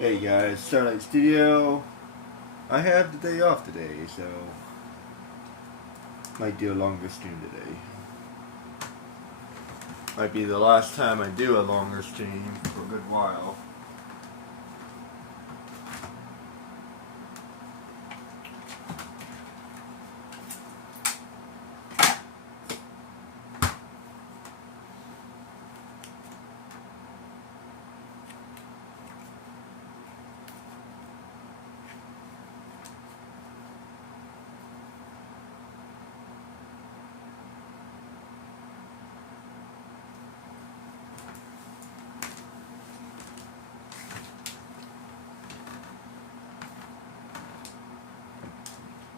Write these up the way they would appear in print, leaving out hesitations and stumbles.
Hey guys, Starlight Studio. I have the day off today, so might do a longer stream today. Might be the last time I do a longer stream for a good while.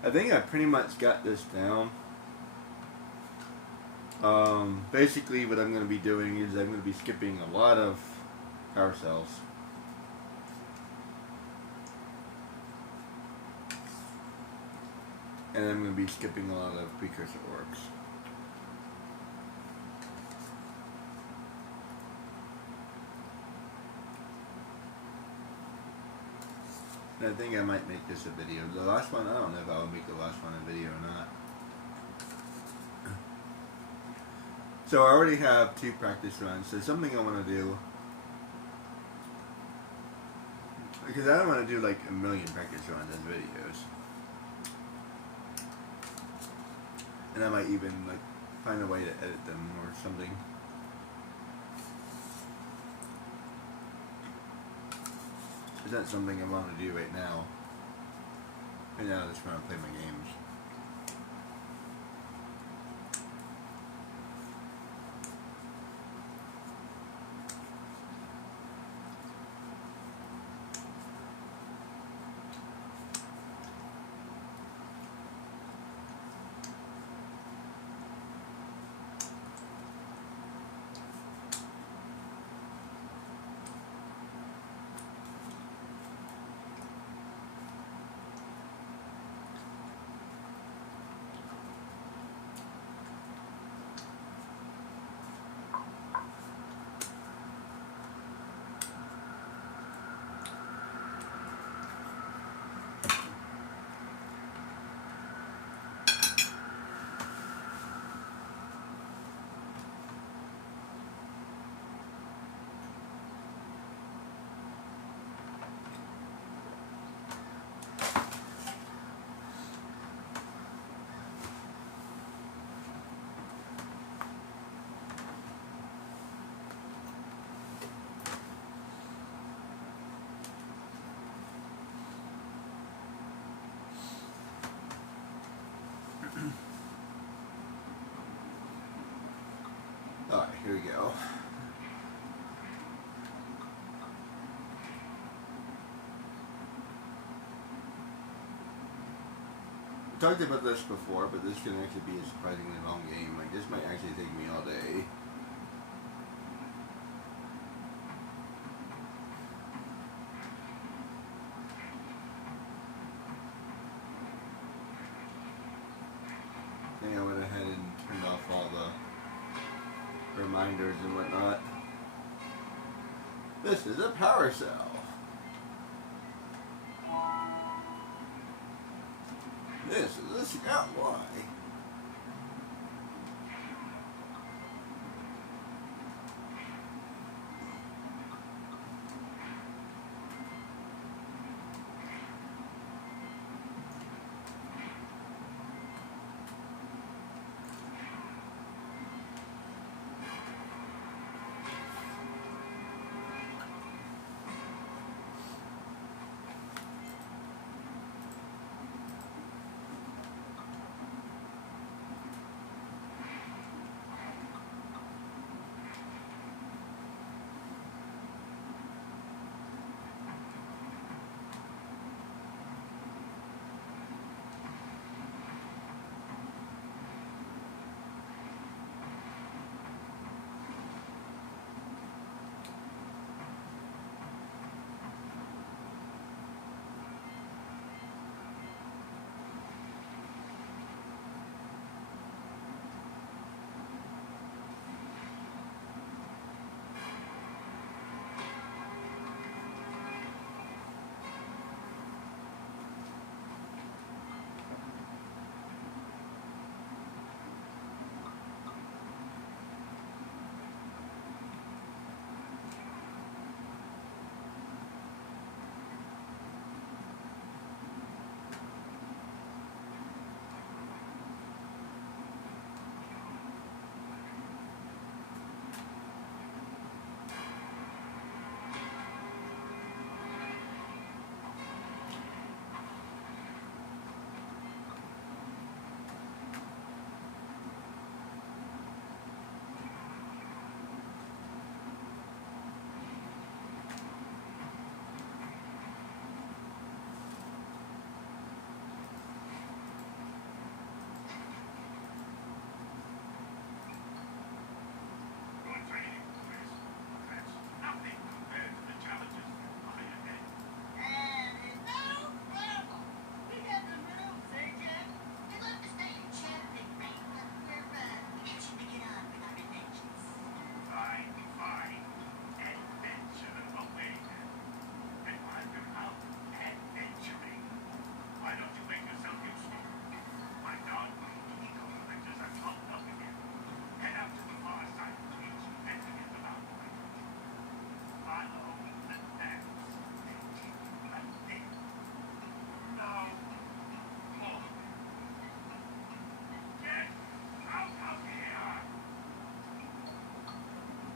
I think I pretty much got this down. Basically what I'm going to be doing is I'm going to be skipping a lot of power cells. And I'm going to be skipping a lot of precursor works. And I think I might make this a video. The last one, I don't know if I will make the last one a video or not. So I already have 2 practice runs. So something I want to do, because I don't want to do like a million practice runs as videos. And I might even like find a way to edit them or something. Is that something I want to do right now? Right now I just want to play my games. Alright, here we go. I talked about this before, but this can actually be a surprisingly long game. Like, this might actually take me all day. I think I went ahead and turned off all the reminders and whatnot. This is a power cell. This is a scout Y.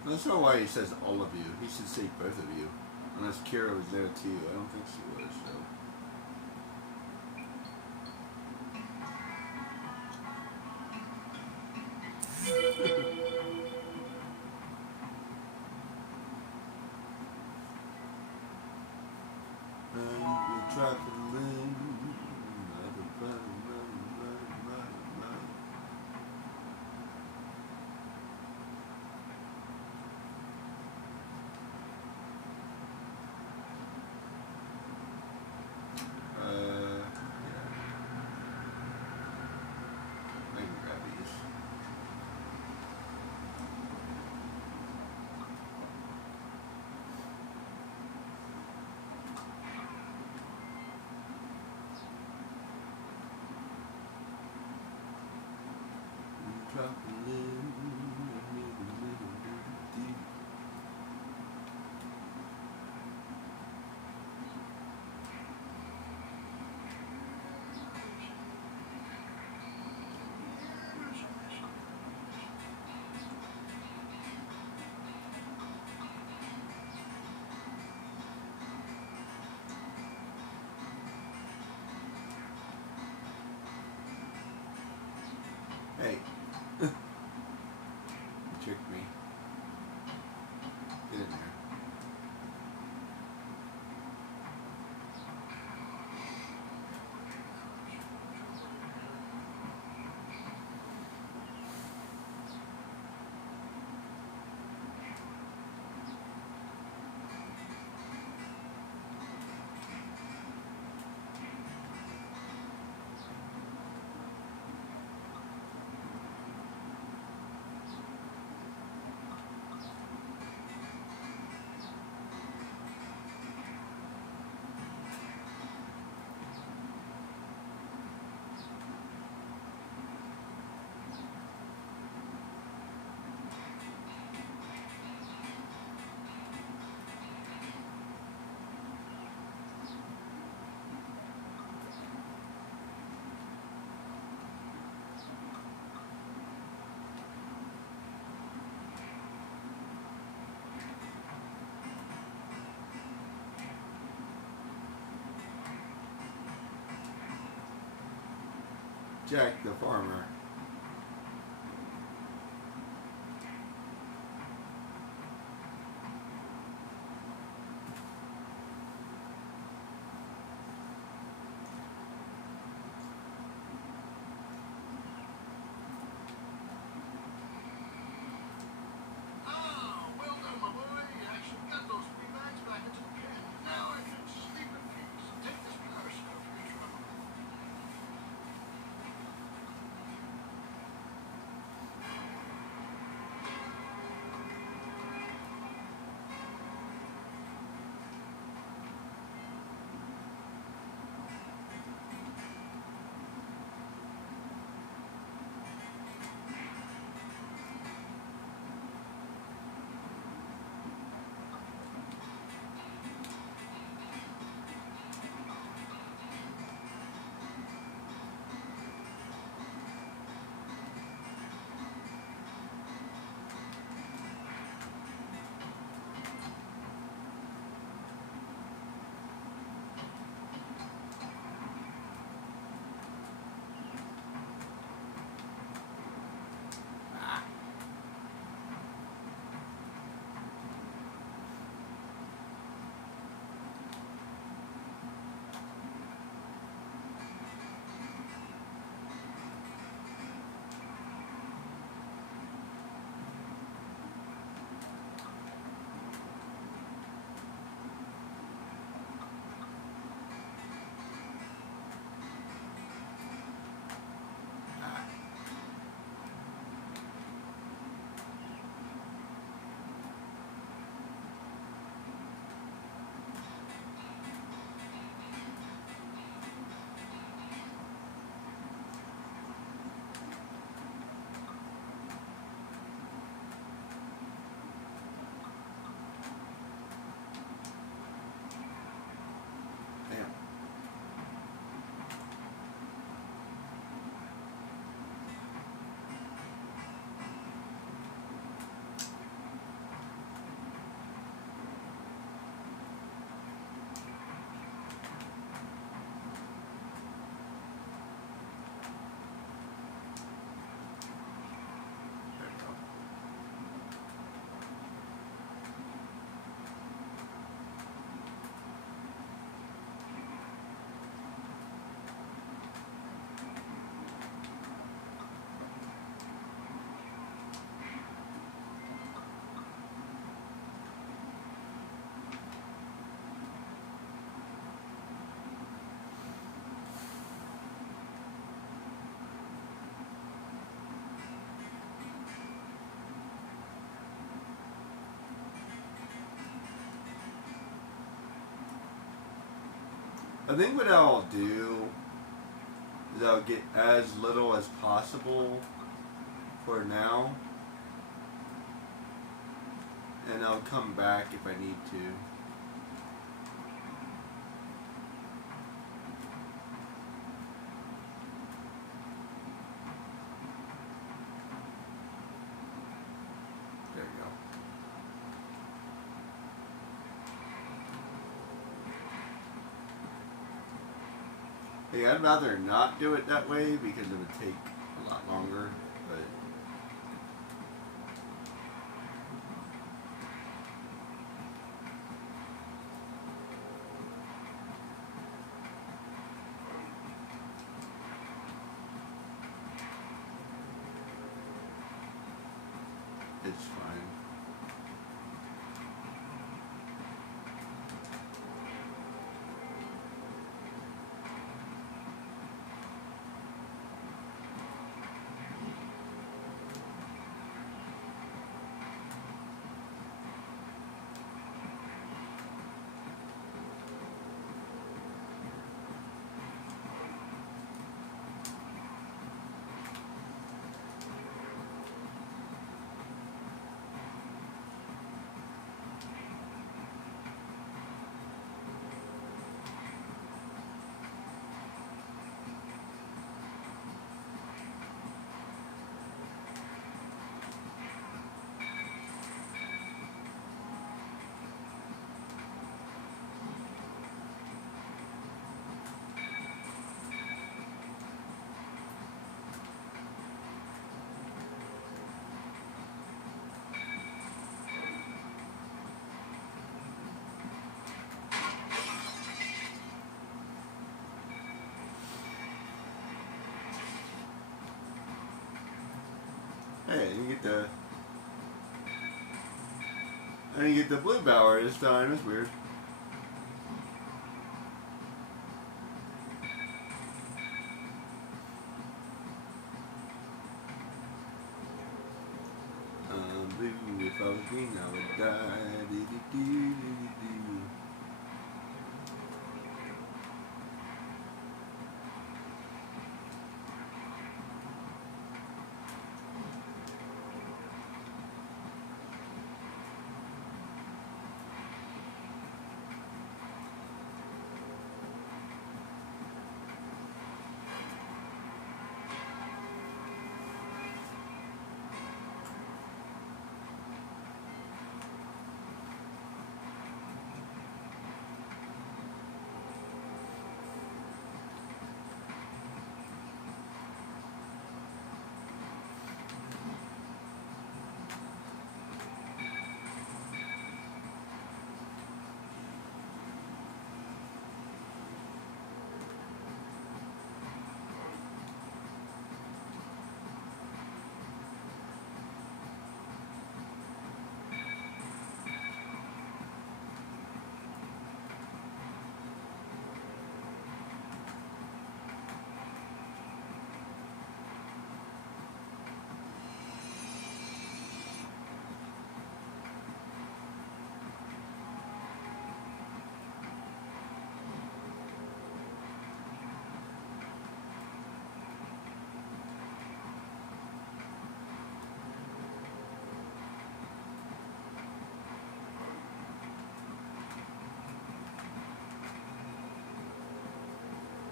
That's not why he says all of you. He should say both of you. Unless Kira was there too. I don't think she was, so. Hey. You tricked me. Get in there. Jack the farmer. I think what I'll do is I'll get as little as possible for now, and I'll come back if I need to. There you go. Hey, I'd rather not do it that way because it would take a lot longer, but it's fine. Hey, I didn't get the blue bower this time. That's weird. Blue, if I was green, I would die. Do.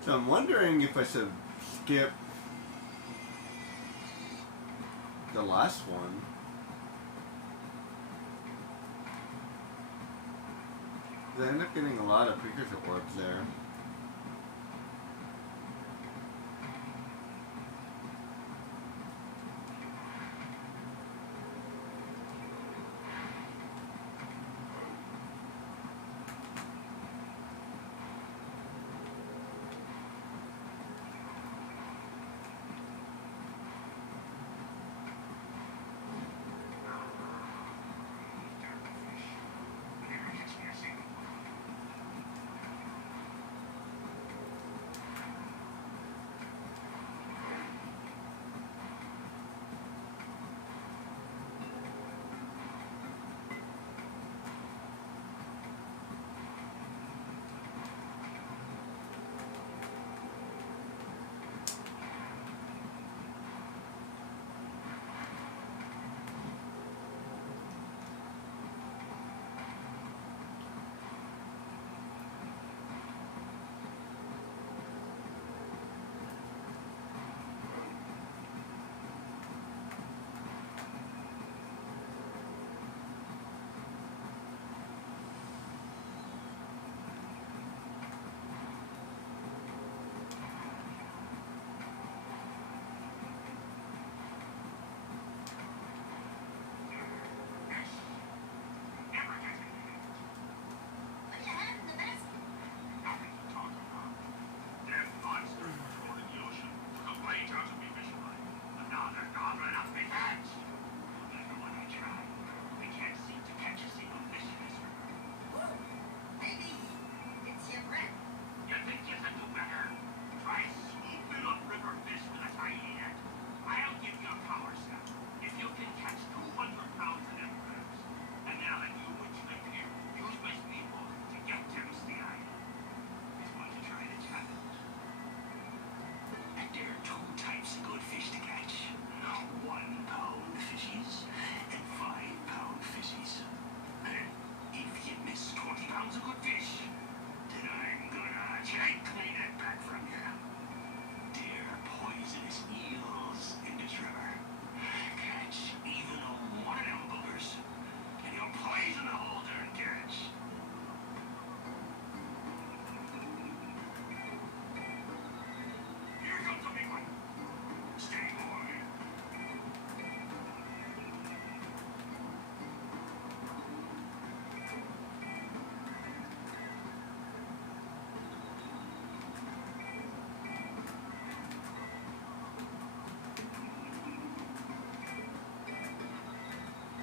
So I'm wondering if I should skip the last one. I end up getting a lot of precursor orbs there.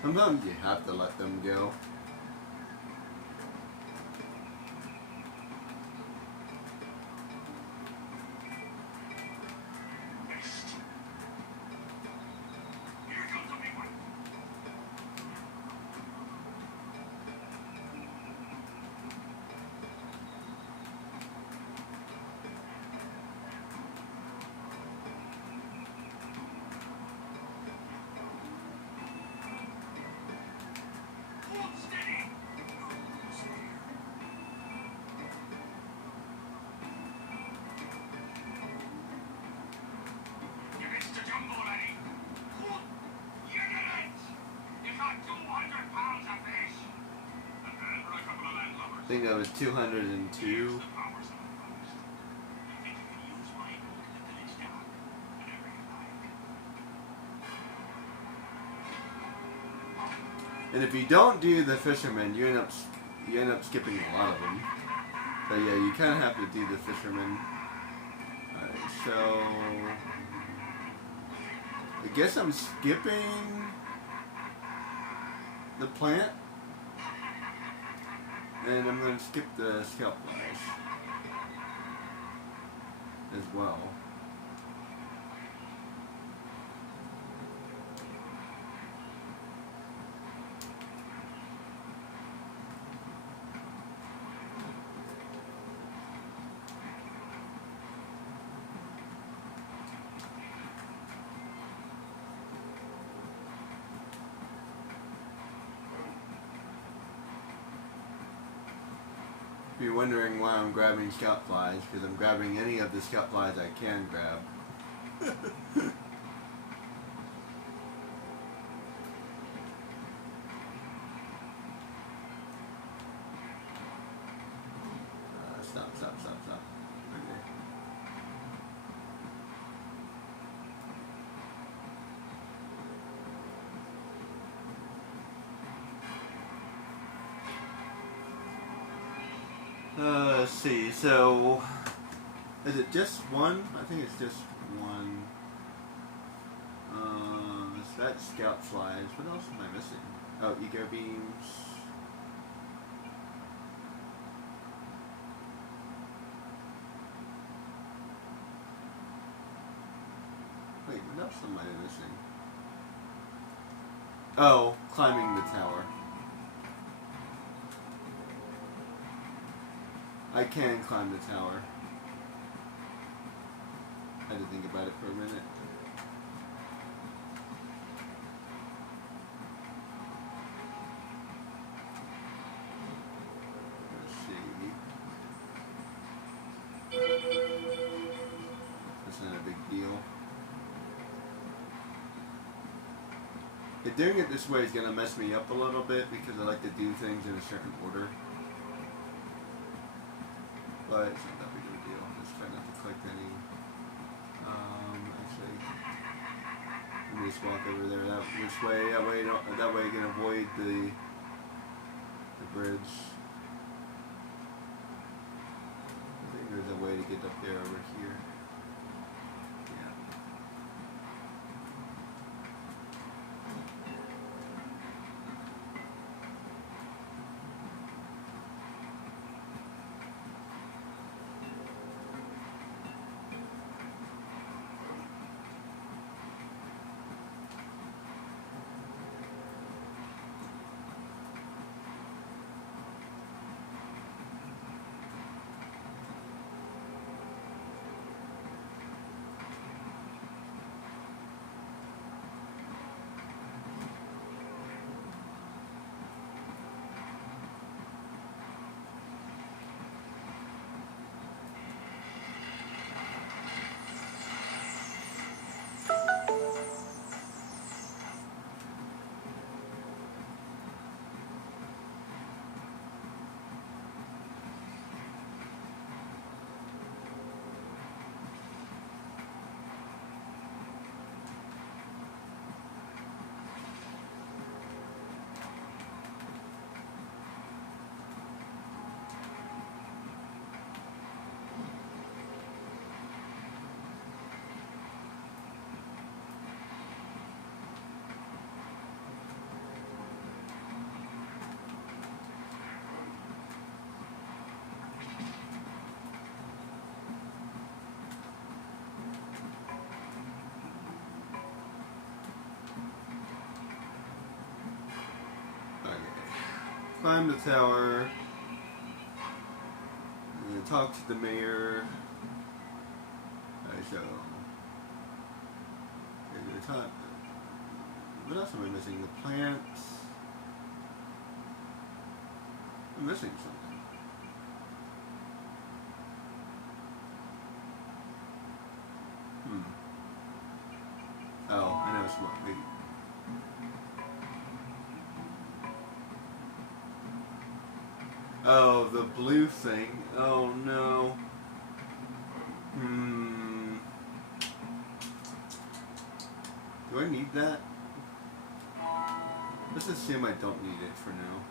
Sometimes you have to let them go. I think that was 202. And if you don't do the fisherman, you end up skipping a lot of them. So yeah, you kind of have to do the fisherman. Alright, so I guess I'm skipping the plant, and I'm going to skip the scalp flash as well. If you're wondering why I'm grabbing scalp flies, because I'm grabbing any of the scalp flies I can grab. Stop. Okay. Let's see, so is it just one? I think it's just one. That's scalp flies. What else am I missing? Oh, eco beams. Wait, what else am I missing? Oh, climbing the tower. I can climb the tower. I had to think about it for a minute. Let's see. That's not a big deal. Doing it this way is going to mess me up a little bit because I like to do things in a certain order. But it's not that big of a deal. Just try not to click any. Actually, let me just walk over there this way. That way I can avoid the bridge. I think there's a way to get up there over here. climb the tower. Talk to the mayor. So, what else am I missing? The plants. I'm missing something. Oh, I know it's what. Maybe. Oh, the blue thing. Oh no. Do I need that? Let's assume I don't need it for now.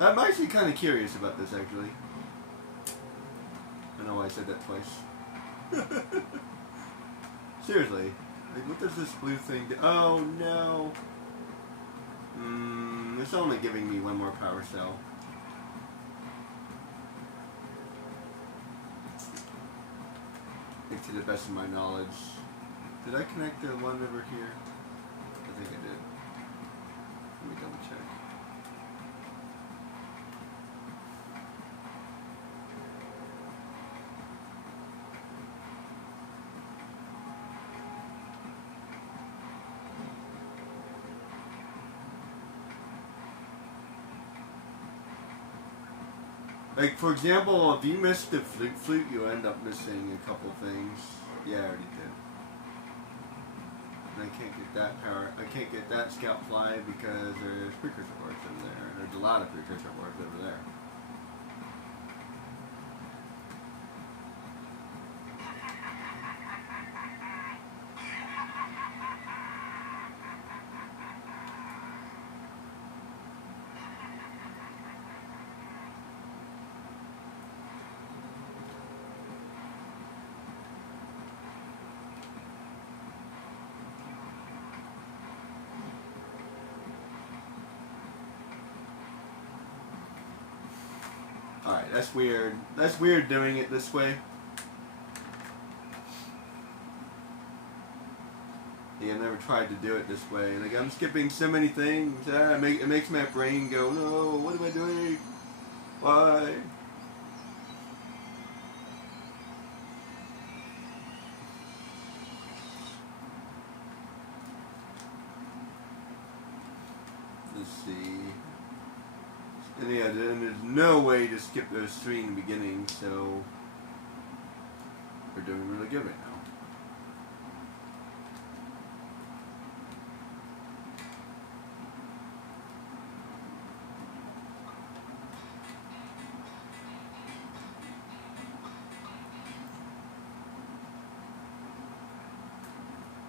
I'm actually kind of curious about this, actually. I know why I said that twice. Seriously. Like, what does this blue thing do? Oh, no. It's only giving me one more power cell. I think to the best of my knowledge. Did I connect the one over here? I think I did. Let me double check. Like, for example, if you miss the flute, you end up missing a couple things. Yeah, I already did. And I can't get that power. I can't get that scout fly because there's precursor boards over there. There's a lot of precursor boards over there. Alright, that's weird. That's weird doing it this way. Yeah, I never tried to do it this way. Like, I'm skipping so many things. It makes my brain go, no, what am I doing? Why? Let's see. And yeah, there's no way to skip those three in the beginning, so we're doing really good right now.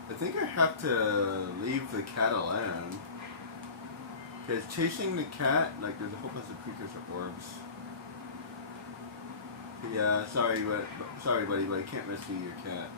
I think I have to leave the cat alone. Because chasing the cat, like, there's a whole bunch of precursor orbs. Yeah, sorry, buddy, but I can't rescue your cat.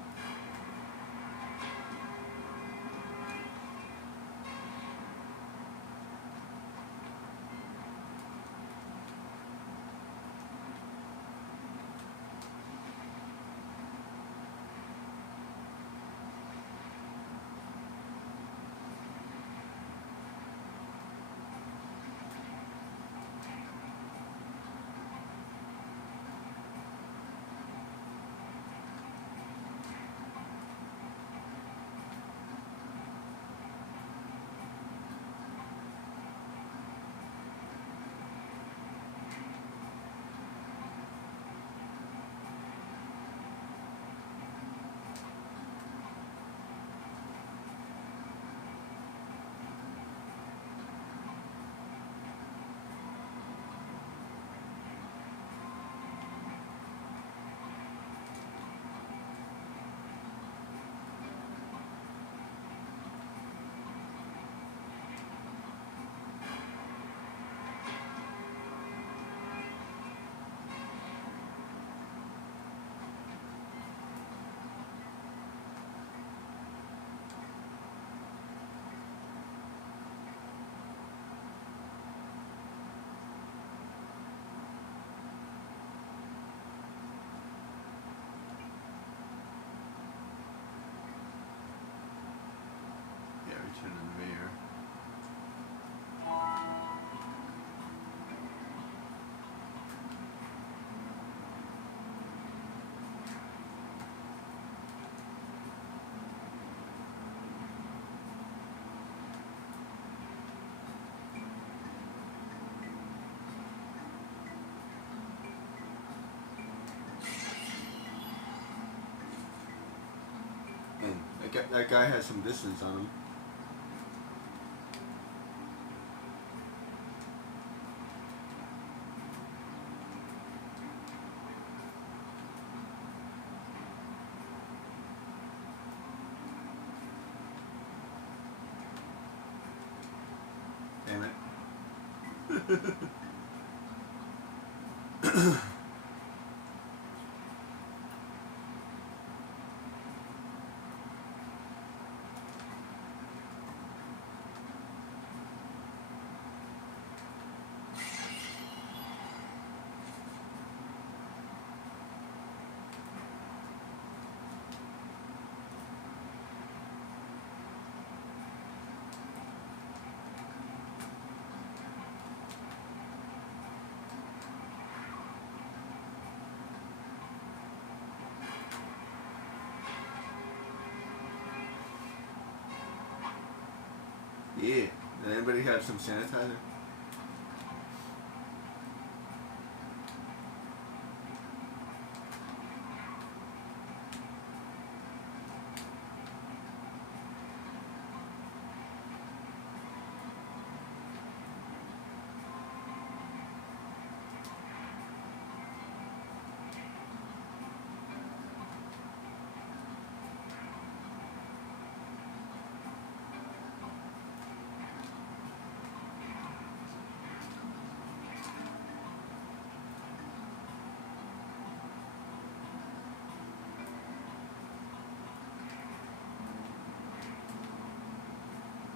That guy has some distance on him. Damn it. Yeah. Does anybody have some sanitizer?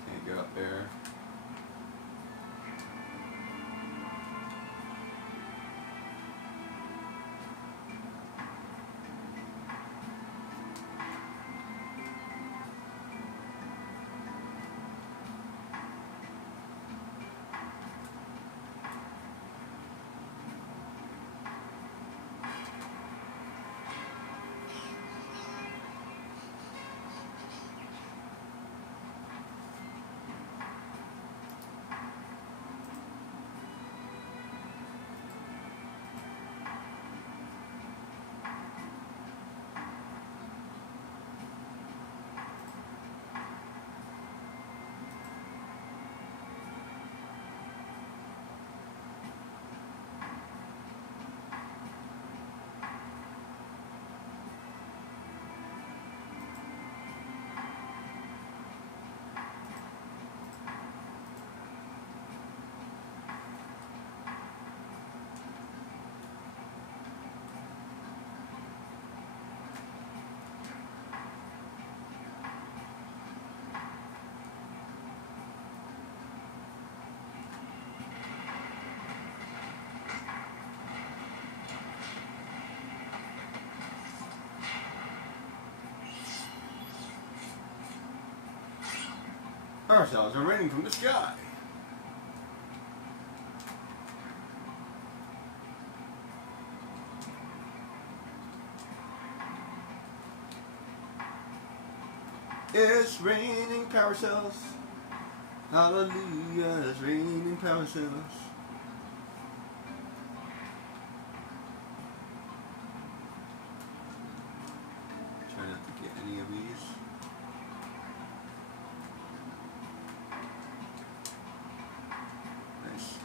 Can't go up there. Paracels are raining from the sky. It's raining paracels. Hallelujah, it's raining paracels. Try not to get any of these. Nice.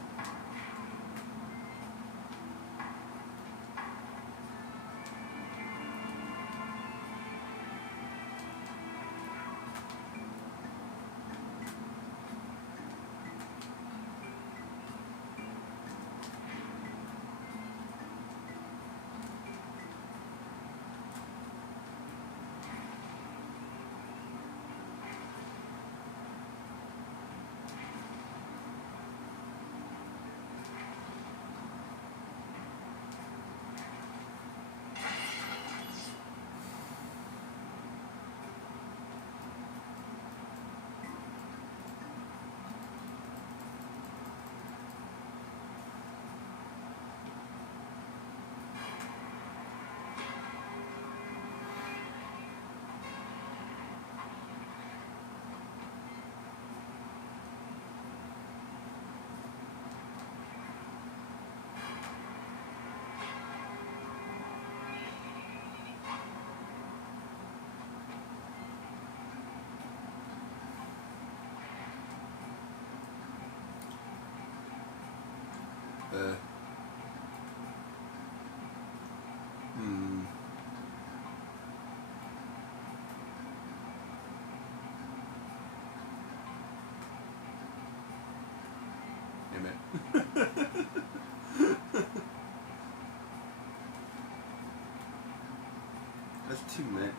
That's too many.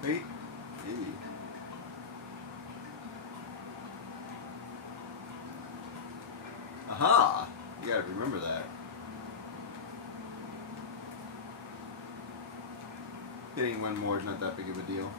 Wait. Maybe. Aha! You gotta remember that. Getting one more is not that big of a deal.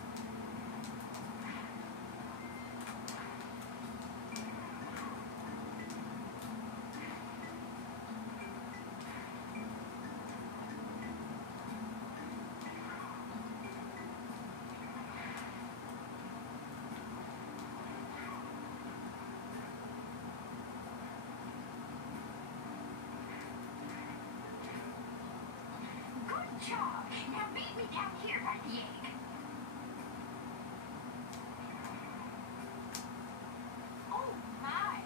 Good job. Now meet me down here by the egg. Oh my!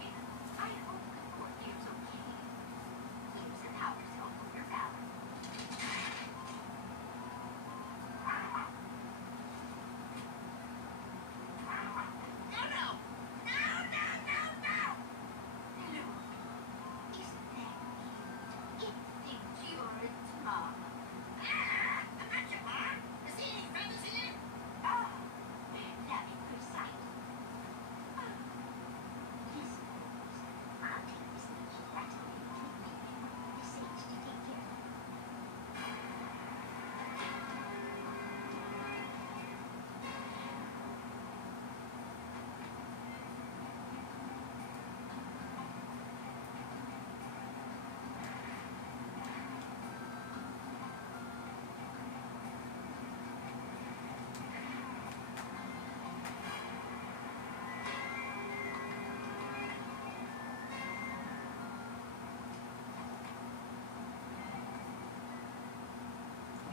I hope the poor dear's okay. Use it how yourself for your balance. No, no! No, no, no, no! Look, isn't that cute? It thinks you're its mama. I'm not your mom. Is there any feathers in it? Oh, not precise. Listen, boys. I'll take this little rat away to a week. The saints to take care of it.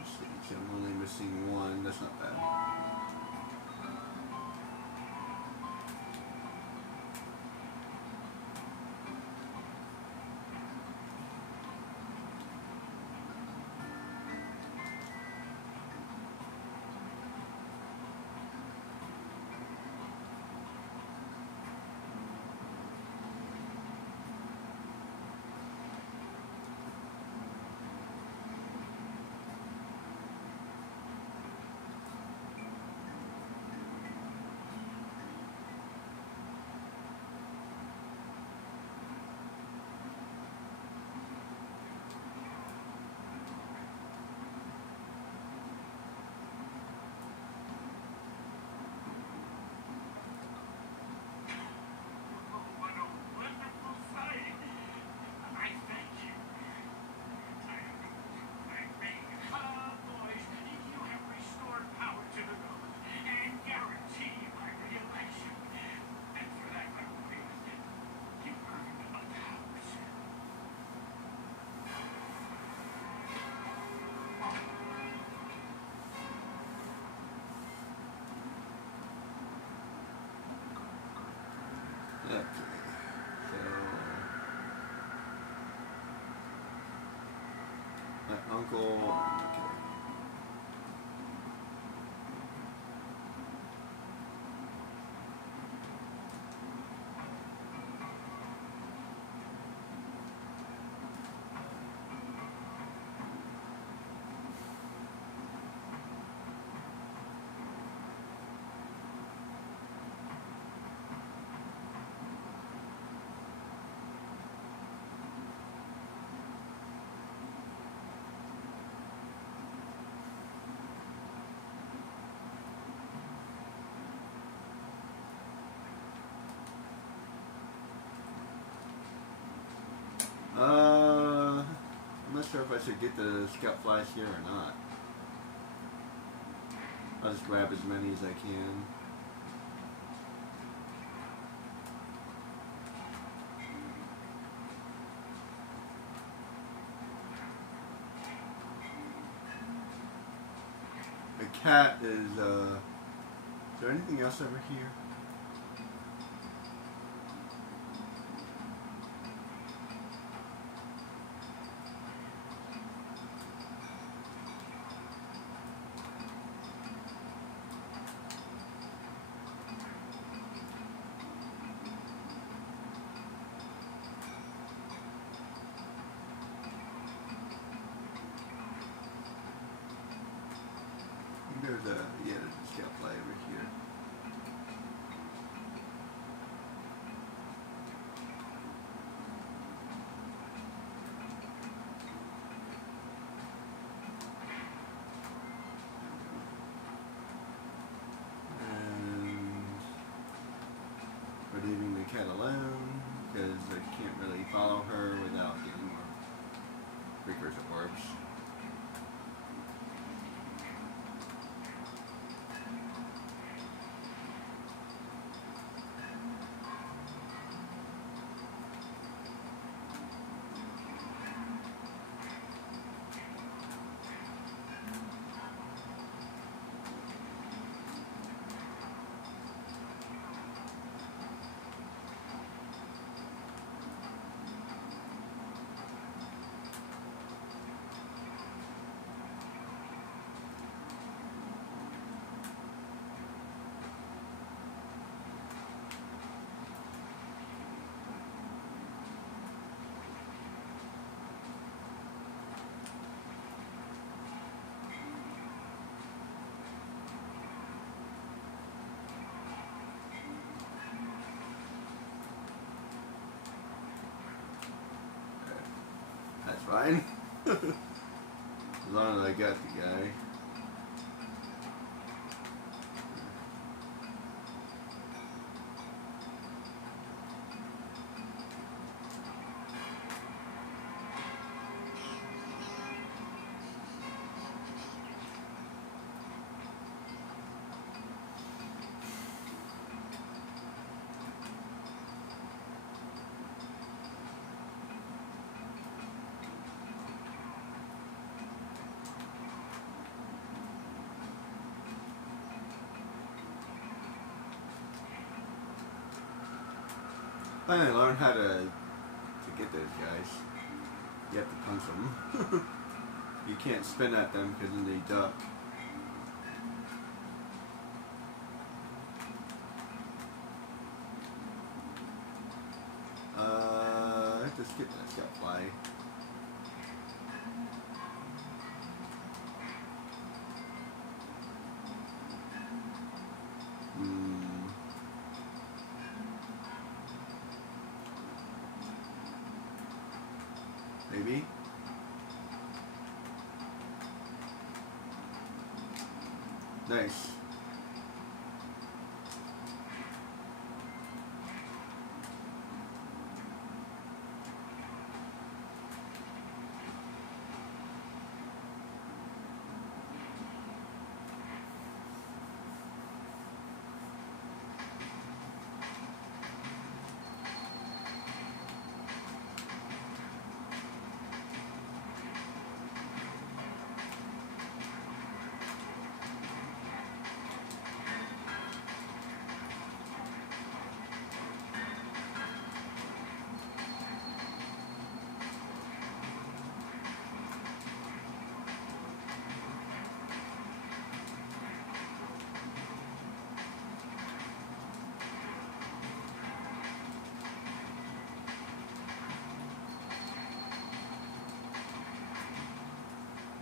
Let's see, I'm only missing one. That's not bad. Oh, what a wonderful sight. I thank you. Boys, you have restored power to the road and guarantee my re-election. And for that, my boys, you earned a house. Okay. So my uncle. Okay. I'm not sure if I should get the scout flash here or not. I'll just grab as many as I can. The cat is there anything else over here? There's a, yeah, there's a scout fly over here. And we're leaving the cat alone because I can't really follow her without getting more precursor orbs. That's fine. As long as I got the guy. Finally learn how to get those guys. You have to punch them. You can't spin at them because then they duck. I have to skip that scout fly. Maybe. Nice.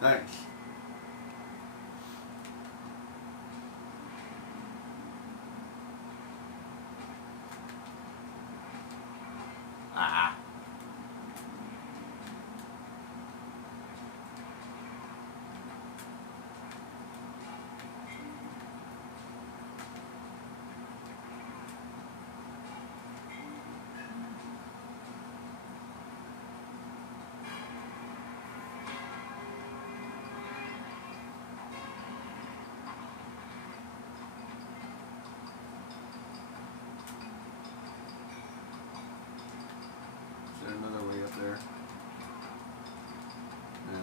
Nice. Ah. Is there another way up there? No.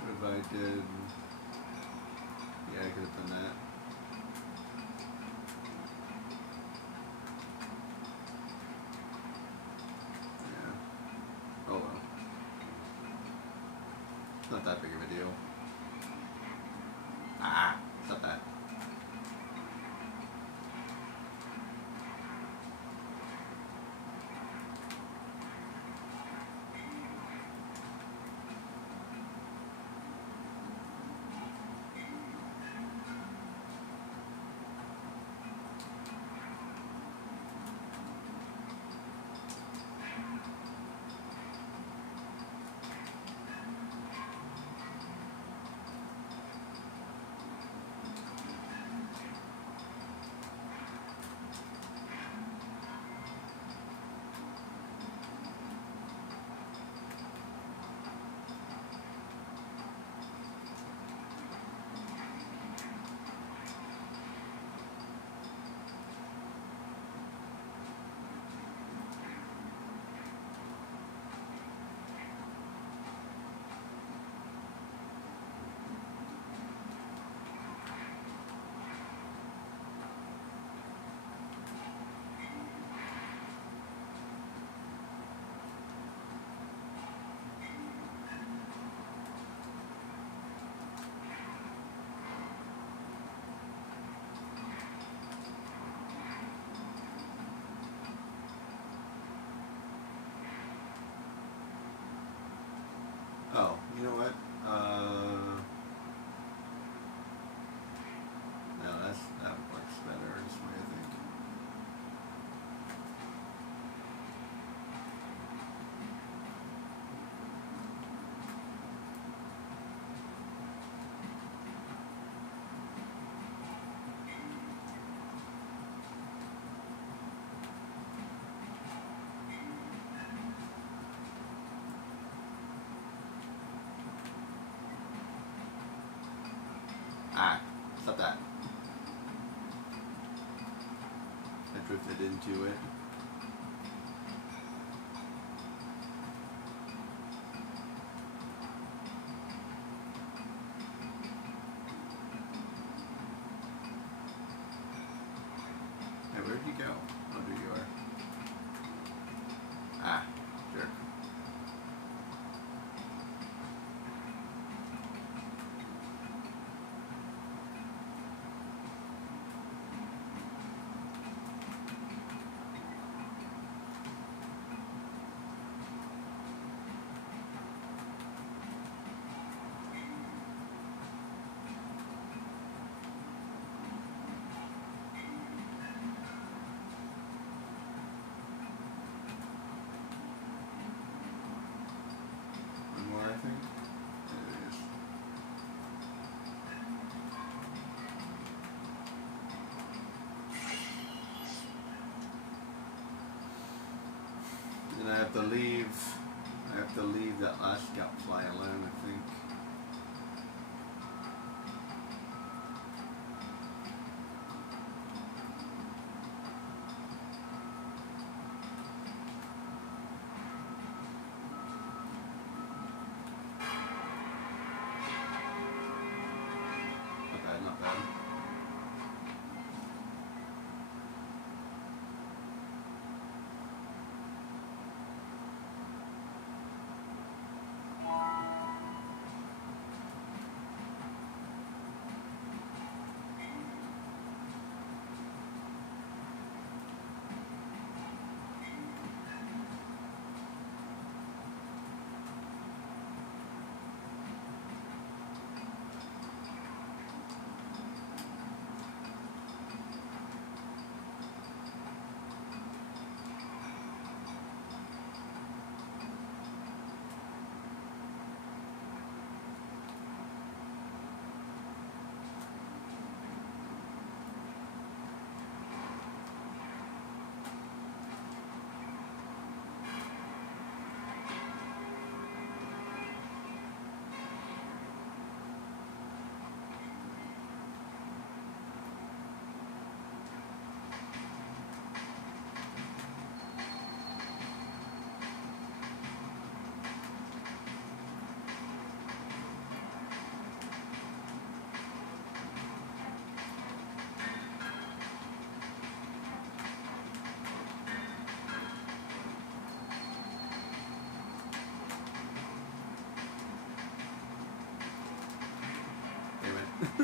What if I did? Yeah, I could have done that. Yeah. Oh well. It's not that big of a deal. Ah, stop that. Ah, stop that. I drifted into it. Hey, where'd you go? Oh, there you are. Ah, jerk. One more, I think. There it is. And I have to leave. I have to leave that last scout fly alone, I think. Not bad, not bad.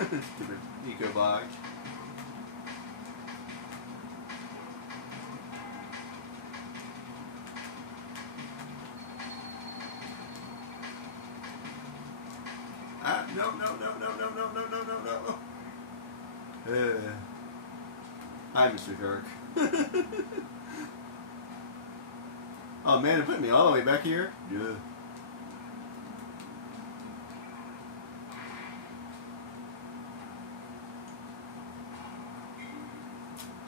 Stupid eco bog. Ah, no, no, no, no, no, no, no, no, no, no. Hi, Mr. Jerk. Oh man, it put me all the way back here? Yeah.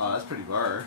Oh, that's pretty far.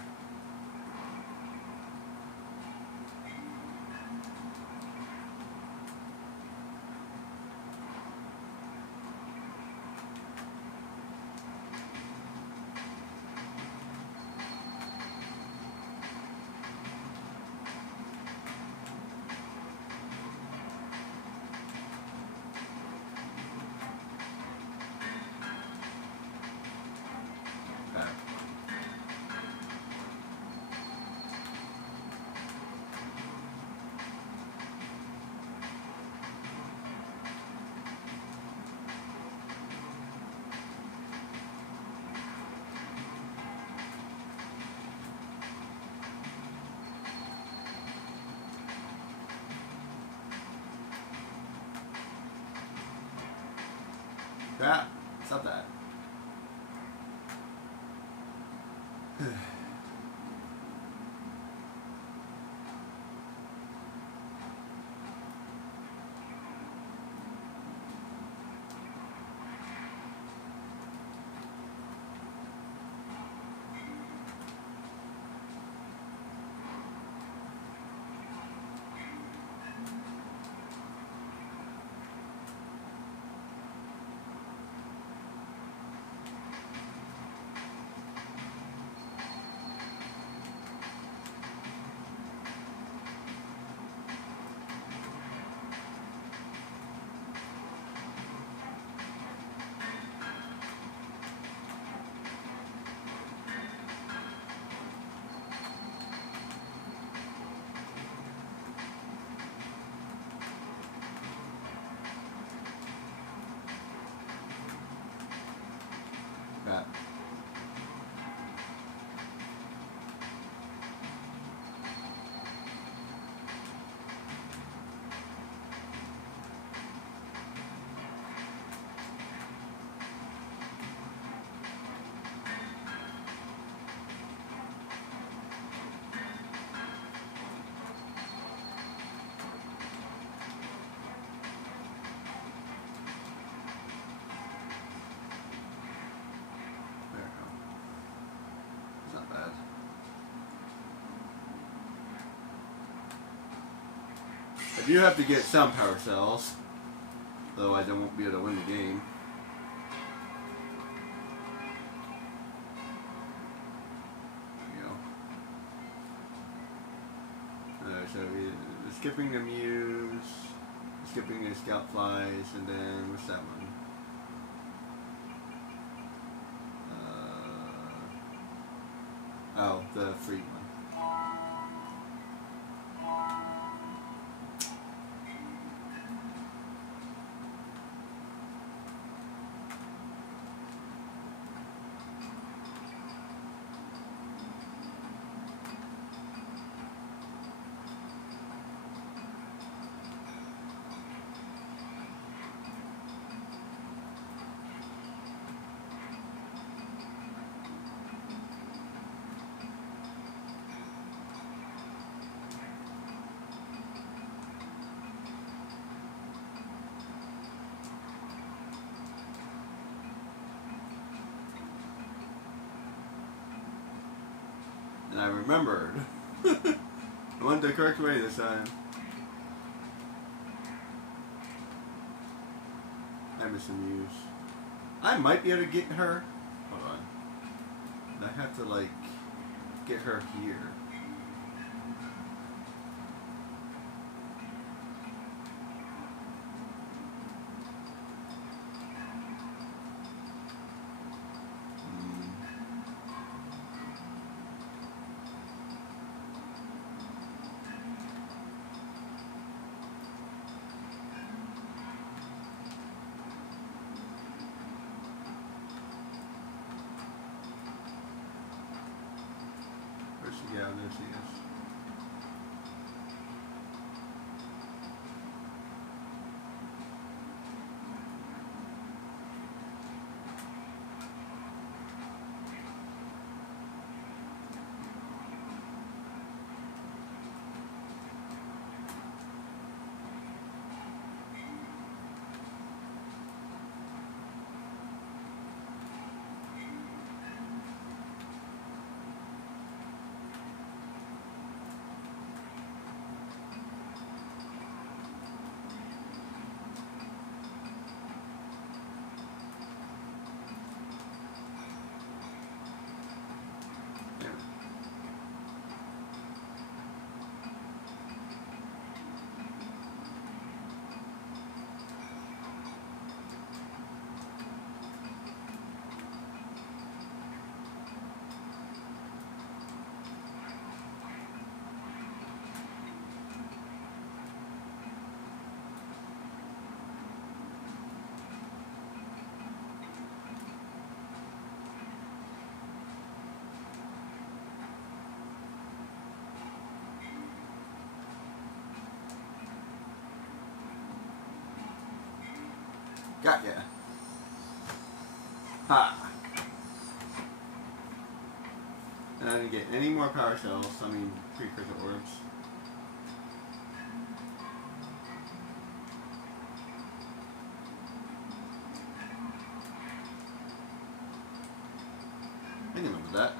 Crap, stop that. I do have to get some power cells, otherwise I won't be able to win the game. So we're skipping the Muse, skipping the Scout Flies, and then what's that one? Oh, the free one. And I remembered. I went the correct way this time. I miss the Muse. I might be able to get her. Hold on. I have to like get her here. Yeah, there she is. Got ya. Ha. And I didn't get any more power cells, I mean precursor orbs. I can remember that.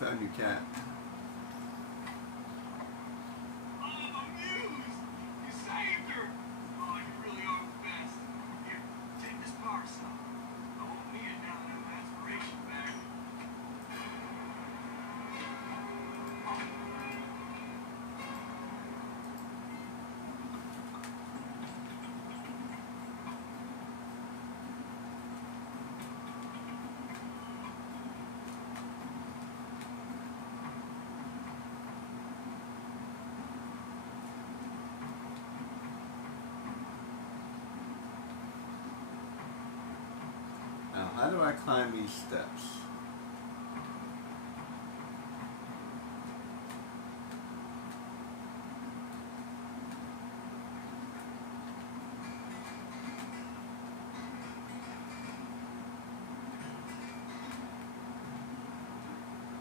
Found your cat. do I climb these steps?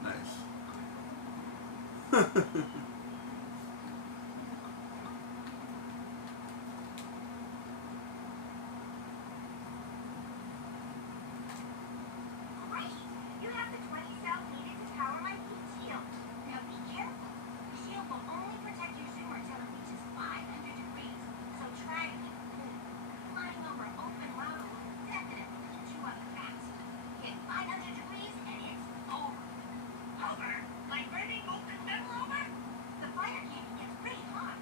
Nice. Great! You have the 20 cells needed to power my heat shield. Now be careful. The shield will only protect your zoomer until it reaches 500 degrees, so try to keep cool. Flying over open lava will definitely heat you up fast. Hit 500 degrees and it's over. Over? Like burning molten metal over? The fire candy gets pretty hot,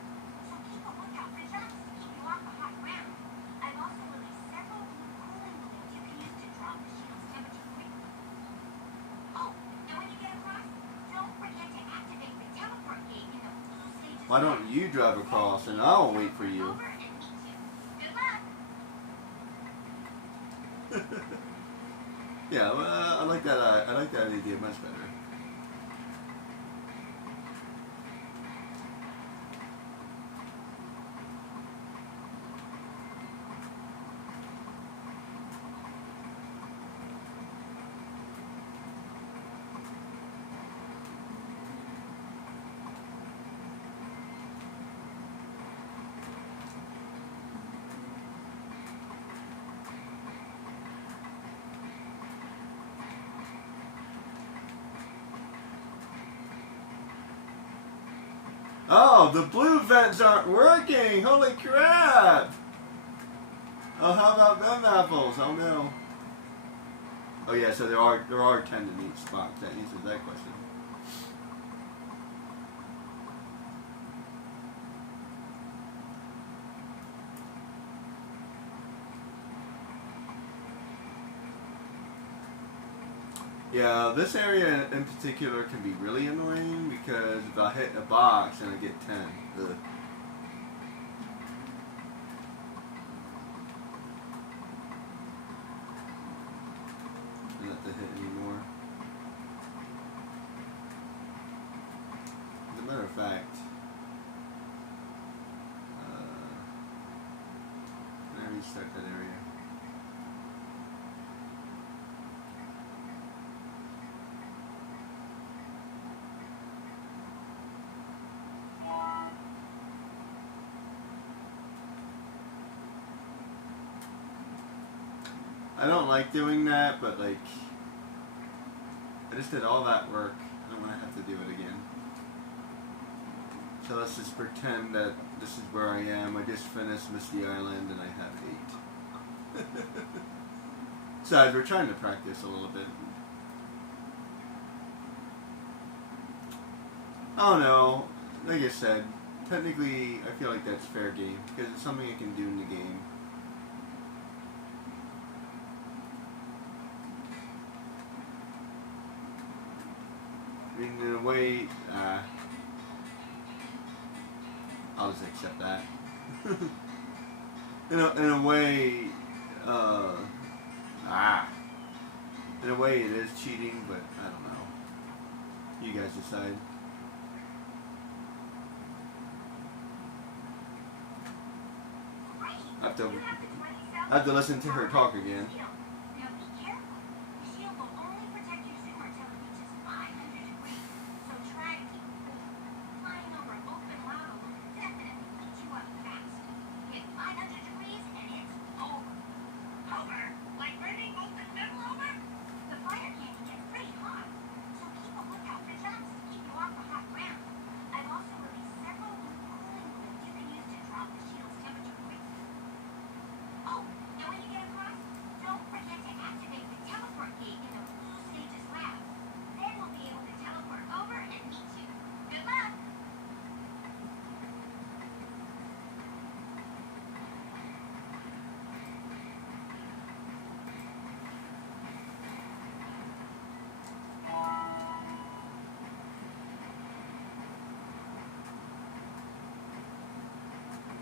so keep a lookout for jumps to keep you off the hot ground. I've also released several blue cooling balloons you can use to drop the shield's temperature quickly. Oh, and when you get across, don't forget to activate the teleport gate in the blue stages. Why don't you drive across and I'll wait for you? Over and meet you. Good luck. Yeah, well, I like that. I like that idea much better. Oh, the blue vents aren't working! Holy crap! Oh, how about them apples? Oh no. Oh yeah, so there are 10 in each spot. That answers that question. Yeah, this area in particular can be really annoying because if I hit a box and I get 10, ugh. I don't have to hit anymore. As a matter of fact, can I restart that area? I don't like doing that, but like, I just did all that work. I don't want to have to do it again. So let's just pretend that this is where I am. I just finished Misty Island and I have 8. Besides, we're trying to practice a little bit. I don't know. Like I said, technically I feel like that's fair game because it's something I can do in the game. I mean, in a way, I'll just accept that. in a way, in a way it is cheating, but I don't know. You guys decide. I have to listen to her talk again.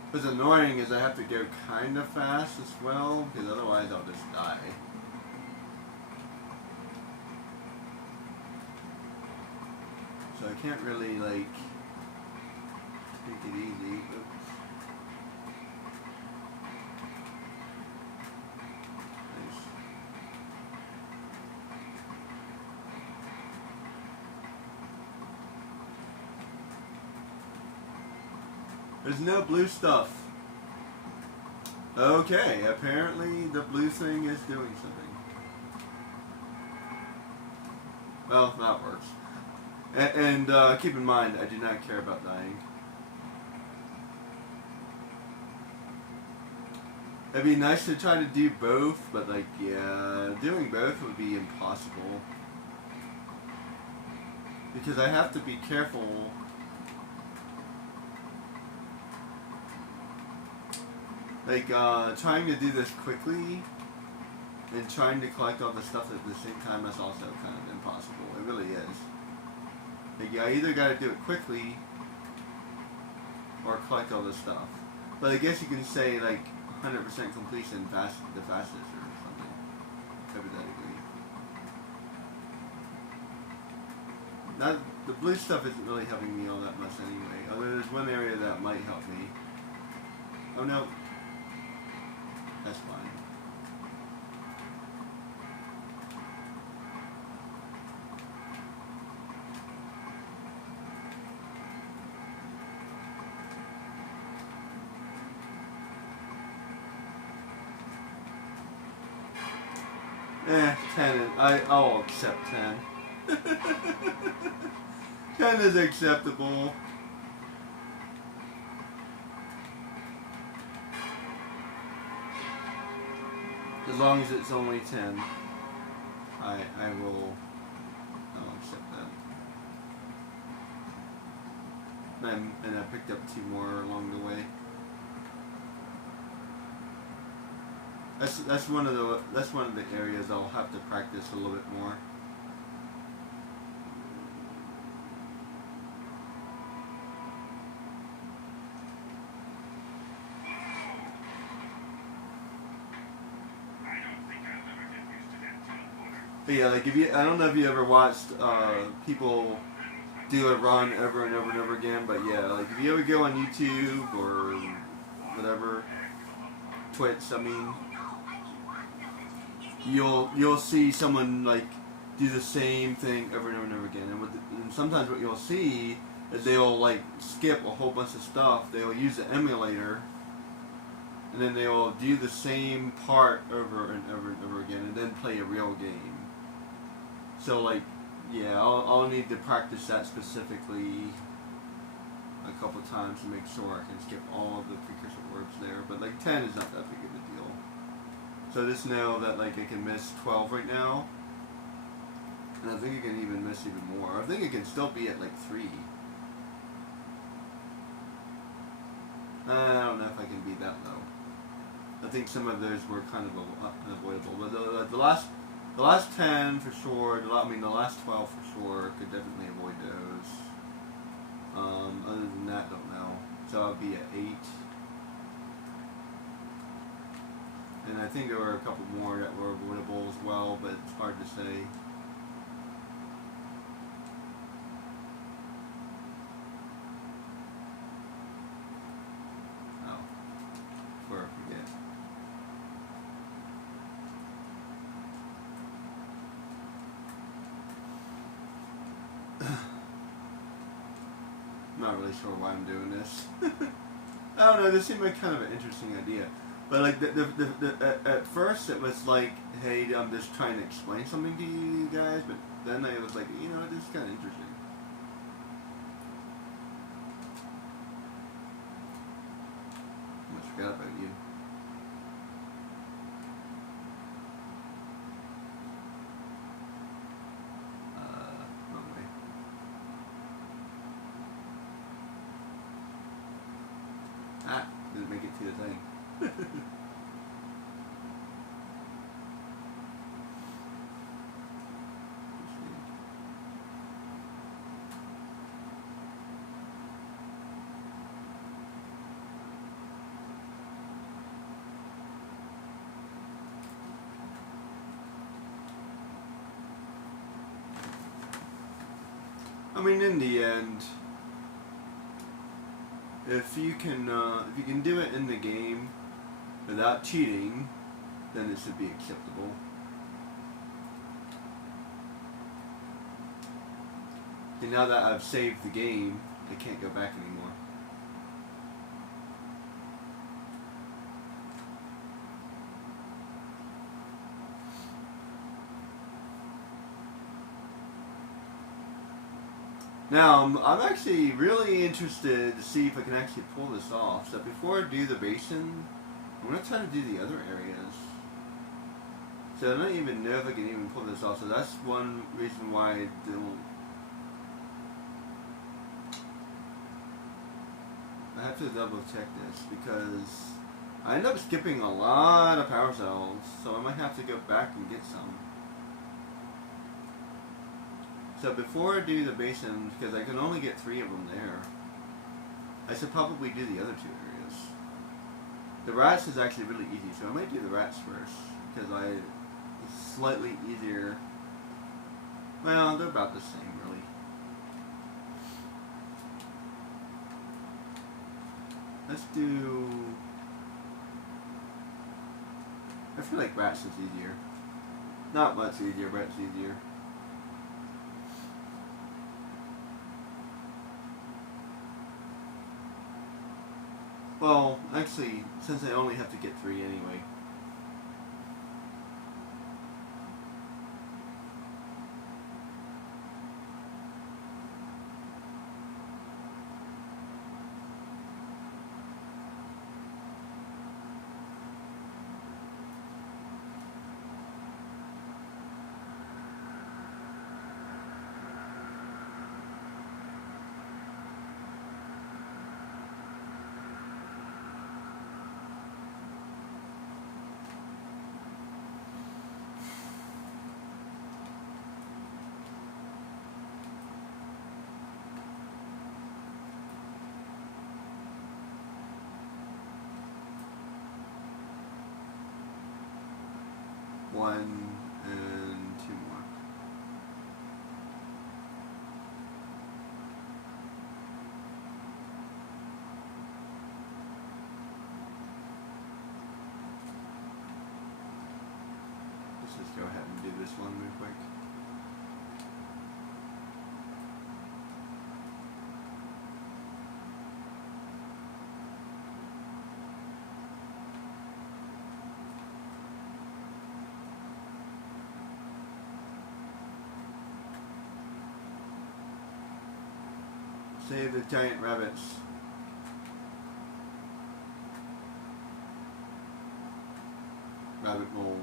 What's annoying is I have to go kind of fast as well, because otherwise I'll just die. I can't really like take it easy. Oops. Nice. There's no blue stuff. Okay, apparently the blue thing is doing something. Well, that works. And keep in mind, I do not care about dying. It'd be nice to try to do both, but like, yeah, doing both would be impossible. Because I have to be careful. Like, trying to do this quickly and trying to collect all the stuff at the same time is also kind of impossible. It really is. Like, I either gotta do it quickly or collect all this stuff. But I guess you can say, like, 100% completion the fastest or something. Hypothetically. The blue stuff isn't really helping me all that much anyway. Although there's one area that might help me. Oh no. That's fine. Eh, 10 I'll accept 10. 10 is acceptable. As long as it's only 10, I'll accept that. And I picked up 2 more along the way. That's one of the areas I'll have to practice a little bit more. But yeah, like I don't know if you ever watched people do a run over and over and over again, but yeah, like if you ever go on YouTube or whatever, Twitch, I mean, you'll see someone like do the same thing over and over and over again, and sometimes what you'll see is they'll like skip a whole bunch of stuff. They'll use the emulator, and then they'll do the same part over and over and over again, and then play a real game. So like, yeah, I'll need to practice that specifically a couple times to make sure I can skip all of the precursor orbs there. But like 10 is not that big of a deal. So just know that like I can miss 12 right now, and I think I can even miss even more. I think it can still be at like 3. I don't know if I can be that low. I think some of those were kind of unavoidable, but the last 10 for sure. The last 12 for sure. Could definitely avoid those. Other than that, don't know. So I'll be at 8. And I think there were a couple more that were avoidable as well, but it's hard to say. Oh, before I forget. I'm not really sure why I'm doing this. I don't know, this seemed like kind of an interesting idea. But like at first it was like, hey, I'm just trying to explain something to you guys, but then I was like, you know, this is kind of interesting. I almost forgot about you. Wrong way. Didn't make it to the thing. I mean, in the end, if you can do it in the game without cheating, then it should be acceptable. And now that I've saved the game, I can't go back anymore. Now, I'm actually really interested to see if I can actually pull this off. So before I do the basin, I'm going to try to do the other areas. So I don't even know if I can even pull this off. So that's one reason why I don't. I have to double check this because I end up skipping a lot of power cells. So I might have to go back and get some. So before I do the basin, because I can only get 3 of them there, I should probably do the other 2 areas. The rats is actually really easy, so I might do the rats first, because it's slightly easier. Well, they're about the same, really. Let's do... I feel like rats is easier. Not much easier, but it's easier. Well, actually, since I only have to get 3 anyway. One and 2 more. Let's just go ahead and do this one real quick. Save the giant rabbits. Rabbit moles.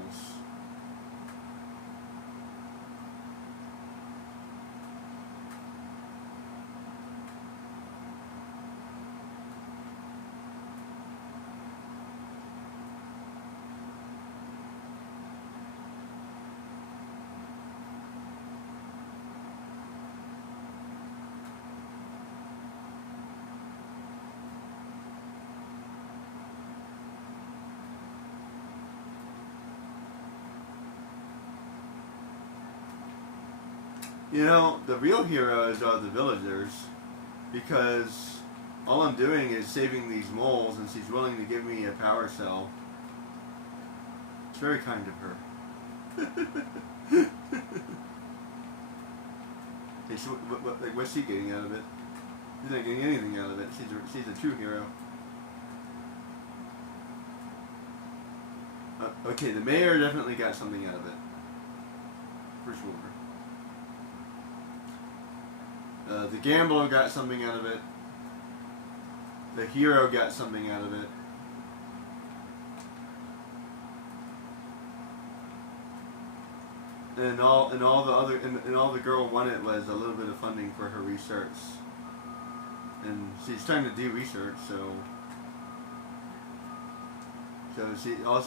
You know, the real heroes are the villagers, because all I'm doing is saving these moles, and she's willing to give me a power cell. It's very kind of her. Hey, so what's she getting out of it? She's not getting anything out of it. She's a true hero. Okay, the mayor definitely got something out of it. For sure. The gambler got something out of it. The hero got something out of it. And all the girl wanted was a little bit of funding for her research. And she's trying to do research, so all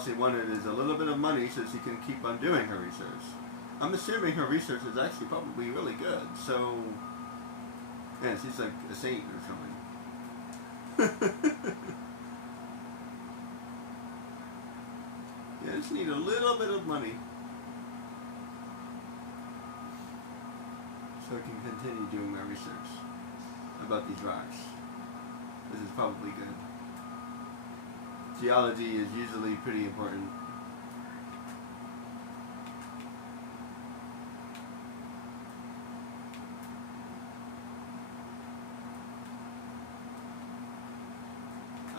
she wanted is a little bit of money so she can keep on doing her research. I'm assuming her research is actually probably really good, so yeah, she's like a saint or something. Yeah, I just need a little bit of money. so I can continue doing my research about these rocks. This is probably good. Geology is usually pretty important.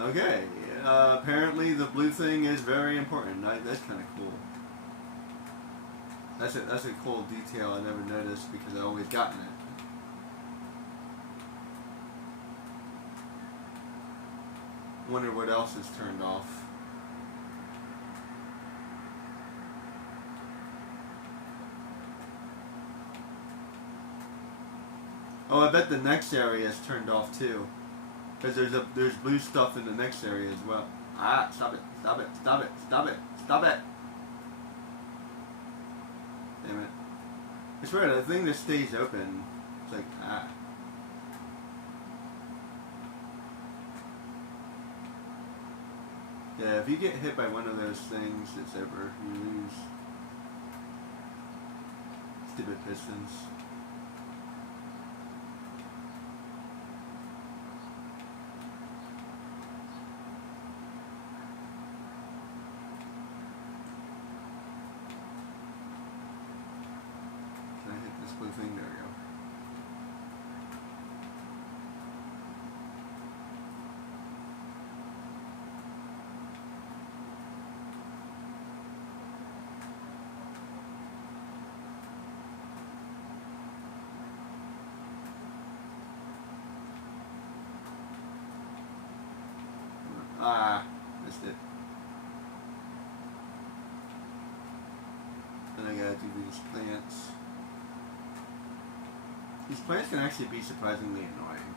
Okay, apparently the blue thing is very important. That's kind of cool. That's a cool detail I never noticed because I've always gotten it. Wonder what else is turned off. Oh, I bet the next area is turned off too. Because there's blue stuff in the next area as well. Ah, stop it, stop it, stop it, stop it, stop it. Damn it. It's weird, the thing that stays open, it's like, ah. Yeah, if you get hit by one of those things, it's over. You lose. Stupid pistons. Can I hit this blue thing? There we go. Ah, missed it. And I gotta do these plants. These plants can actually be surprisingly annoying.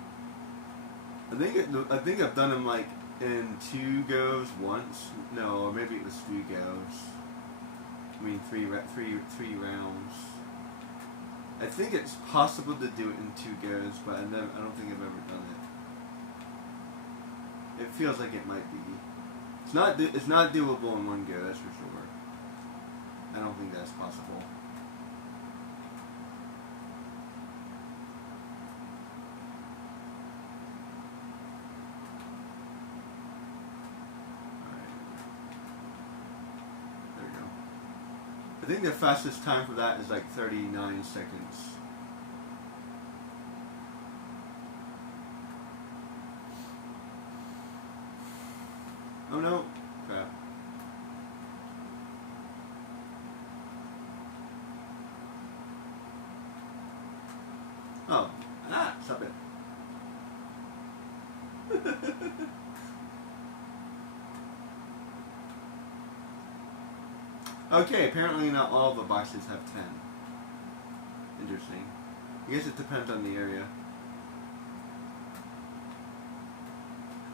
I think I've done them like in 2 goes once. No, or maybe it was 3 goes. I mean 3 rounds. I think it's possible to do it in 2 goes, but I don't think I've ever done it. It feels like it might be. It's not doable in 1 go, that's for sure. I don't think that's possible. Alright. There we go. I think the fastest time for that is like 39 seconds. Oh no! Crap. Oh. Ah! Stop it. Okay, apparently not all the boxes have 10. Interesting. I guess it depends on the area.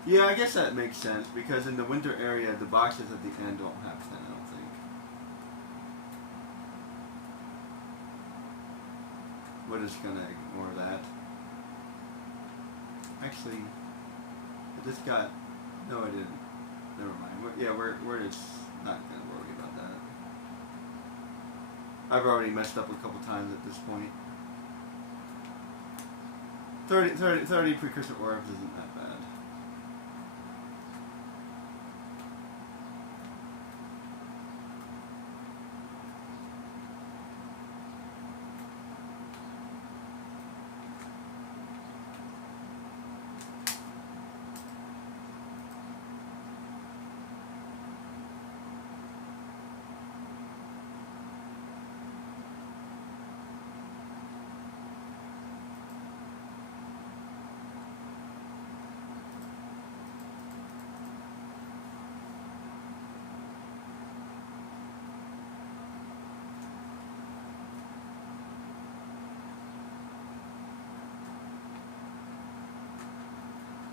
Yeah, I guess that makes sense, because in the winter area, the boxes at the end don't have 10, I don't think. We're just gonna ignore that. Actually, I just got... No, I didn't. Never mind. Yeah, we're just not gonna worry about that. I've already messed up a couple times at this point. 30 precursor orbs isn't that bad.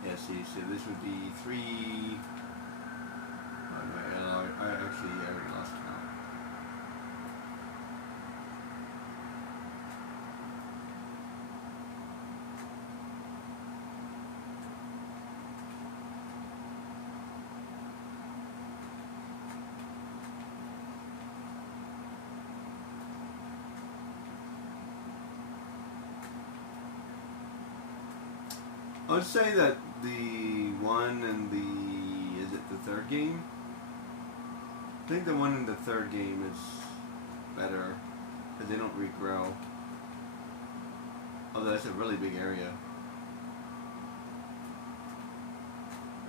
Yeah, see, so this would be 3... Oh, no, I already lost count. I would say that the one in the, is it the third game? I think the one in the third game is better because they don't regrow. Although that's a really big area.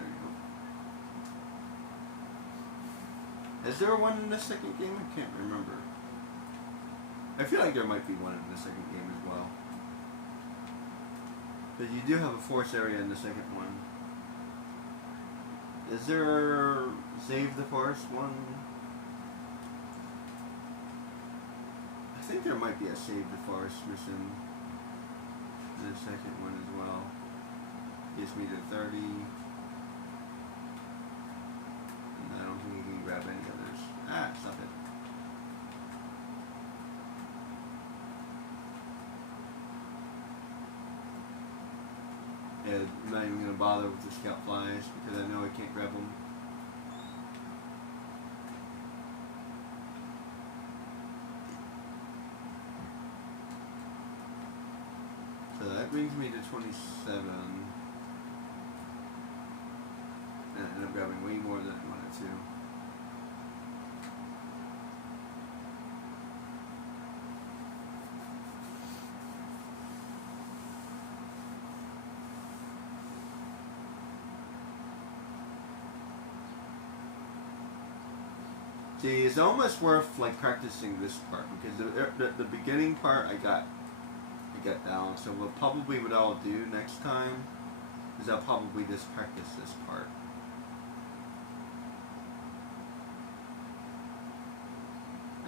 There you go. Is there one in the second game? I can't remember. I feel like there might be one in the second game as well. But you do have a forest area in the second one. Is there Save the Forest one? I think there might be a Save the Forest mission in the second one as well. Gets me to 30. And I don't think you can grab any others. Ah, stop it. Yeah, I'm not even going to bother with the scout flies because I know I can't grab them. So that brings me to 27. And I end up grabbing way more than I wanted to. See, it's almost worth like practicing this part because the beginning part I got down. So what I'll do next time is I'll probably just practice this part.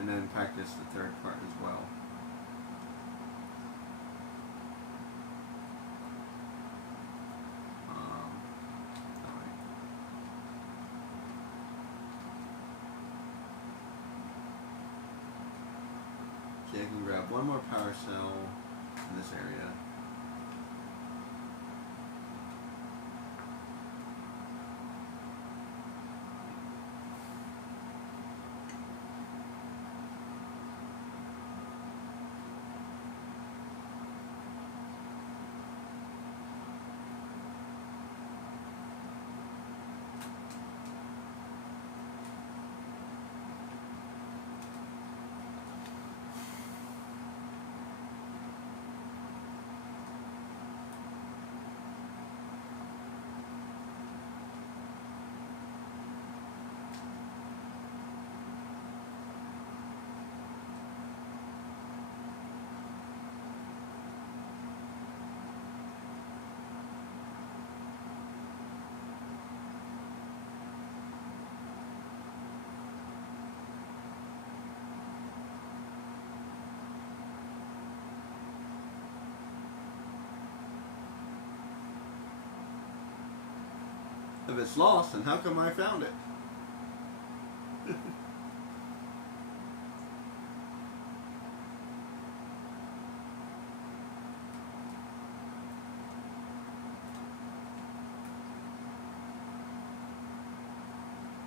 And then practice the third part as well. I can grab one more power cell in this area. If it's lost, then how come I found it?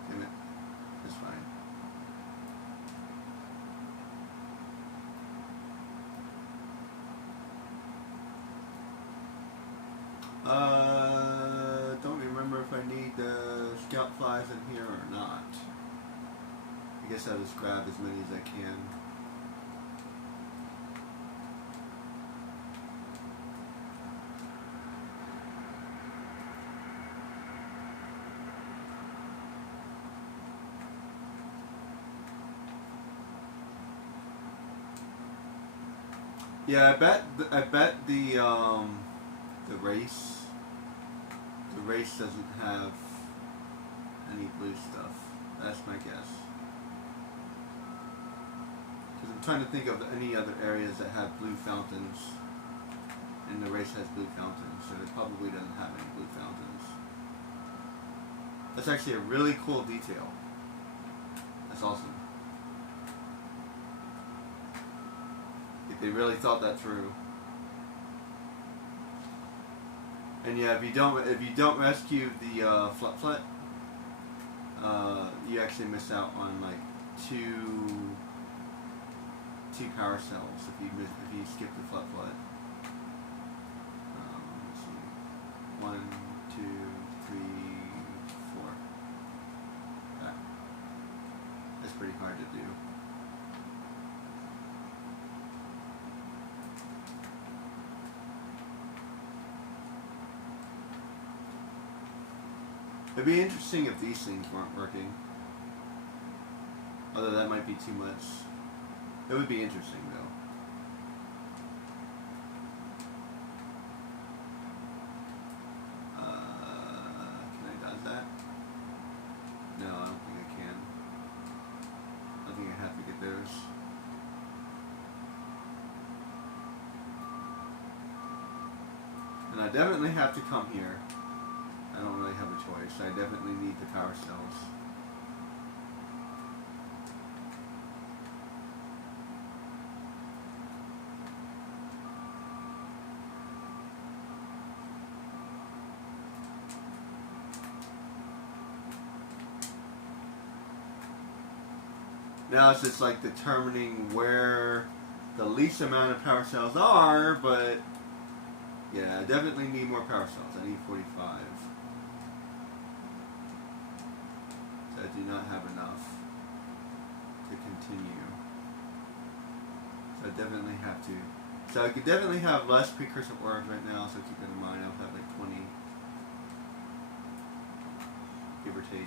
Damn it. It's fine. Don't remember if I need the scout flies in here or not. I guess I'll just grab as many as I can. Yeah, I bet the race doesn't have any blue stuff. That's my guess. Because I'm trying to think of any other areas that have blue fountains, and the race has blue fountains, so it probably doesn't have any blue fountains. That's actually a really cool detail. That's awesome. If they really thought that through. And yeah, if you don't rescue the flut, you actually miss out on like two power cells if you skip the flut. Let's see, 1, 2, 3, 4. That's pretty hard to do. It'd be interesting if these things weren't working. Although that might be too much. It would be interesting though. Can I dodge that? No, I don't think I can. I think I have to get those. And I definitely have to come here. I don't really have a choice. I definitely need the power cells. Now it's just like determining where the least amount of power cells are, but yeah, I definitely need more power cells. I need 45. So I do not have enough to continue. So I definitely have to. So I could definitely have less precursor orbs right now, so keep that in mind. I'll have like 20, give or take.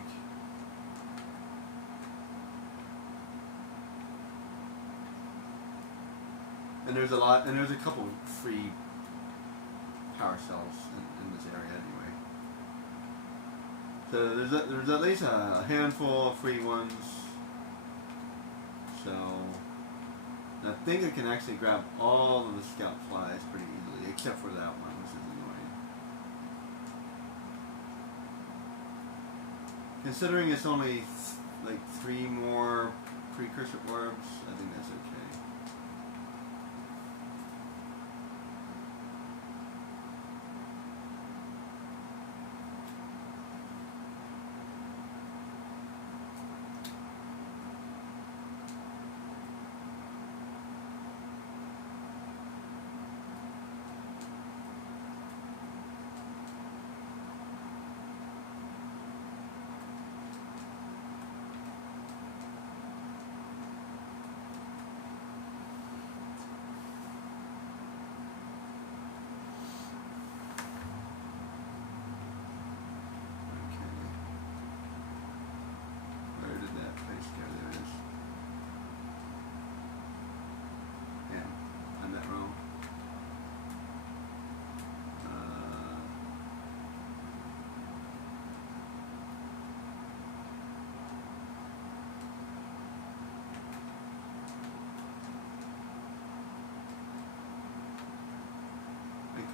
And there's a lot, and there's a couple free power cells in this area anyway. So there's at least a handful of free ones. So I think I can actually grab all of the scout flies pretty easily, except for that one, which is annoying. Considering it's only like 3 more precursor orbs, I think that's okay.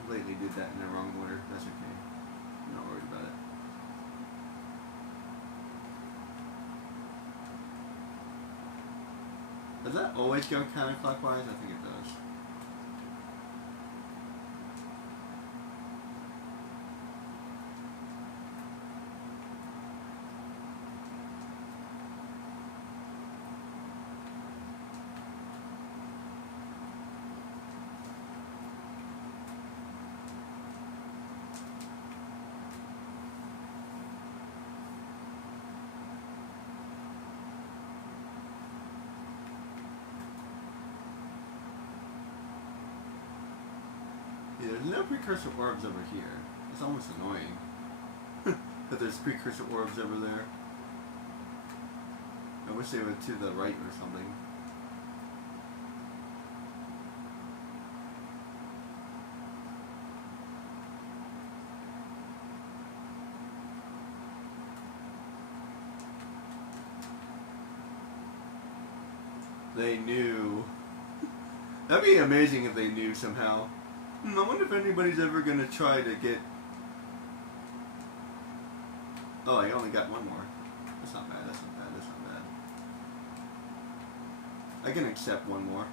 Completely did that in the wrong order. That's okay. I'm not worried about it. Does that always go counterclockwise? I think it does. Yeah, there's no precursor orbs over here. It's almost annoying that there's precursor orbs over there. I wish they were to the right or something. They knew. That'd be amazing if they knew somehow. I wonder if anybody's ever going to try to get... Oh, I only got one more. That's not bad, that's not bad, that's not bad. I can accept one more.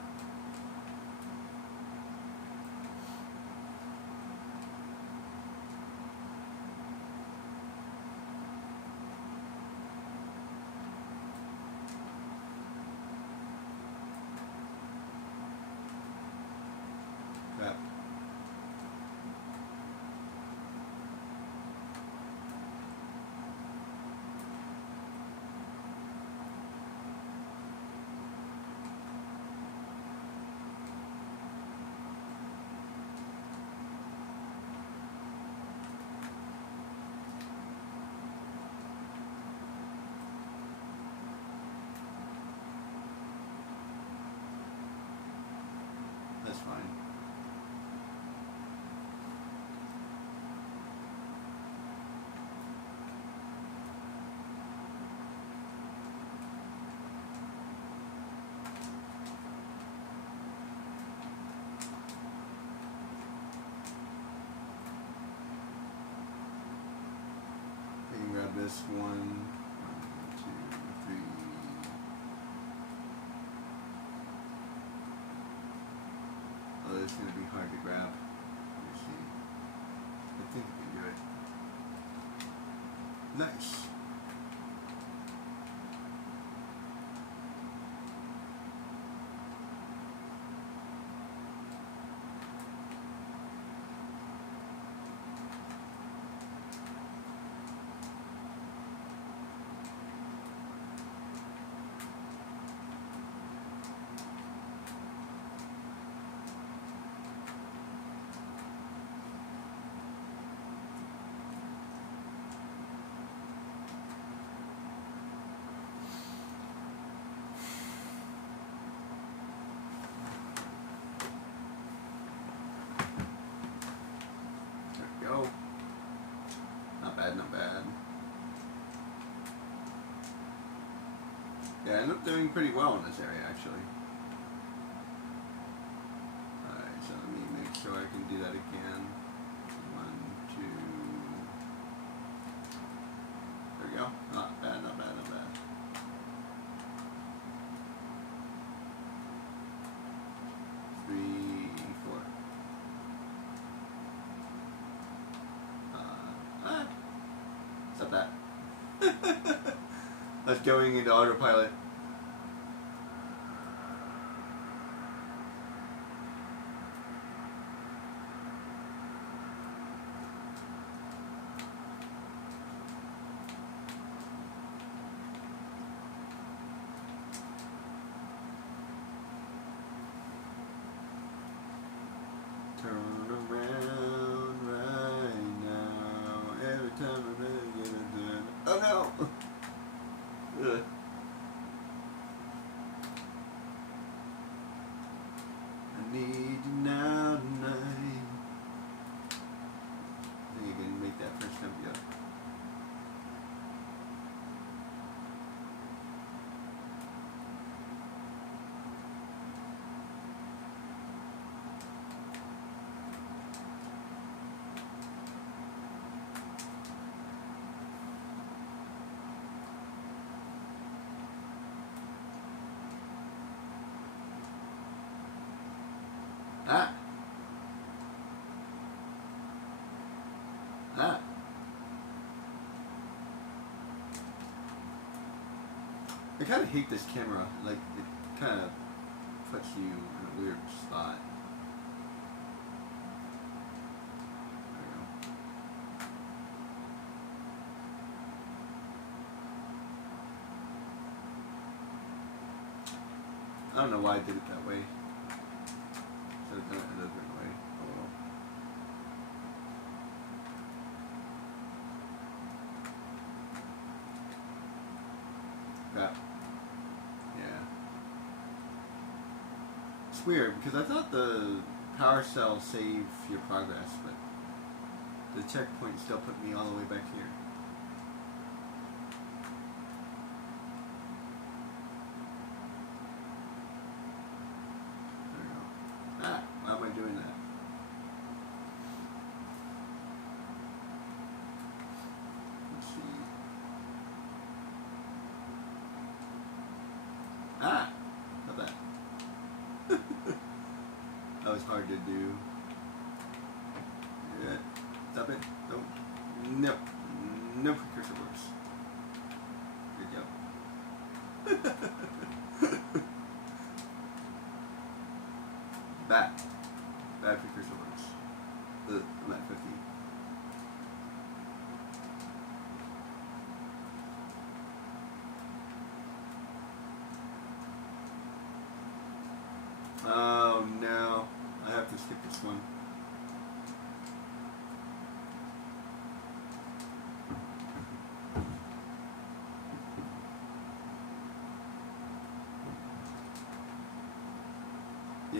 fine. I can grab this one, 2, 3. Oh, this is going to be hard to grab. Let me see. I think I can do it. Nice. Go. Not bad, not bad. Yeah, I ended up doing pretty well in this area, actually. Alright, so let me make sure I can do that again. 1, 2. There we go. Not bad, not bad, not bad. Three, 4. Stop that. I was going into autopilot. Turn around right now. Every time I really get into it. Oh no! Ugh. I need you now tonight. I think you can make that first jump up. Ah! Ah! I kind of hate this camera. Like, it kind of puts you in a weird spot. There we go. I don't know why I did it that way. Should have done it a different way. Oh well. Crap. Yeah. It's weird because I thought the power cell saved your progress, but the checkpoint still put me all the way back here. There we go. Ah, why am I doing that? Let's see. Ah! Not that. That was hard to do. Yeah. Stop it. Don't. No. No precursor works. Good job. Bad. Bad precursor works. I'm at 50. Oh no. I have to skip this one.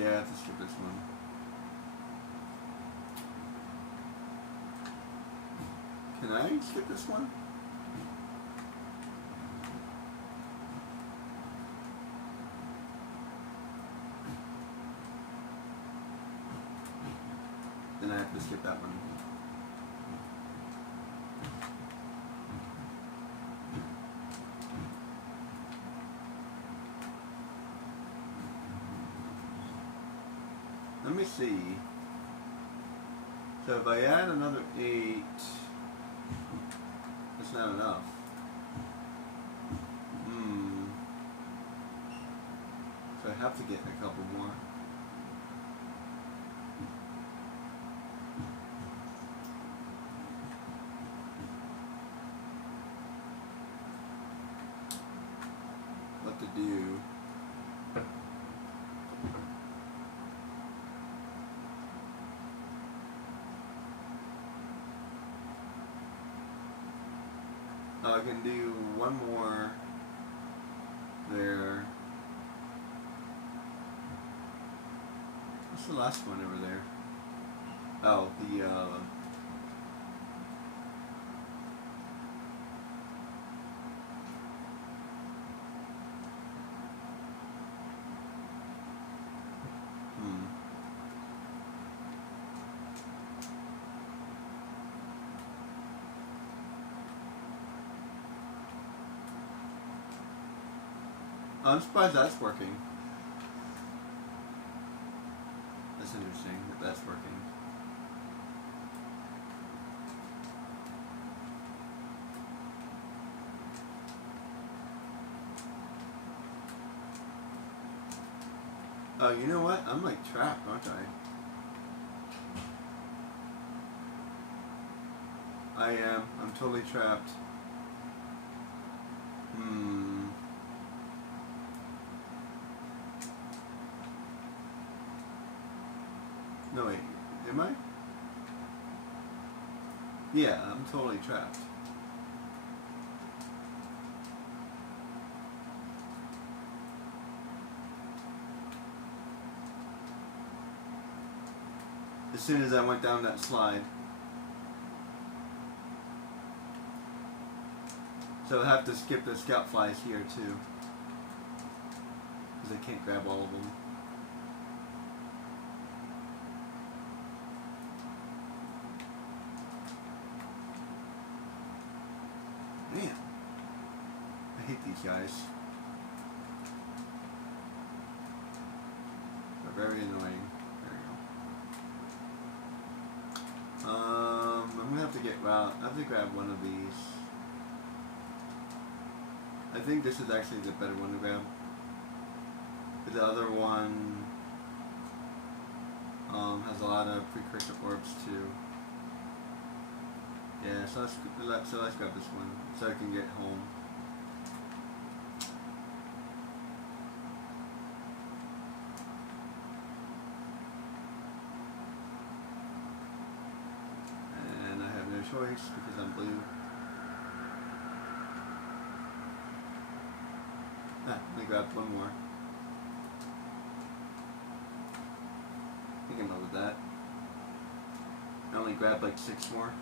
Yeah, I have to skip this one. Can I skip this one? Then I have to skip that one. Let me see. So if I add another 8, that's not enough. So I have to get a couple more. What to do? I can do one more there. What's the last one over there? Oh, the I'm surprised that's working. That's interesting that that's working. Oh, you know what? I'm like trapped, aren't I? I am. I'm totally trapped. No, wait. Am I? Yeah, I'm totally trapped. As soon as I went down that slide. So I have to skip the scout flies here too. Because I can't grab all of them. Man, I hate these guys. They're very annoying. There we go. I'm gonna have to get I have to grab one of these. I think this is actually the better one to grab. But the other one has a lot of precursor orbs too. Yeah, so let's grab this one so I can get home. And I have no choice because I'm blue. Let me grab one more. I think I'm over that. I only grabbed like 6 more.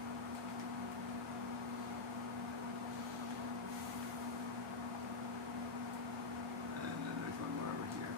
And then there's one more over here.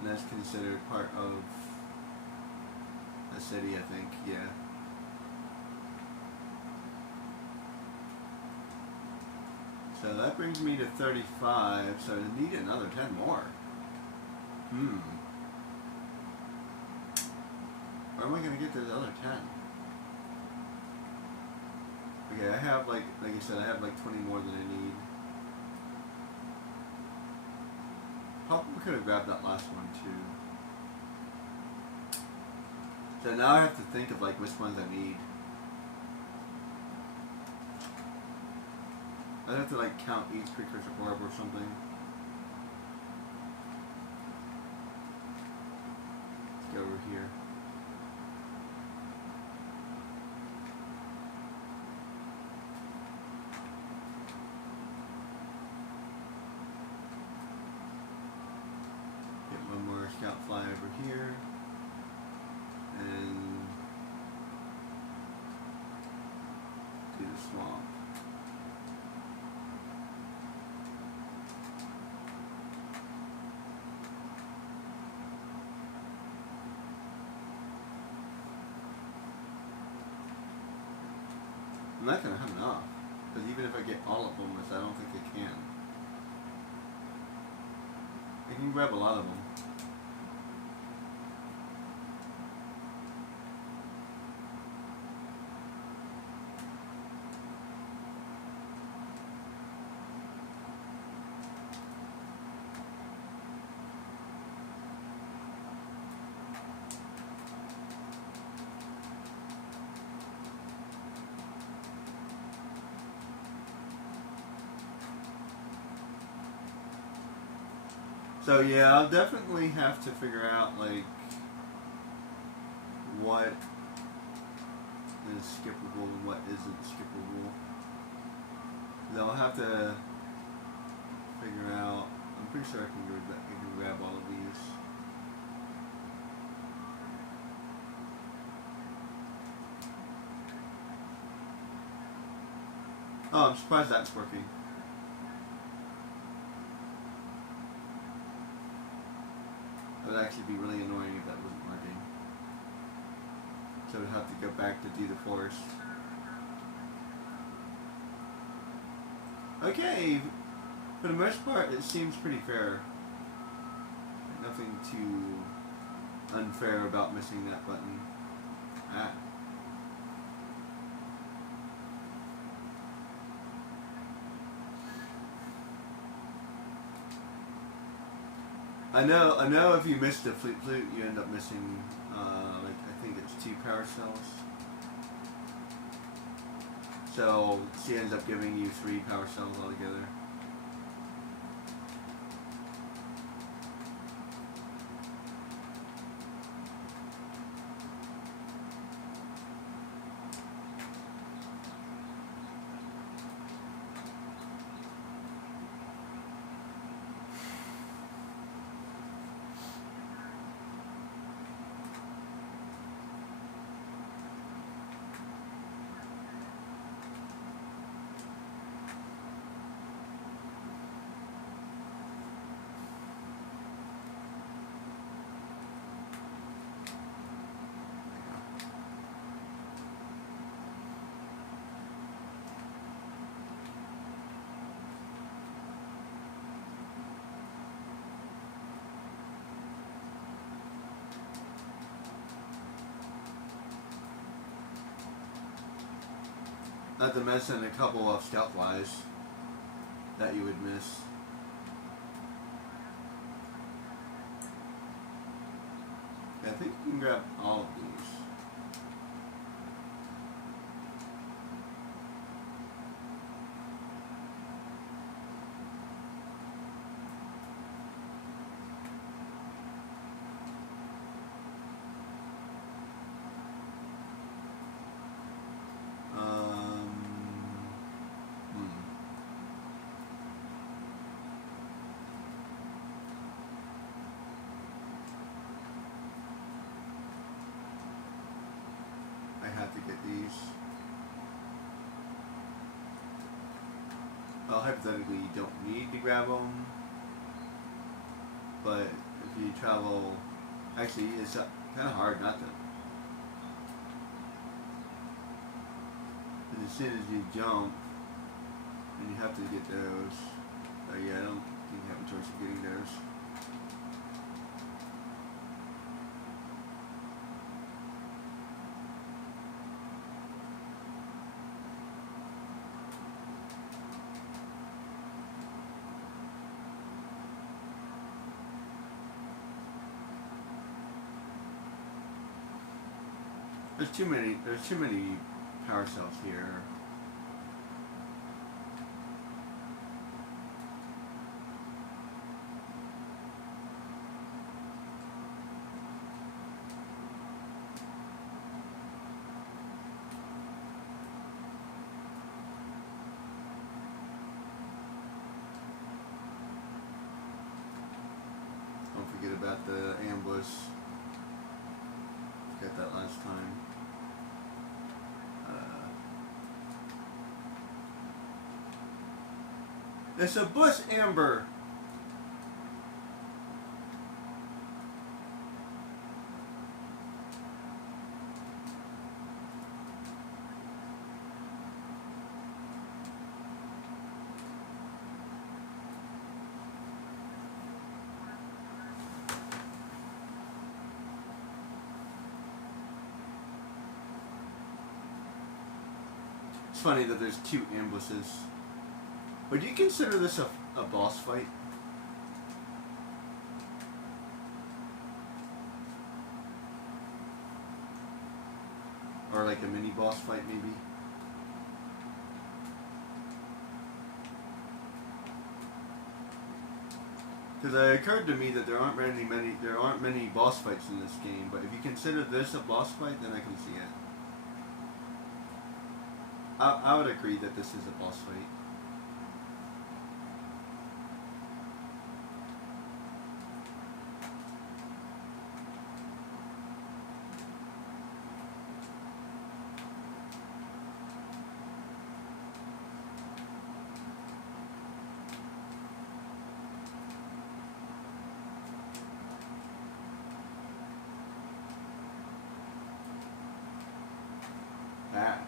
And that's considered part of a city, I think, yeah. So that brings me to 35, so I need another 10 more. Hmm. Where am I gonna get those other 10? Okay, I have like I said, I have like 20 more than I need. Probably could have grabbed that last one too. So now I have to think of like which ones I need. I'd have to like count each precursor orb or something. Let's go over here. Get one more scout fly over here. And do the swamp. I'm not gonna have enough, because even if I get all of them, which I don't think I can. I can grab a lot of them. So yeah, I'll definitely have to figure out like what is skippable and what isn't skippable. 'Cause I'll have to figure out. I'm pretty sure I can grab all of these. Oh, I'm surprised that's working. It would actually be really annoying if that wasn't working. So I'd have to go back to do the forest. Okay, for the most part, it seems pretty fair. Nothing too unfair about missing that button. Ah. I know. If you miss the flute, you end up missing, like I think it's 2 power cells. So she ends up giving you 3 power cells altogether. Not to mention a couple of stealth flies that you would miss. I think you can grab all of these. To get these. Well, hypothetically, you don't need to grab them, but if you travel, actually, it's kind of hard not to. Because as soon as you jump, then you have to get those. Yeah, I don't think you have a choice of getting those. There's too many power cells here. Don't forget about the ambush. Got that last time. It's a bush amber. It's funny that there's two ambushes. Would you consider this a boss fight? Or like a mini boss fight maybe? Because it occurred to me that there aren't many boss fights in this game, but if you consider this a boss fight, then I can see it. I would agree that this is a boss fight. That.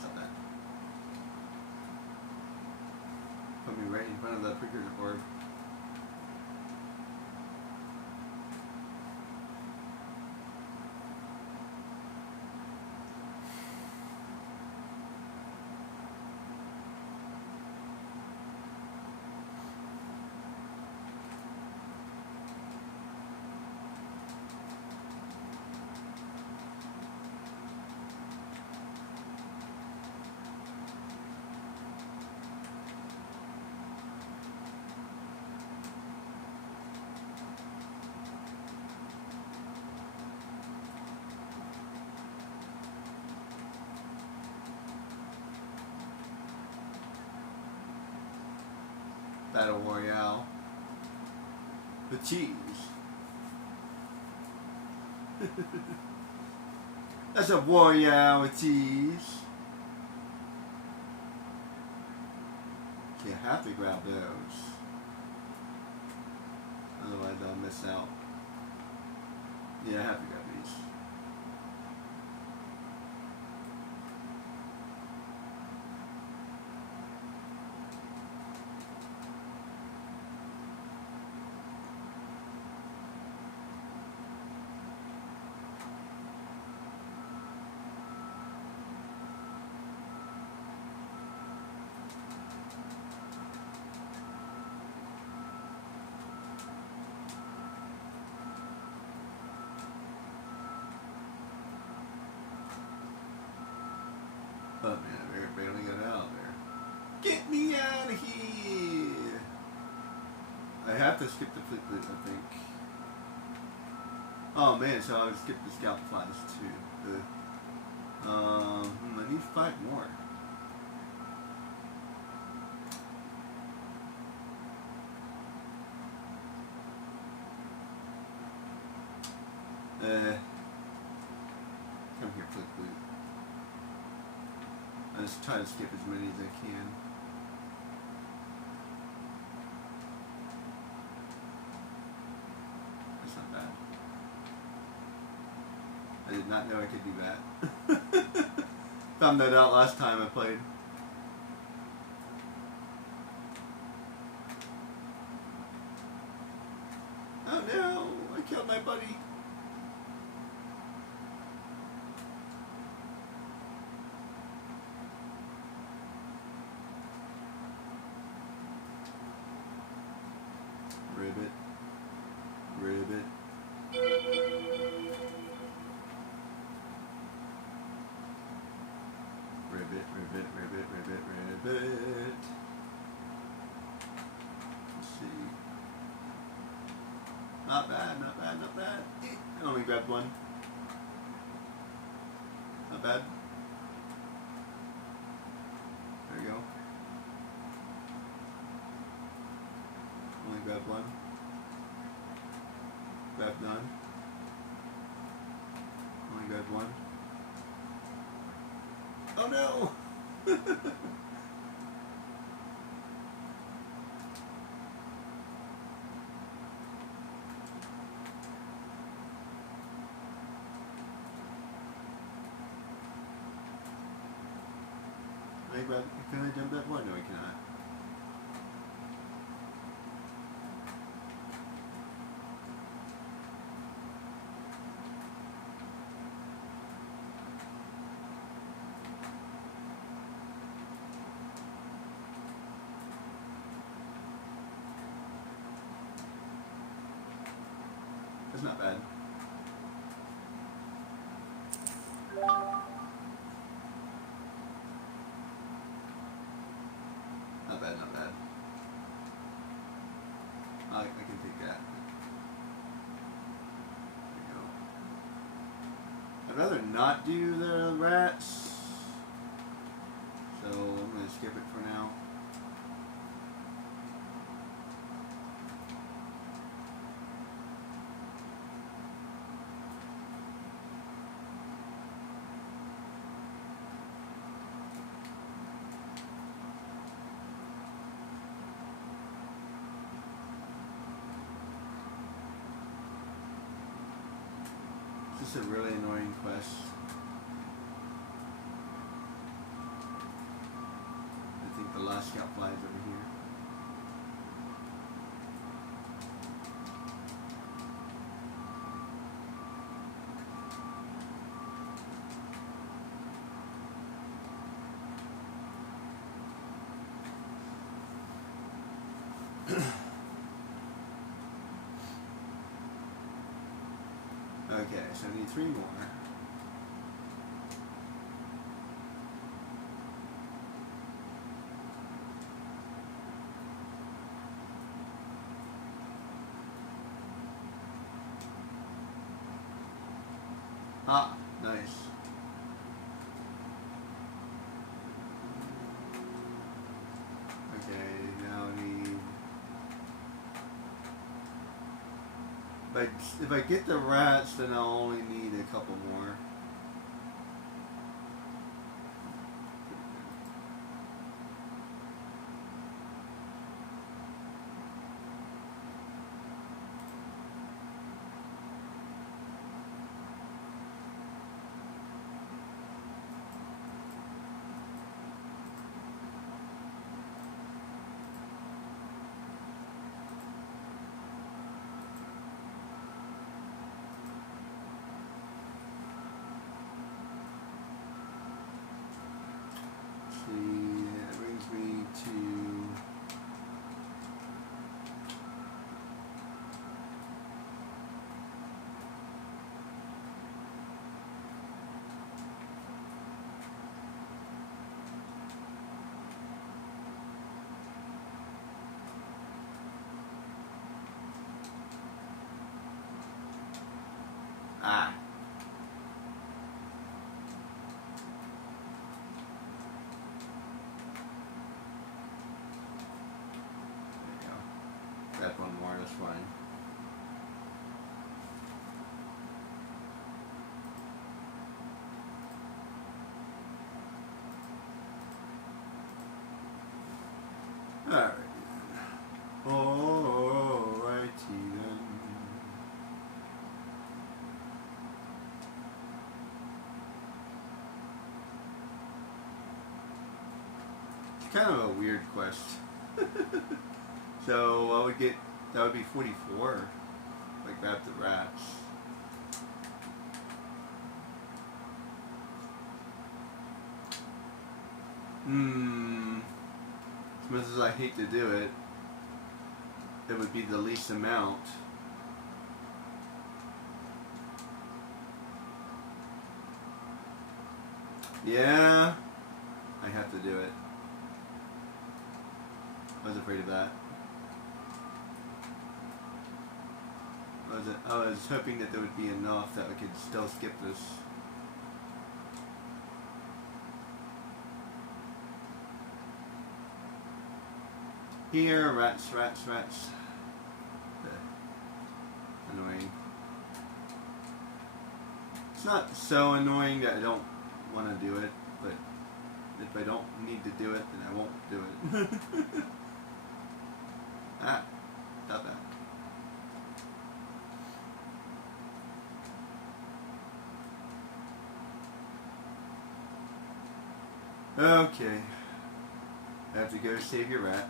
Stop that. Put me right in front of the trigger board. Battle Royale. The cheese. That's a Royale with cheese. You have to grab those. Otherwise I'll miss out. Yeah, I have to grab these. Oh man, I barely got out there. Get me out of here! I have to skip the flip loop, I think. Oh man, so I would skip the scalp flies too. I need 5 more. Come here, flip loop. I just try to skip as many as I can. That's not bad. I did not know I could do that. Found that out last time I played. Oh no! I killed my buddy. Not bad, not bad, not bad. I only grabbed one. Not bad. There you go. Only grabbed one. Grab none. Only grabbed one. Oh no! Can I jump that one? No, I cannot. That's not bad. Not bad, not bad. I can take that. There you go. I'd rather not do the rats, so I'm going to skip it for now. This is a really annoying quest. I think the last scout flies over here. Okay, so I need 3 more. Ah, nice. Okay, now I need... If I get the rats, then I'll only need a couple more. That brings me to ah. Grab one more, that's fine. Alright. Alrighty then. It's kind of a weird quest. So I would get, that would be 44 if I grabbed the rats. As much as I hate to do it, it would be the least amount. Yeah, I have to do it. I was afraid of that. I was hoping that there would be enough that I could still skip this. Here, rats. Annoying. It's not so annoying that I don't want to do it, but if I don't need to do it, then I won't do it. Ah, stop that. Okay. I have to go save your rat.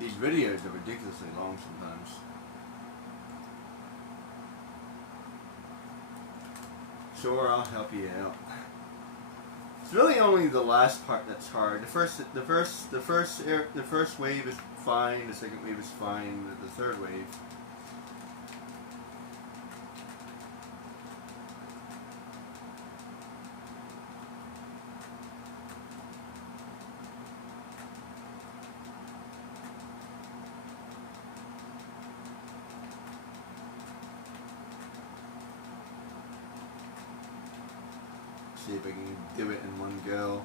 These videos are ridiculously long sometimes. Sure, I'll help you out. It's really only the last part that's hard. The first wave is fine. The second wave is fine. The third wave. See if I can do it in one go.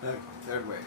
Okay, third wave.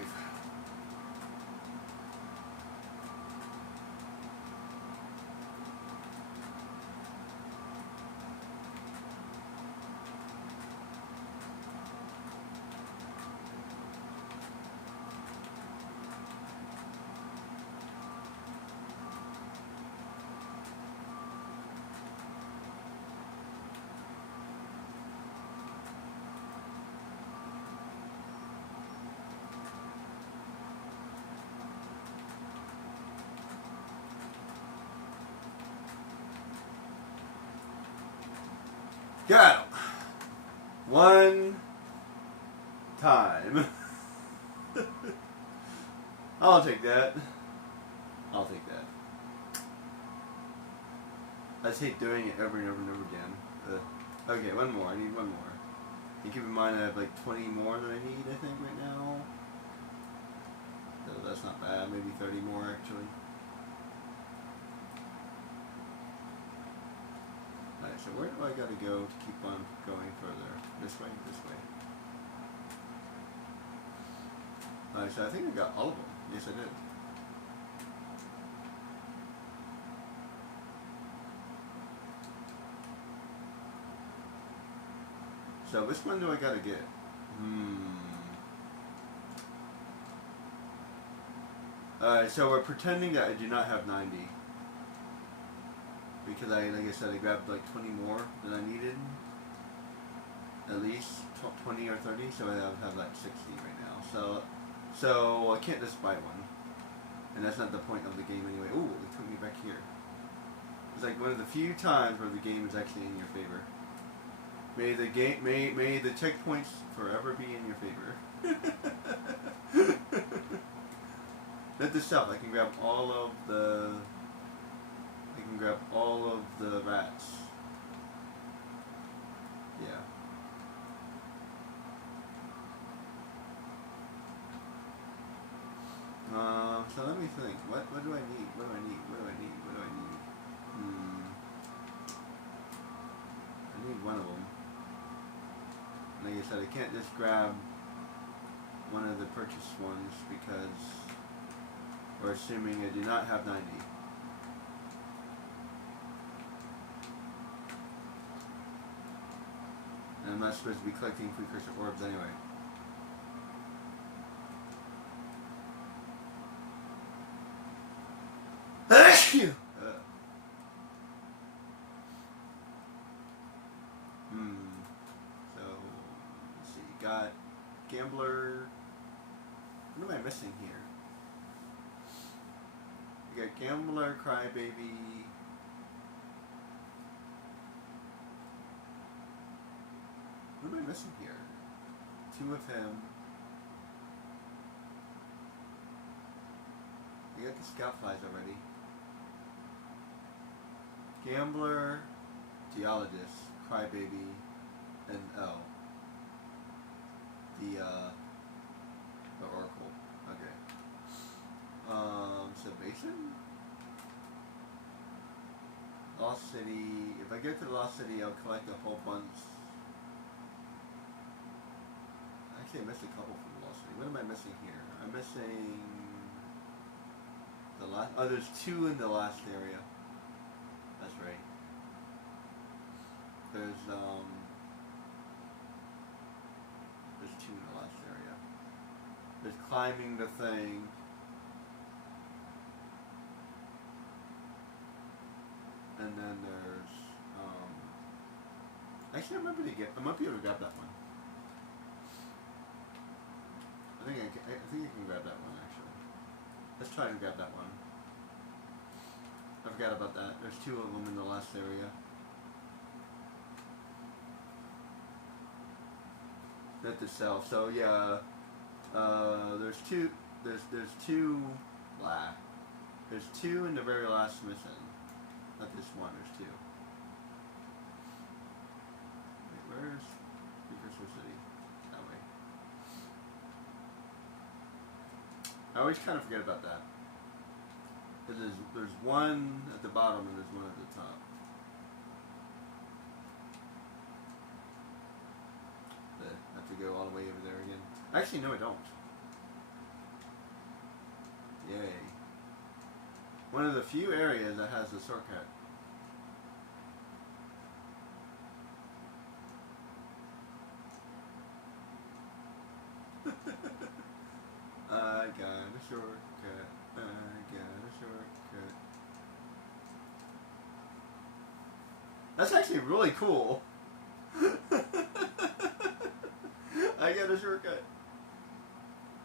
Got him. One time. I'll take that. I'll take that. I just hate doing it over and over and over again. Okay, one more. I need one more. And keep in mind I have like 20 more that I need, I think, right now. So that's not bad. Maybe 30 more, actually. Alright, so where do I gotta go to keep on going further? This way? This way. Alright, so I think I got all of them. Yes, I did. So which one do I gotta get? Alright, so we're pretending that I do not have 90. Because like I said, I grabbed like 20 more than I needed. At least 20 or 30, so I have like 60 right now. So I can't just buy one. And that's not the point of the game anyway. Ooh, it took me back here. It's like one of the few times where the game is actually in your favor. May the checkpoints forever be in your favor. Note this up, I can grab all of the rats. Yeah. So let me think. What do I need? What do I need? What do I need? What do I need? I need one of them. Like I said, I can't just grab one of the purchased ones because we're assuming I do not have 90. And I'm not supposed to be collecting precursor orbs anyway. So, let's see. Got Gambler. What am I missing here? You got Gambler, Crybaby. What am I missing here? 2 of him. You got the Scout Flies already. Gambler, Geologist, Crybaby, and the Oracle. Okay. So Basin? Lost City. If I go to the Lost City, I'll collect a whole bunch. Actually, I missed a couple from the Lost City. What am I missing here? I'm missing the last. Oh, there's 2 in the last area. That's right. There's 2 in the last area. There's climbing the thing. And then there's actually I might be able to grab that one. I think I can grab that one actually. Let's try and grab that one. I forgot about that. There's 2 of them in the last area. Not to sell. So yeah, there's 2. There's 2. There's 2 in the very last mission. Not this one. There's 2. Wait, where's Precursor City? That way. I always kind of forget about that. There's 1 at the bottom and there's 1 at the top. I have to go all the way over there again. Actually, no, I don't. Yay. One of the few areas that has a shortcut. I got a shortcut. I got a shortcut. That's actually really cool. I got a shortcut.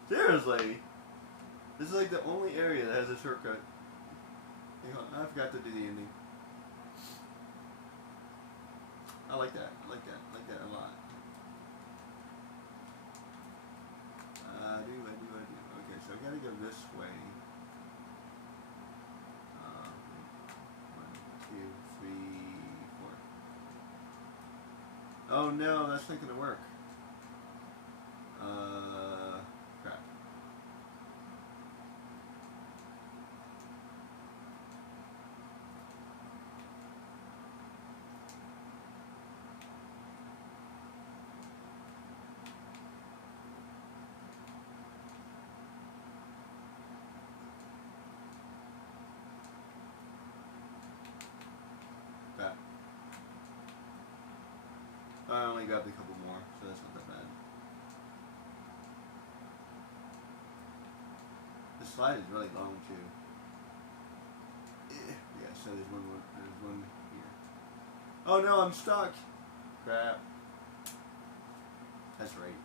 Seriously. This is like the only area that has a shortcut. Hang on, I forgot to do the ending. I like that. I like that. I like that a lot. I do. Okay, so I gotta go this way. 1, 2, 3, 4. Oh no, that's not gonna work. Crap. Crap. I only grabbed a couple more, so that's not that bad. The slide is really long too. Yeah, so there's one here. Oh no, I'm stuck. Crap. That's right.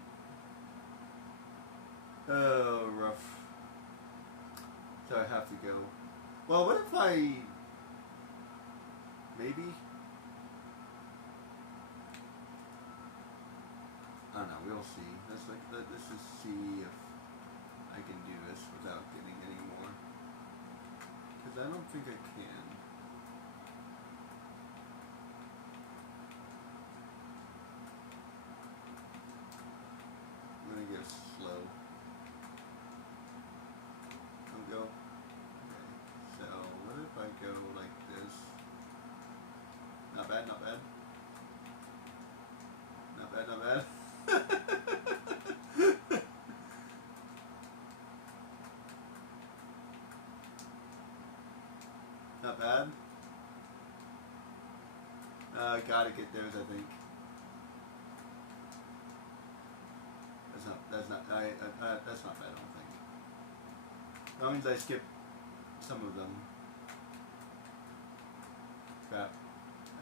Oh, rough. So I have to go. Well, what if I maybe? I don't know. We'll see. Let's just see if I can do this without getting any more. Because I don't think I can. I'm gonna go slow. Don't go. Not bad. Gotta get those, I think. That's not bad, I don't think. That means I skipped some of them. Crap.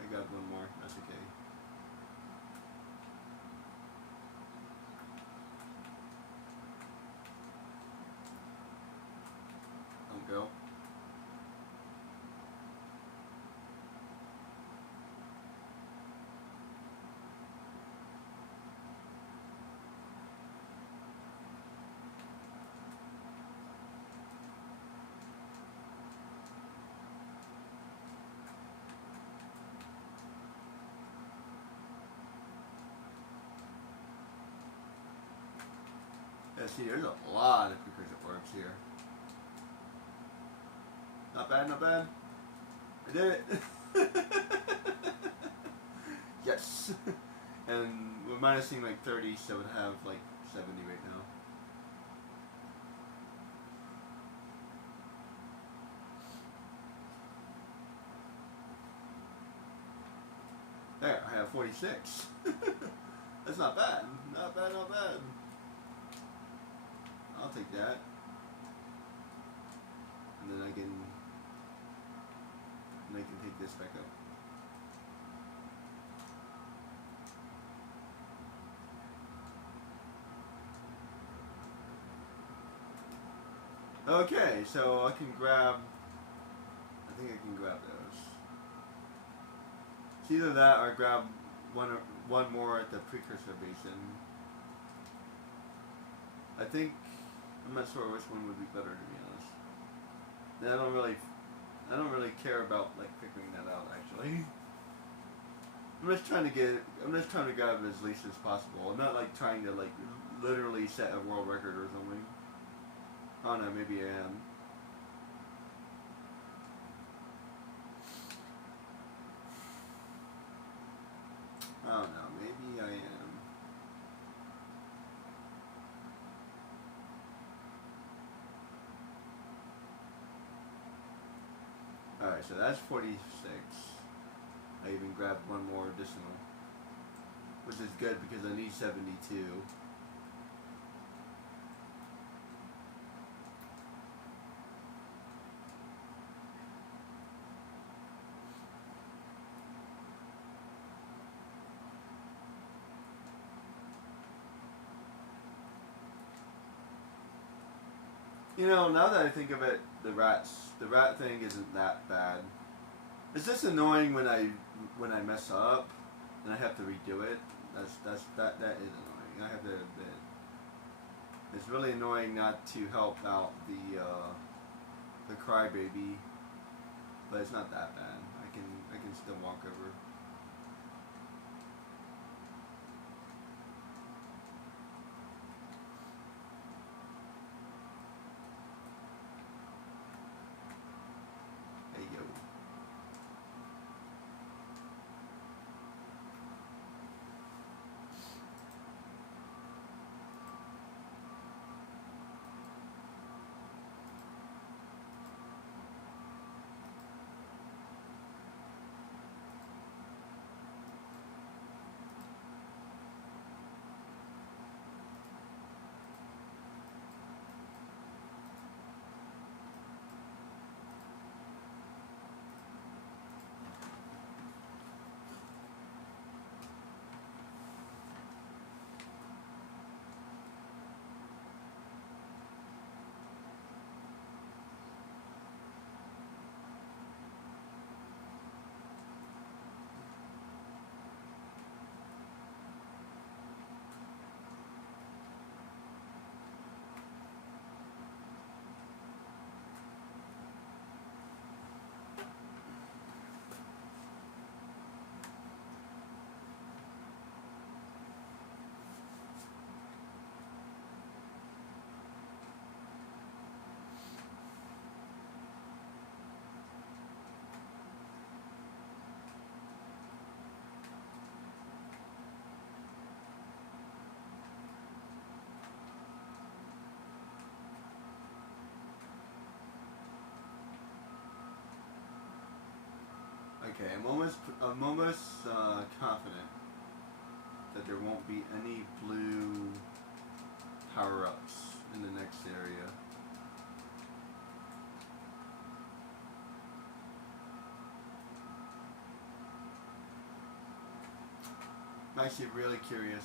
I got one more. That's okay. Don't go. Yeah, see, there's a lot of precursor orbs here. Not bad, not bad. I did it. Yes. And we're minusing like 30, so it would have like 70 right now. There, I have 46. That's not bad. Not bad, not bad. I'll take that. And then I can take this back up. Okay, so I can grab, I think I can grab those. It's either that or grab one more at the precursor basin. I'm not sure which one would be better, to be honest. And I don't really care about like figuring that out actually. I'm just trying to grab it as least as possible. I'm not like trying to like literally set a world record or something. I don't know, maybe I am. I don't know, maybe I am. Alright, so that's 46. I even grabbed one more additional, which is good because I need 72. You know, now that I think of it, the rat thing isn't that bad. It's just annoying when I mess up and I have to redo it. That is annoying. I have to admit. It's really annoying not to help out the crybaby, but it's not that bad. I can still walk over. Hey yo. Okay, I'm almost confident that there won't be any blue power-ups in the next area. I'm actually really curious.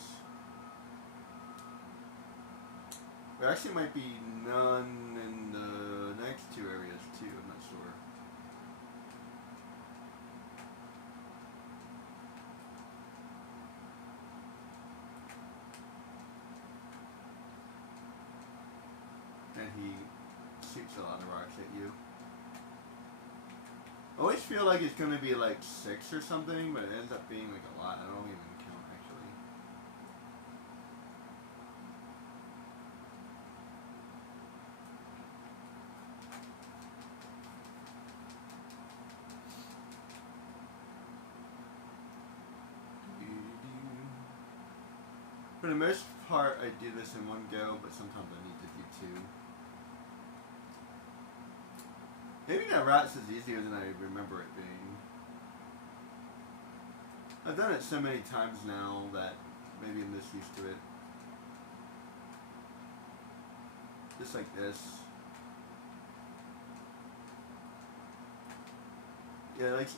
There actually might be none in the next two areas too, I'm not sure. And he shoots a lot of rocks at you. I always feel like it's going to be like 6 or something, but it ends up being like a lot. I don't even count actually. For the most part, I do this in one go, but sometimes I need to do 2. Maybe that rats is easier than I remember it being. I've done it so many times now that maybe I'm just used to it. Just like this. Yeah, like,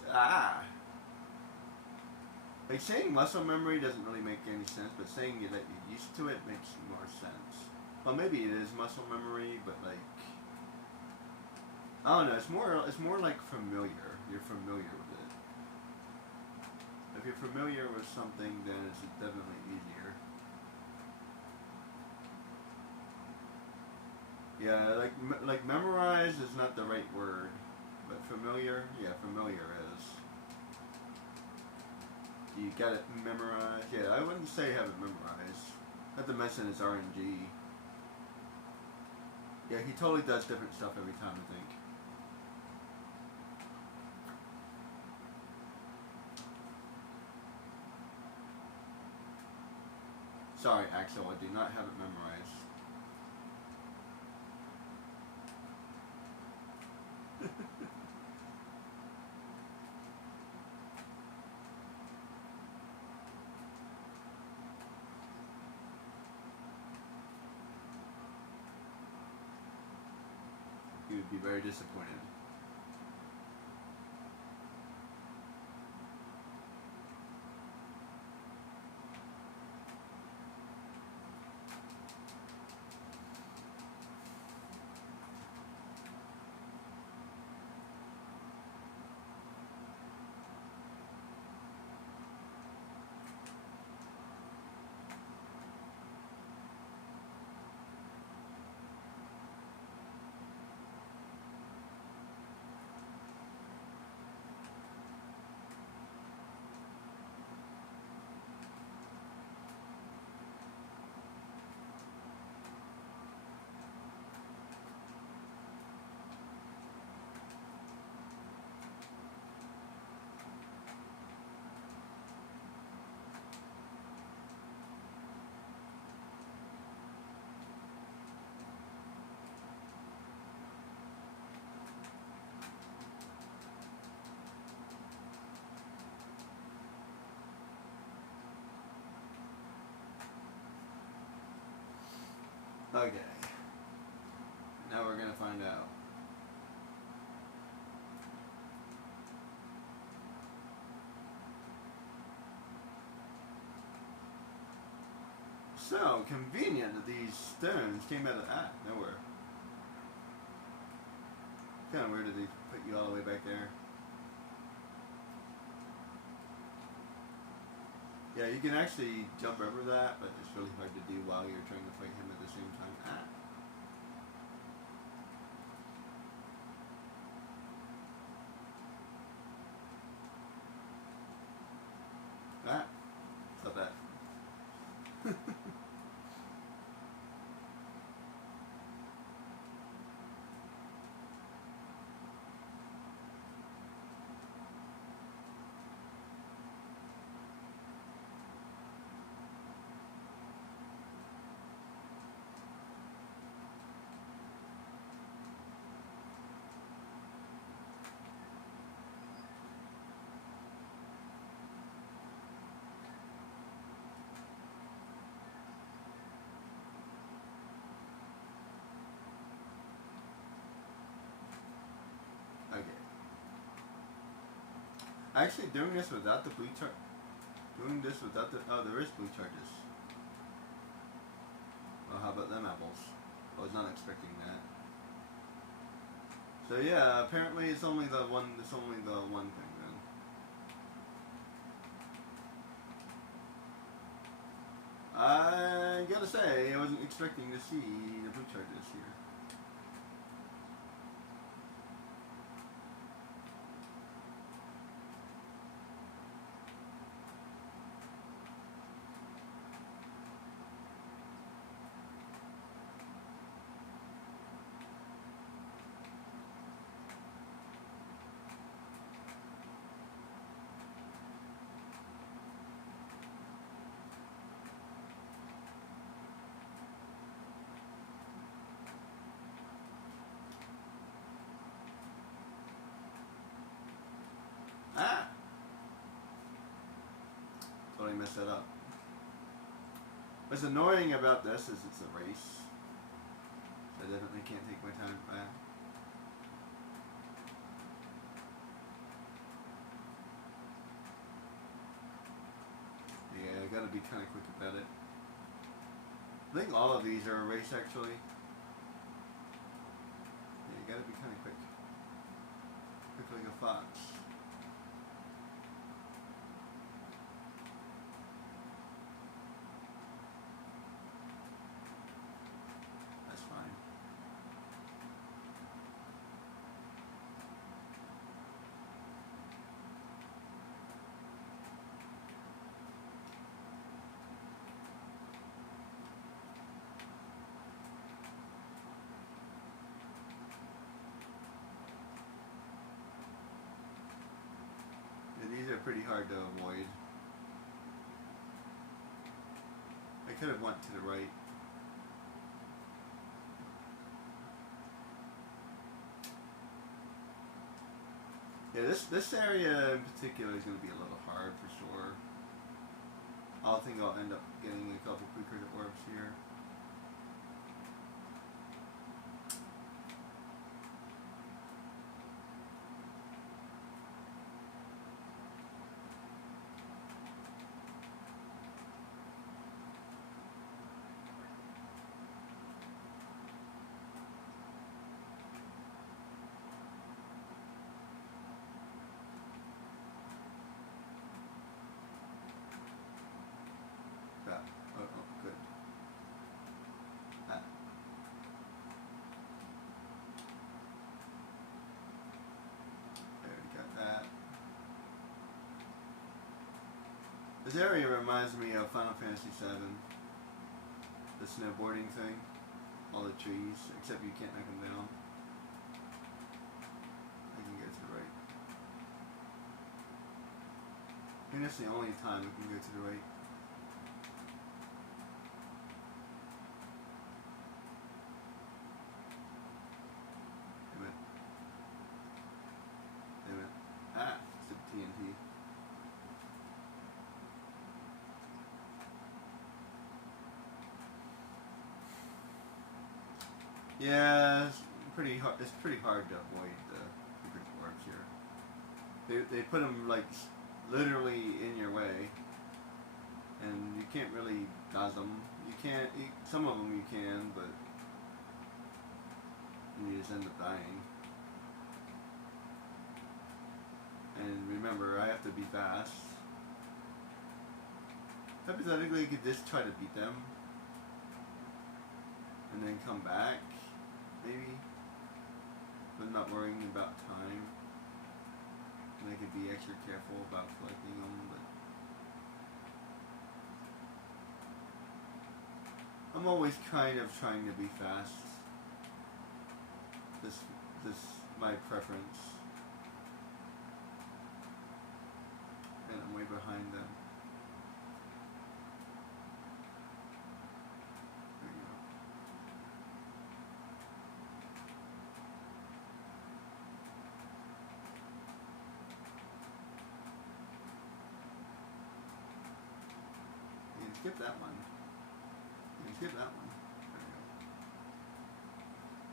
like saying muscle memory doesn't really make any sense, but saying that you're used to it makes more sense. Well, maybe it is muscle memory, but like, I don't know. It's more like familiar. You're familiar with it. If you're familiar with something, then it's definitely easier. Yeah, like memorize is not the right word, but familiar, yeah, familiar is. You got it memorized. Yeah, I wouldn't say have it memorized. Not to mention it's RNG. Yeah, he totally does different stuff every time, I think. Sorry, Axel, I do not have it memorized. He would be very disappointed. Okay. Now we're gonna find out. So convenient that these stones came out of nowhere. Kind of weird that they put you all the way back there. Yeah, you can actually jump over that, but it's really hard to do while you're trying to fight him at the same time. Stop that. Actually, doing this without the blue chart. Doing this without the. Oh, there is blue charges. Well, how about them apples? I was not expecting that. So yeah, apparently it's only the one. It's only the one thing then. I gotta say, I wasn't expecting to see the blue charges here. Ah! Totally messed that up. What's annoying about this is it's a race. So I definitely can't take my time back. Yeah, I gotta be kind of quick about it. I think all of these are a race actually. Yeah, you gotta be kind of quick. Quick like a fox. That's fine. Yeah, these are pretty hard to avoid. I could have went to the right. Yeah, this area in particular is going to be a little hard for sure. I think I'll end up getting a couple quicker orbs here. Ah, oh, good. Ah. There, we got that. This area reminds me of Final Fantasy VII. The snowboarding thing. All the trees, except you can't knock them down. I can go to the right. I think that's the only time we can go to the right. Damn it. Damn it. Ah, it's the TNT. Yeah, it's pretty hard. It's pretty hard to avoid the secret orbs here. They put them like literally in your way, and you can't really dodge them. You can't. Some of them you can, but you just end up dying. And remember, I have to be fast. Hypothetically, you could just try to beat them, and then come back. Maybe, but not worrying about time. And I could be extra careful about collecting them, but I'm always kind of trying to be fast. This my preference, and I'm way behind them. There you go. You can skip that one. You can skip that one. There you go.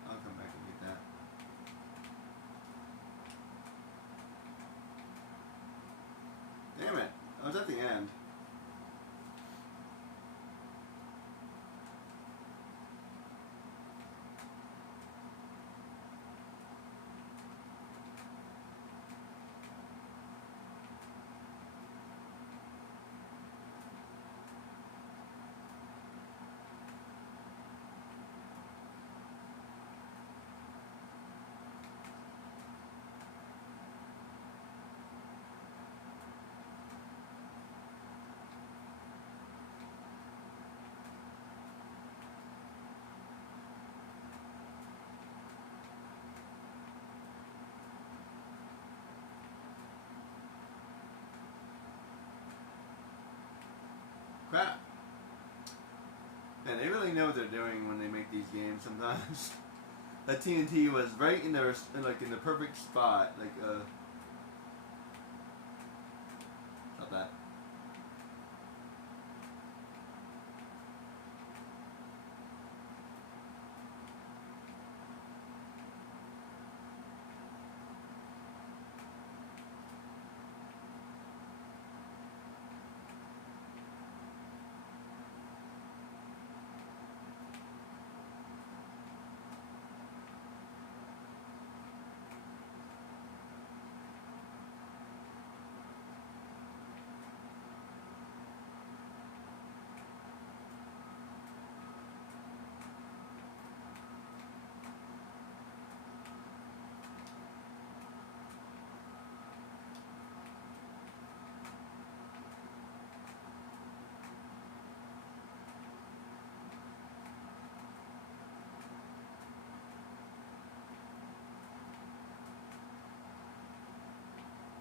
I'll come back and get that. end. Crap. And they really know what they're doing when they make these games sometimes. That TNT was right in their, like in the perfect spot, like not that.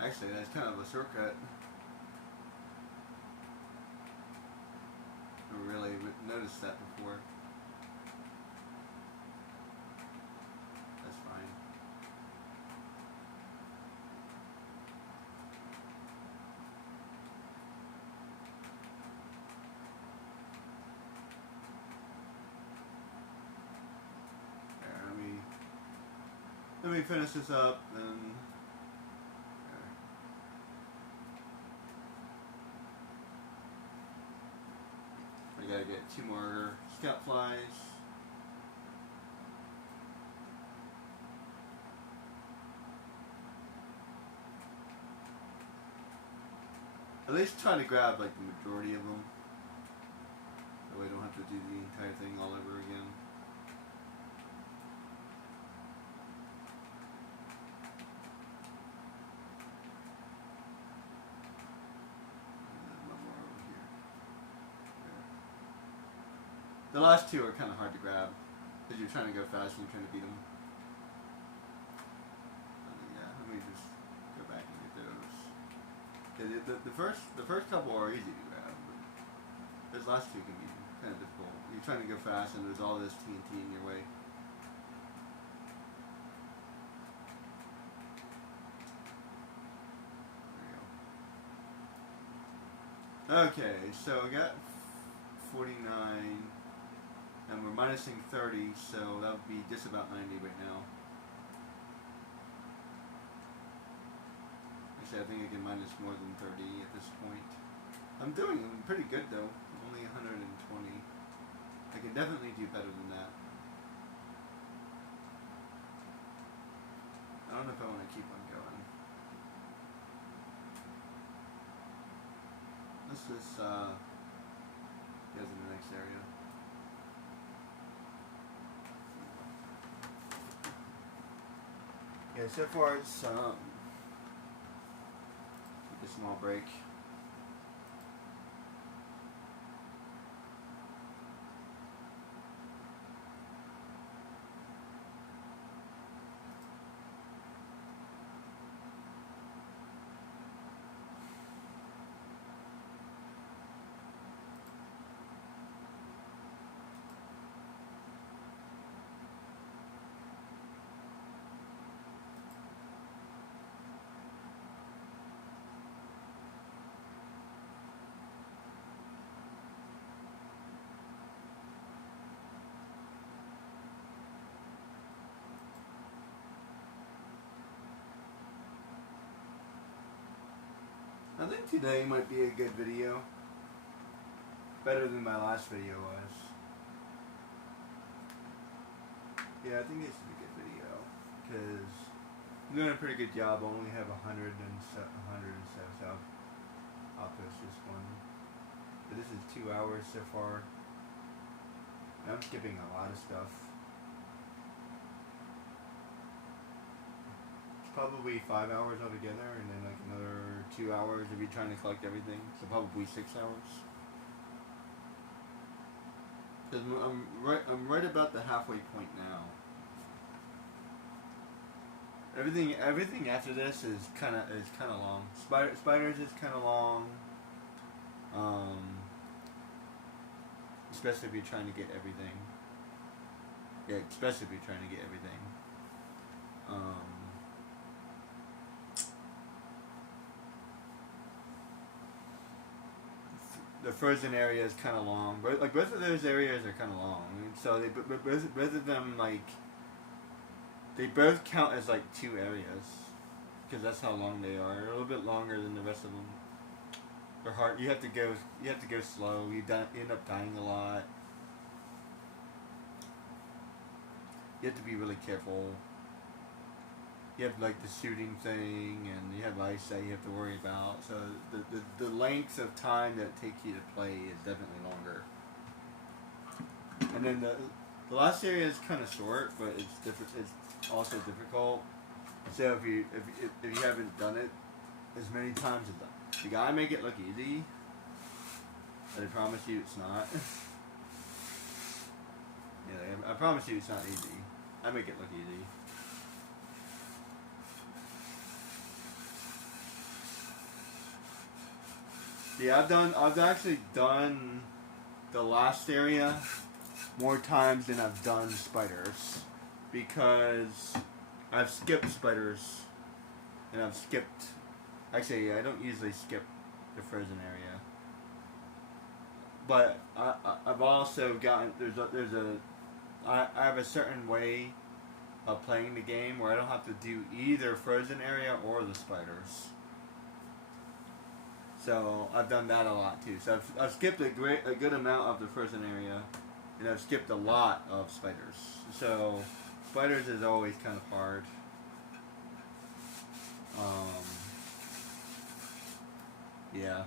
Actually, that's kind of a shortcut. I really noticed that before. That's fine. There, let me finish this up and. I gotta get 2 more scout flies. At least try to grab like the majority of them. That way I don't have to do the entire thing all over again. The last 2 are kind of hard to grab because you're trying to go fast and you're trying to beat them. Yeah, let me just go back and get those. The first couple are easy to grab, but those last 2 can be kind of difficult. You're trying to go fast and there's all this TNT in your way. There you go. Okay, so I got 49. And we're minusing 30, so that would be just about 90 right now. Actually, I think I can minus more than 30 at this point. I'm doing pretty good though, only 120. I can definitely do better than that. I don't know if I want to keep on going. Let's just go to the next area. Yeah, so far it's take a small break. I think today might be a good video. Better than my last video was. Yeah, I think this is a good video. Because I'm doing a pretty good job. I only have 107 subs. I'll post this one. But this is 2 hours so far. And I'm skipping a lot of stuff. It's probably 5 hours altogether, and then like another 2 hours if you're trying to collect everything. So probably 6 hours. Cause I'm right about the halfway point now. Everything after this is kind of long. Spiders is kind of long. Especially if you're trying to get everything. Yeah, especially if you're trying to get everything. The frozen area is kind of long, but like both of those areas are kind of long. So both of them like they both count as like 2 areas because that's how long they are. They're a little bit longer than the rest of them. They're hard. You have to go slow. You end up dying a lot. You have to be really careful. You have like the shooting thing, and you have ice that you have to worry about. So the length of time that it takes you to play is definitely longer. And then the last area is kind of short, but it's different. It's also difficult. So if you haven't done it as many times as the guy make it look easy, but I promise you it's not. Yeah, I promise you it's not easy. I make it look easy. Yeah, I've actually done the last area more times than I've done spiders because I've skipped spiders and I've skipped. Actually, I don't usually skip the frozen area, but I've also gotten I have a certain way of playing the game where I don't have to do either frozen area or the spiders. So I've done that a lot too. So I've skipped a good amount of the frozen area, and I've skipped a lot of spiders. So spiders is always kind of hard. Yeah.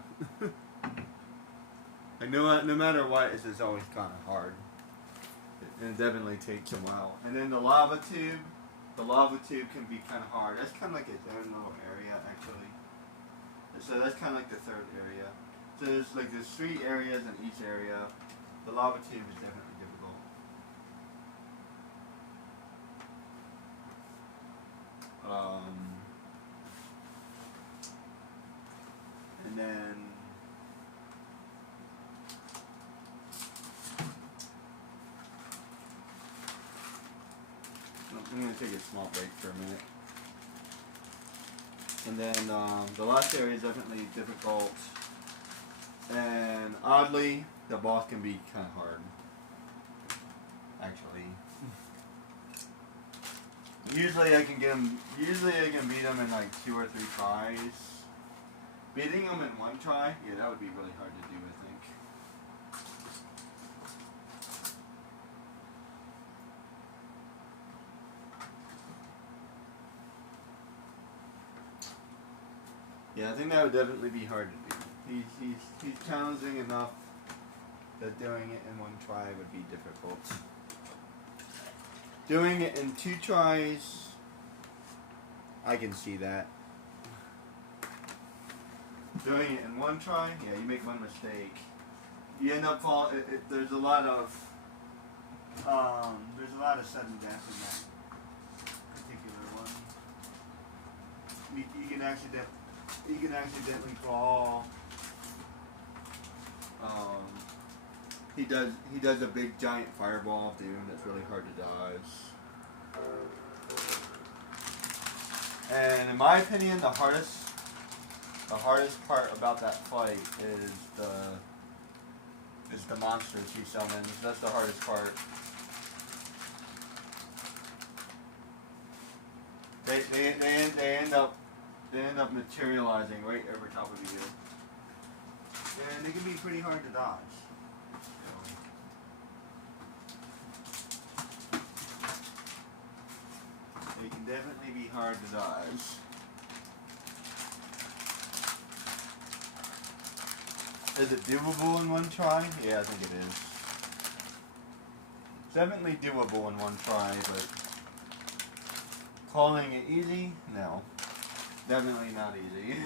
I know no matter what, it's just always kind of hard. And it definitely takes a while. And then the lava tube can be kind of hard. That's kind of like its own little area actually. So that's kind of like the third area. So there's 3 areas in each area. The lava tube is definitely difficult. And then I'm going to take a small break for a minute. And then the last area is definitely difficult. And oddly, the boss can be kind of hard. Actually. Usually I can beat them in like 2 or 3 tries. Beating them in 1 try, yeah, that would be really hard to do, I think. Yeah, I think that would definitely be hard to do. He's challenging enough that doing it in 1 try would be difficult. Doing it in 2 tries, I can see that. Doing it in 1 try, yeah, you make 1 mistake. You end up falling. There's a lot of sudden death in that particular one. You can accidentally fall. He does a big giant fireball of doom that's really hard to dodge. And in my opinion, the hardest part about that fight is the monsters he summons. That's the hardest part. They end up They end up materializing right over top of you. And they can be pretty hard to dodge. They can definitely be hard to dodge. Is it doable in one try? Yeah, I think it is. Definitely doable in one try, but calling it easy? No. Definitely not easy.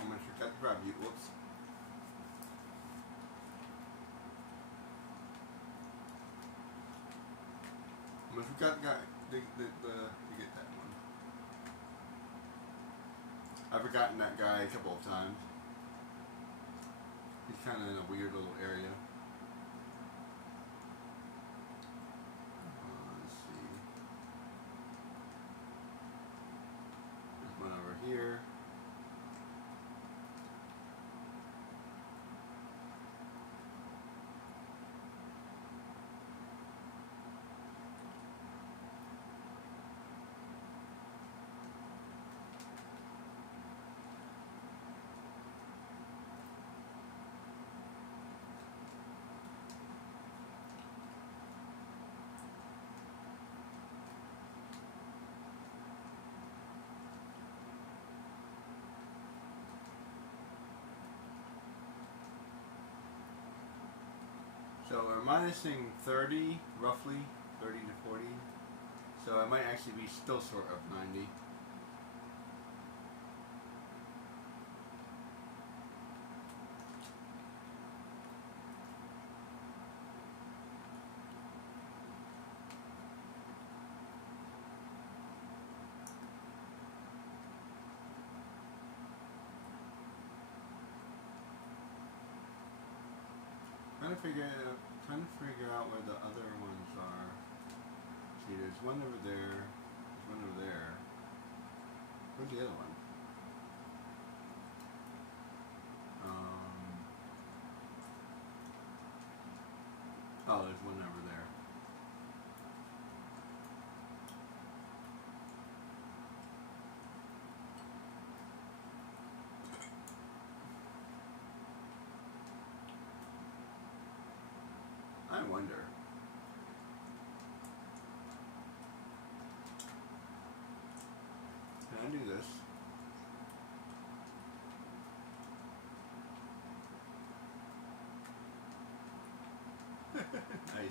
I'm gonna forget to grab you. Whoops. I forgot to get that one. I've forgotten that guy a couple of times. He's kind of in a weird little area. Let's see. There's one over here. So we're minusing 30, roughly, 30 to 40. So I might actually be still short of 90. Trying to figure out where the other ones are. See, there's one over there. There's one over there. Where's the other one? Oh, there's one over there. wonder. Can I do this? Nice.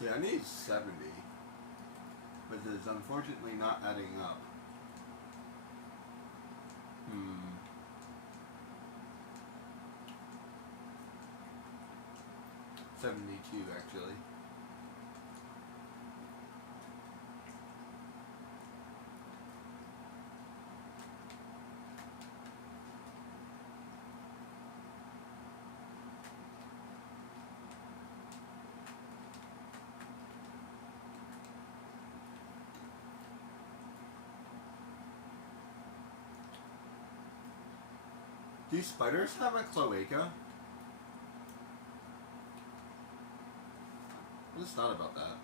See, I need 70, but it's unfortunately not adding up. 72 actually. Do spiders have a cloaca? I just thought about that.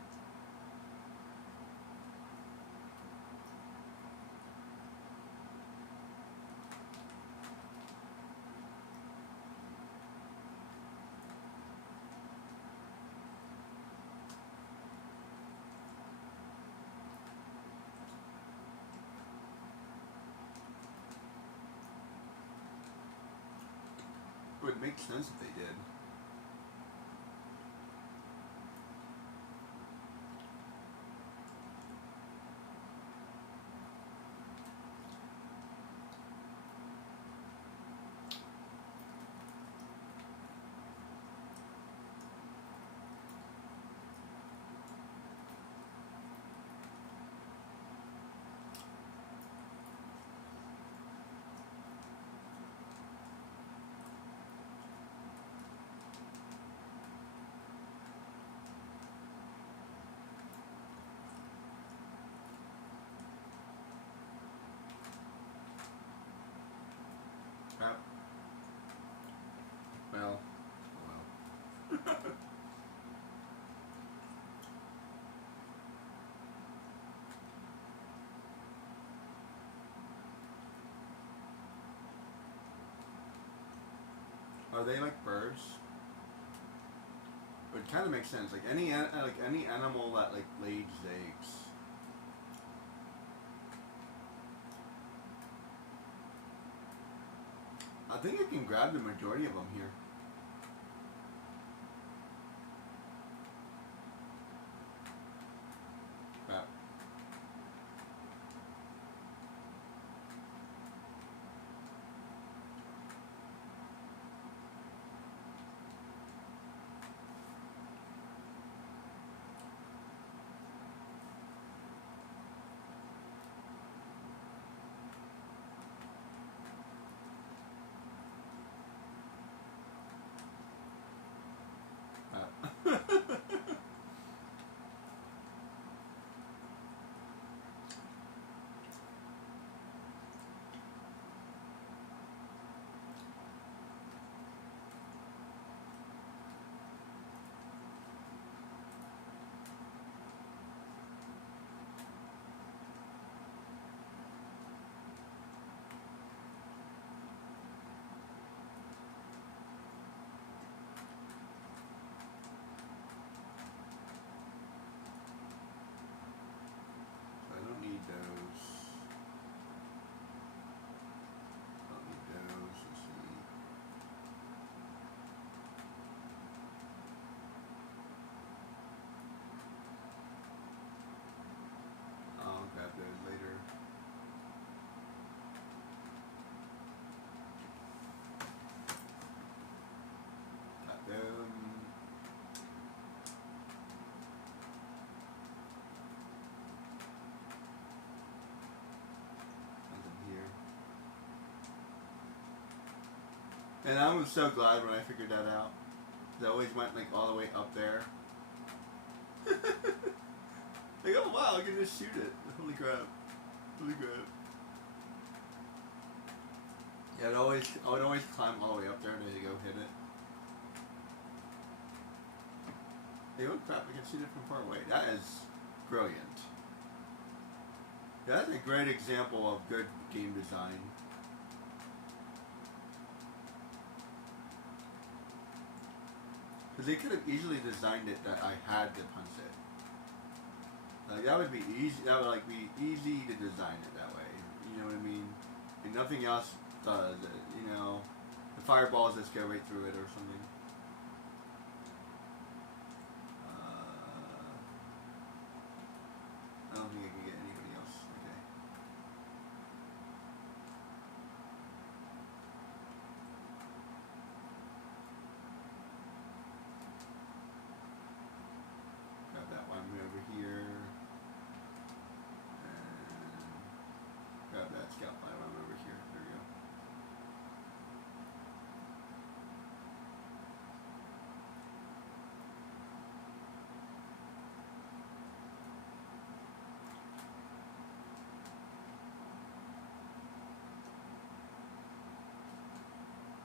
It would make sense if they did. Well. Are they like birds? It kind of makes sense. Like any animal that like lays eggs. I think I can grab the majority of them here. Crap. And I was so glad when I figured that out. I always went like all the way up there. Like, oh wow, I can just shoot it. Holy crap. Holy crap. Yeah, I would always climb all the way up there to go hit it. Hey, oh crap, I can shoot it from far away. That is brilliant. Yeah, that's a great example of good game design. Because they could have easily designed it that I had to punch it. Like, that would be easy. That would like be easy to design it that way. You know what I mean? And nothing else does it. You know, the fireballs just go right through it or something. I don't think I can get anybody else. Okay. Grab that one over here. And grab that scout fly one over here. There we go.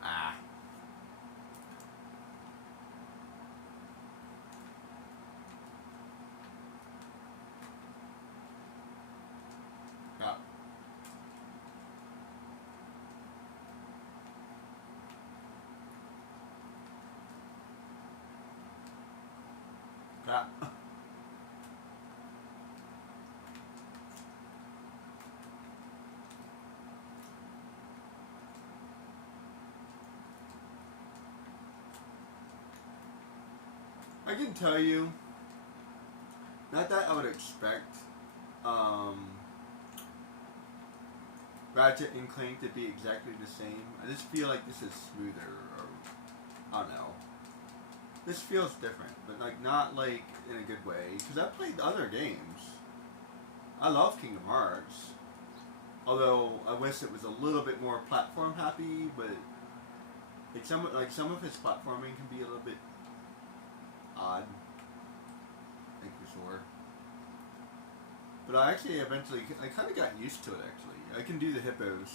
Ah. Crap. Crap. I can tell you, not that I would expect Ratchet and Clank to be exactly the same. I just feel like this is smoother, or I don't know. This feels different, but like not like in a good way. Because I played other games. I love Kingdom Hearts, although I wish it was a little bit more platform happy. But like some of his platforming can be a little bit odd, I think for sure. But I actually eventually, I kind of got used to it. Actually, I can do the hippos,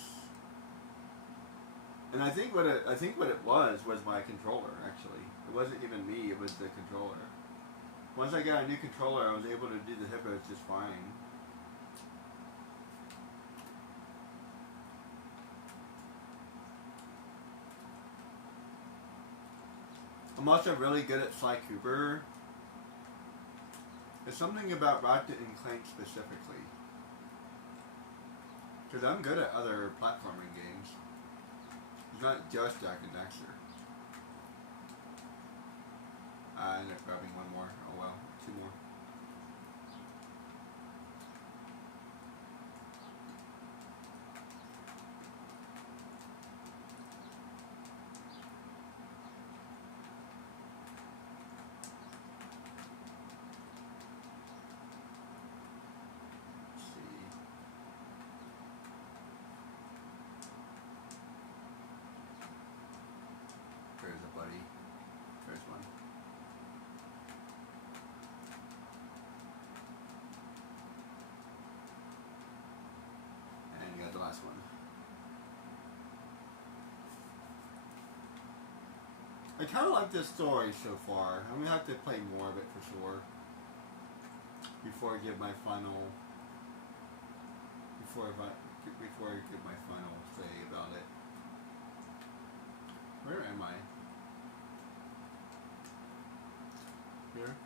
and I think what it was my controller. Actually, it wasn't even me; it was the controller. Once I got a new controller, I was able to do the hippos just fine. I'm also really good at Sly Cooper. There's something about Ratchet and Clank specifically. Because I'm good at other platforming games. It's not just Jak and Daxter. I ended up grabbing one more. Oh well, two more. There's a buddy. There's one. And you got the last one. I kind of like this story so far. I'm going to have to play more of it for sure. Before I give my final... Before I give my final say about it. Where am I? Here?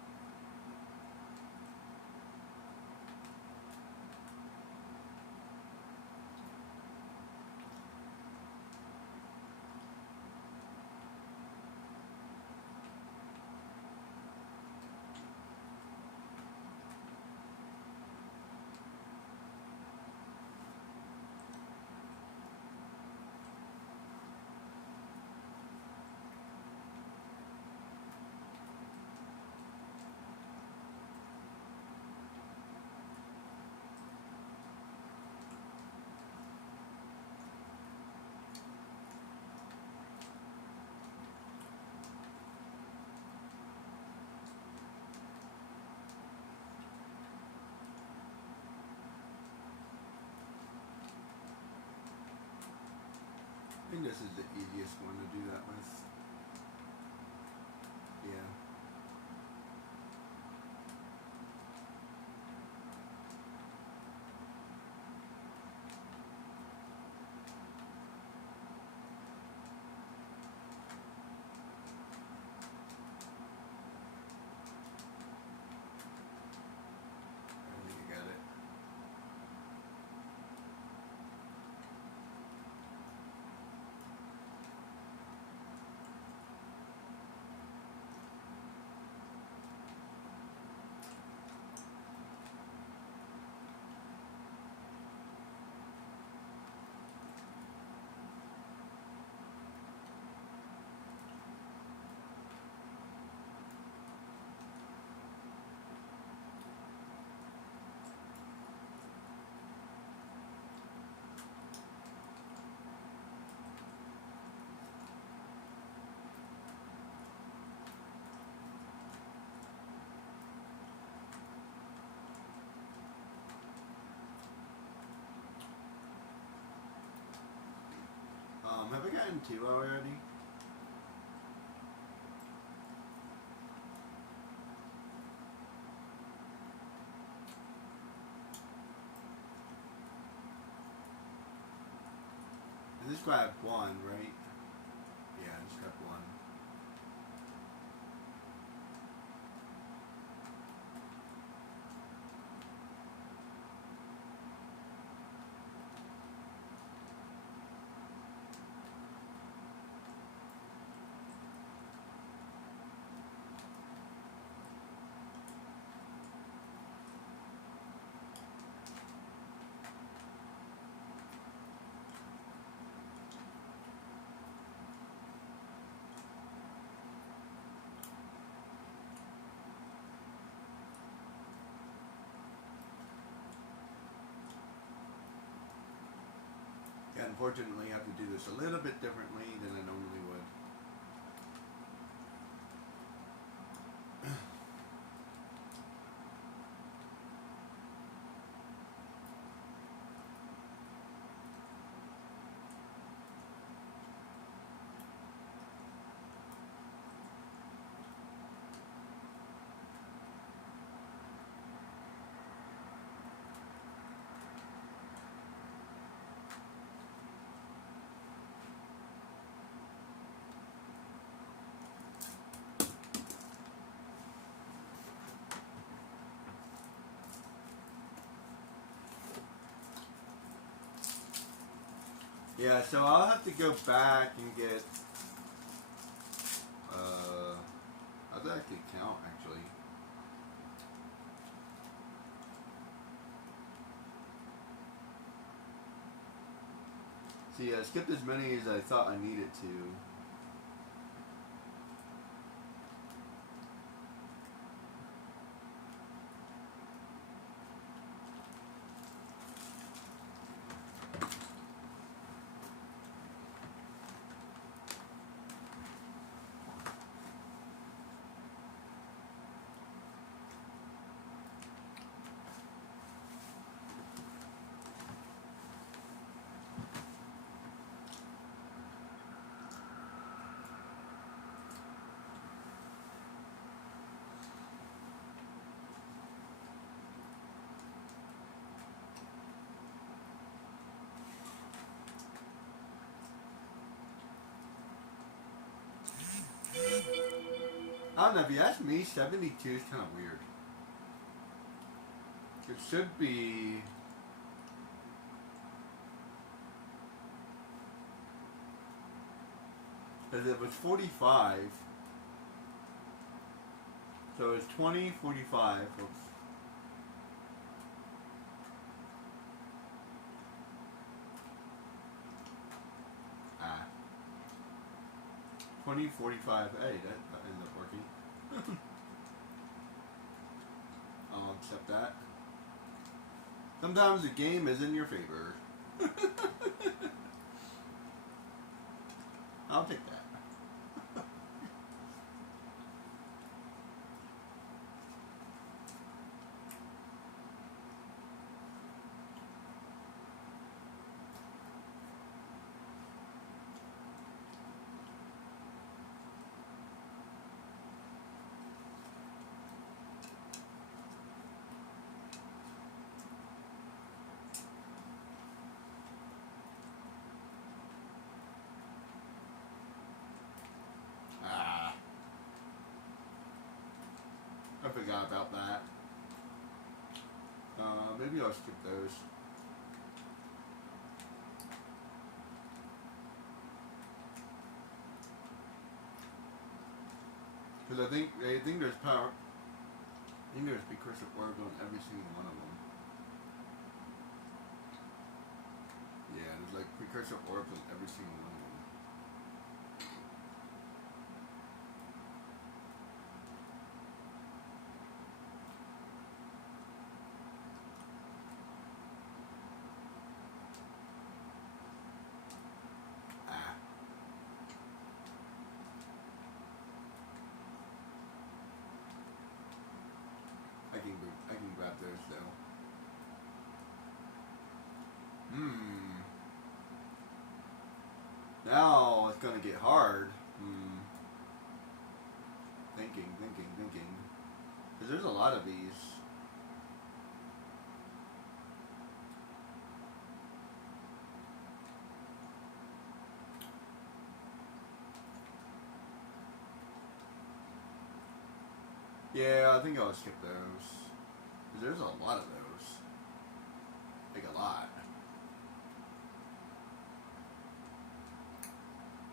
I think this is the easiest one to do that with. Yeah. I think I got it. Have I gotten 2 already? I just grabbed 1, right? Yeah, I just grabbed 1. Yeah, unfortunately, I have to do this a little bit differently than I normally would. Yeah, so I'll have to go back and get. I'll actually count actually. See, I skipped as many as I thought I needed to. I don't know, if you ask me, 72 is kind of weird. It should be. Because it was 45. So it's 20, 45. Oops. Ah. 20, 45. Hey, that ended up working. I'll accept that. Sometimes the game is in your favor. I'll take that. forgot about that. Maybe I'll skip those. Because I think there's power. I think there's precursive orbs on every single one of them. Yeah, there's like precursive orbs on every single one of them. Ah. I can grab those though. Now it's gonna get hard. Thinking. Because there's a lot of these. Yeah, I think I'll skip those. Because there's a lot of those. Like a lot.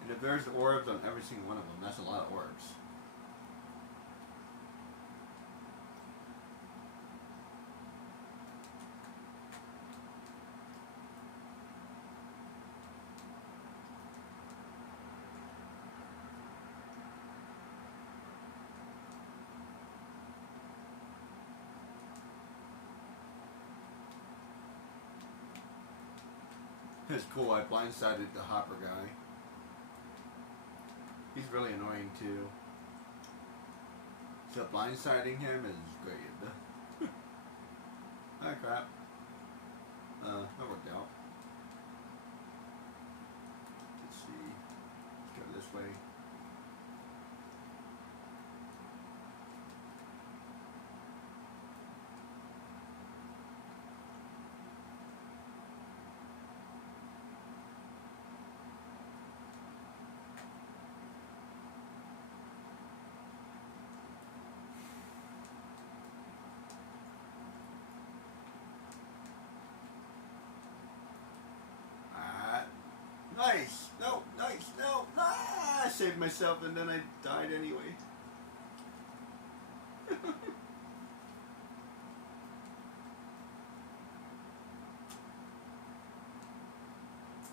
And if there's orbs on every single one of them, that's a lot of orbs. It's cool, I blindsided the hopper guy. He's really annoying too. So blindsiding him is great. Ah, crap. That worked out. Let's see. Let's go this way. Nice! No, nice, no! Ah, I saved myself and then I died anyway.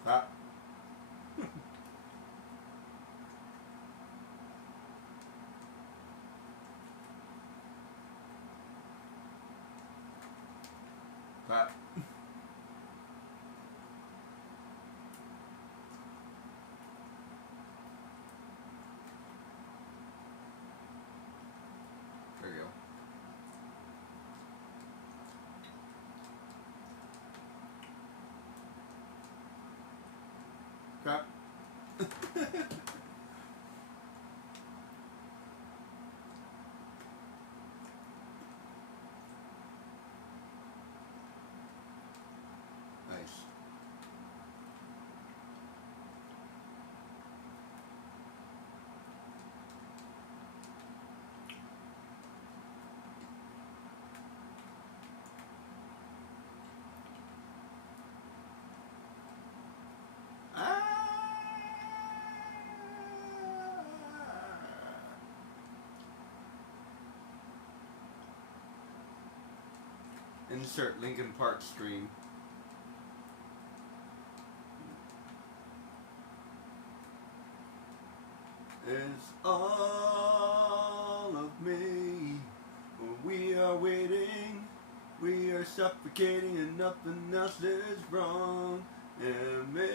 Ah. Ah. There you go. Crap. Nice. Insert Linkin Park stream. It's all of me. We are waiting. We are suffocating and nothing else is wrong. And mail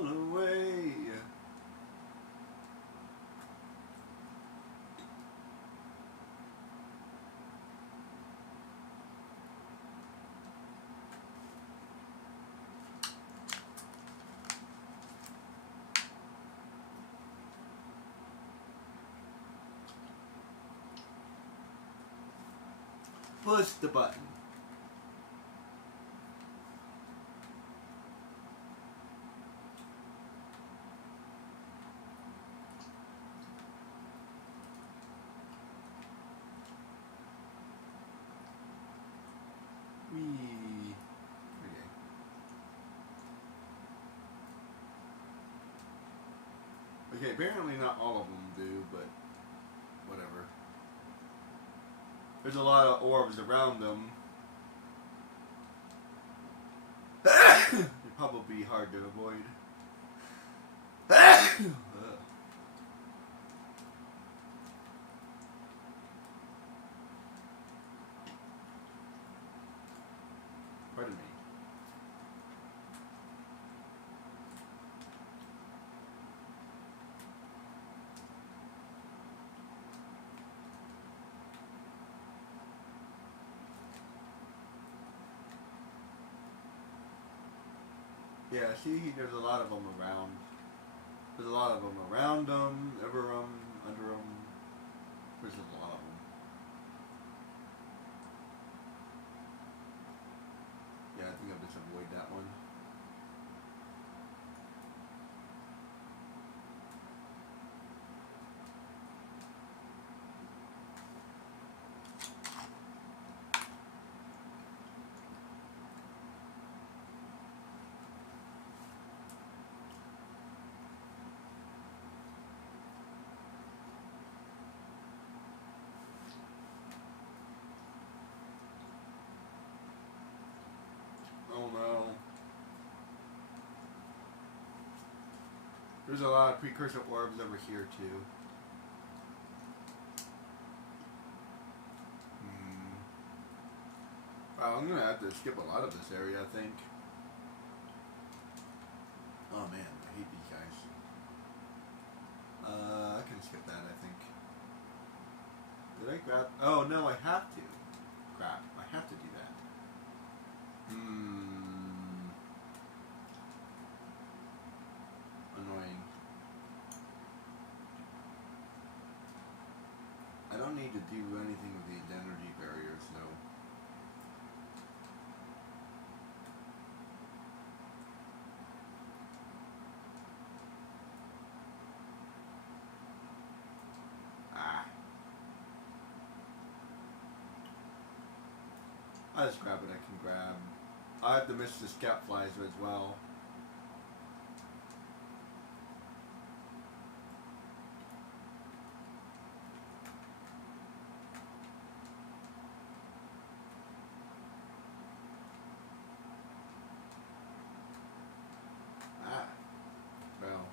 away. Push the button. Okay, apparently not all of them do, but whatever. There's a lot of orbs around them. They're probably hard to avoid. Pardon me. Yeah, see, there's a lot of them around. There's a lot of them around them, over them, under them. There's a lot of them. Yeah, I think I'll just avoid that one. Oh no. There's a lot of precursor orbs over here too. Wow, I'm gonna have to skip a lot of this area, I think. Oh man, I hate these guys. I can skip that, I think. Did I grab? Oh no, I have to. Crap, I have to do that. Annoying. I don't need to do anything with these energy barriers, though. I'll just grab what I can grab. I have to miss the scat flies as well. Well.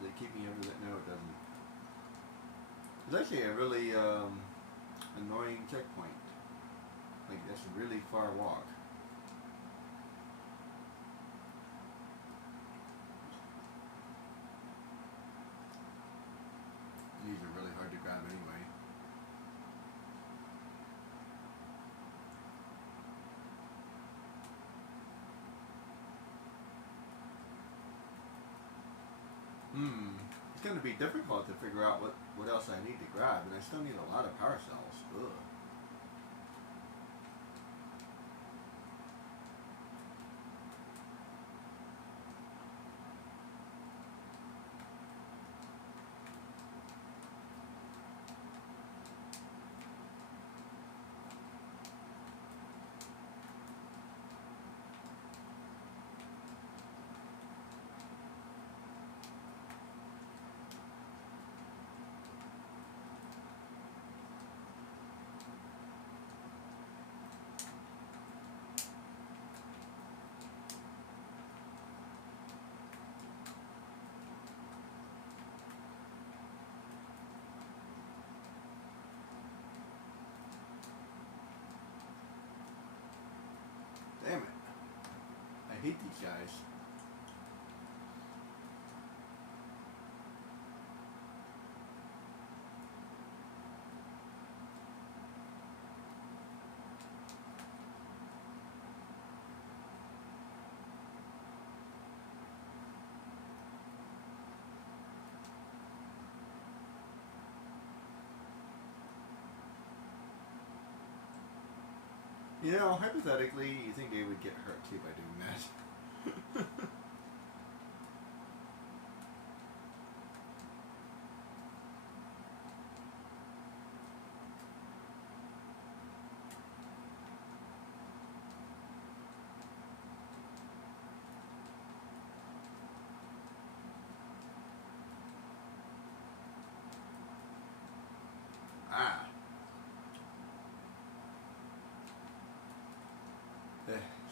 Does it keep me over that? No, it doesn't. It's actually a really annoying checkpoint. Like, that's a really far walk. These are really hard to grab anyway. It's going to be difficult to figure out what else I need to grab, and I still need a lot of power cells. Ugh. Damn it. I hate these guys. You know, hypothetically, you think they would get hurt too by doing that.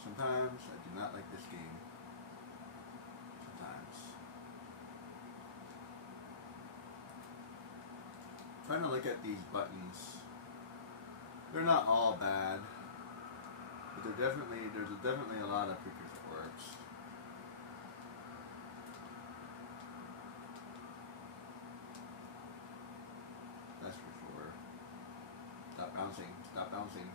Sometimes I do not like this game. Sometimes. Trying to look at these buttons. They're not all bad, but there's definitely a lot of features that works. That's for sure. Stop bouncing. Stop bouncing.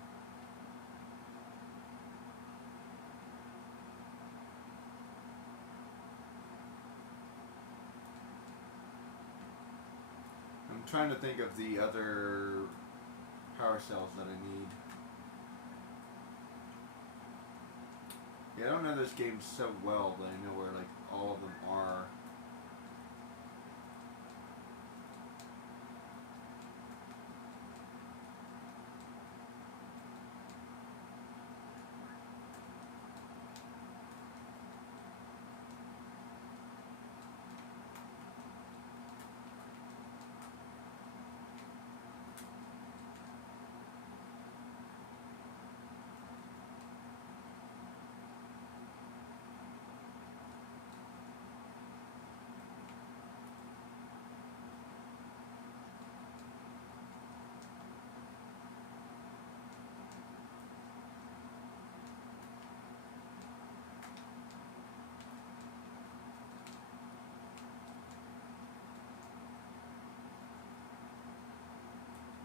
I'm trying to think of the other power cells that I need. Yeah, I don't know this game so well, but I know where like all of them are.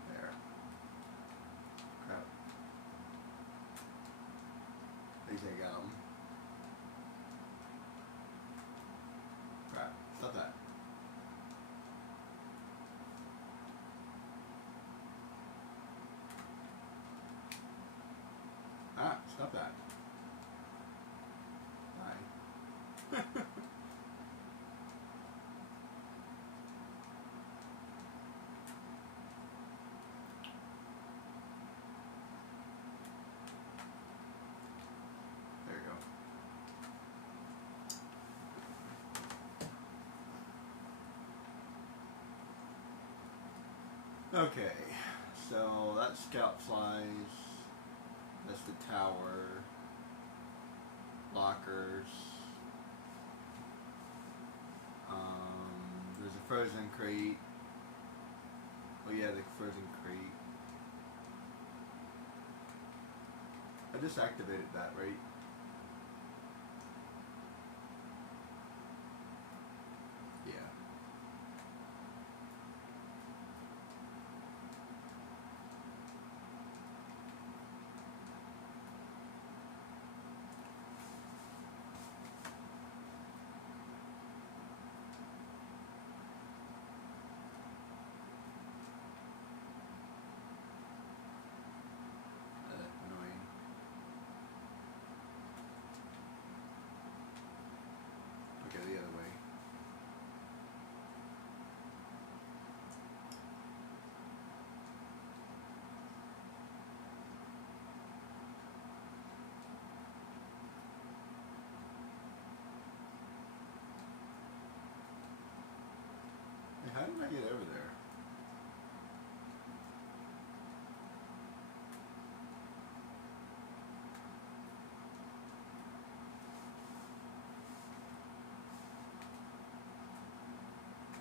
There. Crap. At least I got them. Crap. Stop that. Ah, stop that. Bye. There you go. Okay, so that scout flies. That's the tower. Lockers. There's a frozen crate. Oh yeah, the frozen crate. I just activated that, right? Yeah. Annoying. Okay, the other way. Hey, how did I get over there?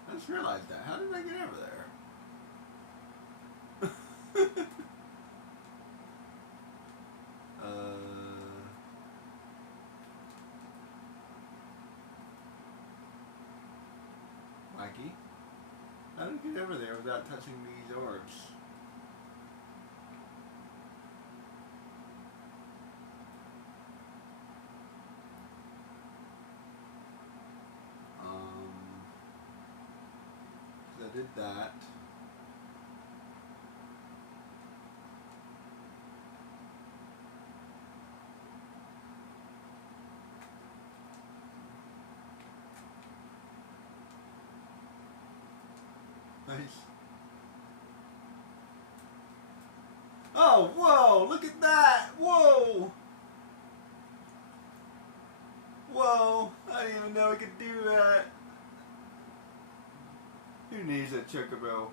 I just realized that. How did I get over there? Wacky. How did I get over there without touching these orbs? I did that. Nice. Oh, whoa! Look at that! Whoa! Whoa! I didn't even know I could do that. Who needs a chocobo?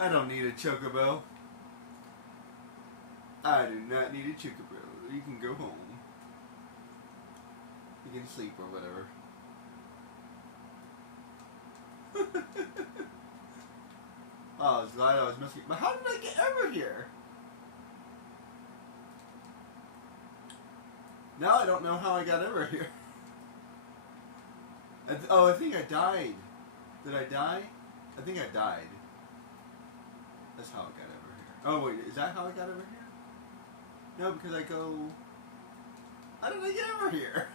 I don't need a chocobo. I do not need a chocobo. You can go home. You can sleep or whatever. Oh, I was glad I was missing. But how did I get over here? Now I don't know how I got over here. I think I died. Did I die? I think I died. That's how I got over here. Oh wait, is that how I got over here? No, because I go... How did I get over here?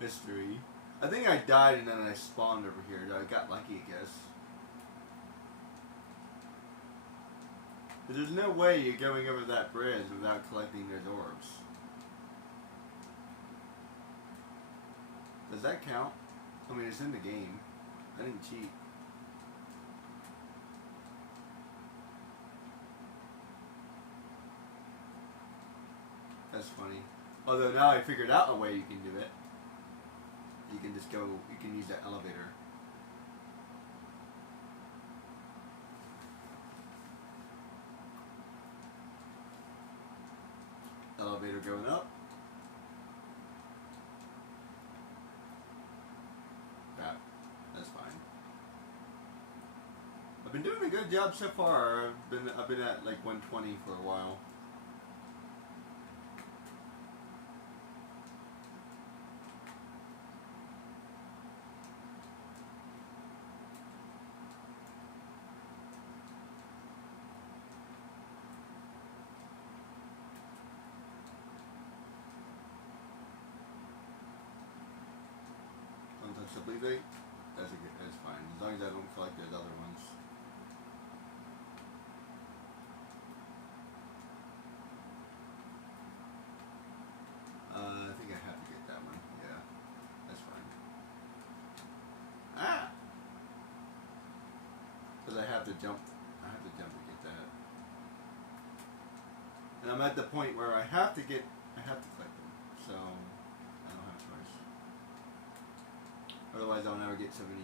History. I think I died and then I spawned over here. I got lucky, I guess. But there's no way you're going over that bridge without collecting those orbs. Does that count? I mean, it's in the game. I didn't cheat. That's funny. Although now I figured out a way you can do it. You can just go, you can use that elevator. Elevator going up. That's fine. I've been doing a good job so far. I've been at like 120 for a while. Untouchably late. That's fine. As long as I don't collect those other ones. I think I have to get that one. Yeah, that's fine. Ah! Because I have to jump. I have to jump to get that. And I'm at the point where I have to collect them. So I don't have a choice. Otherwise, I'll never get 72.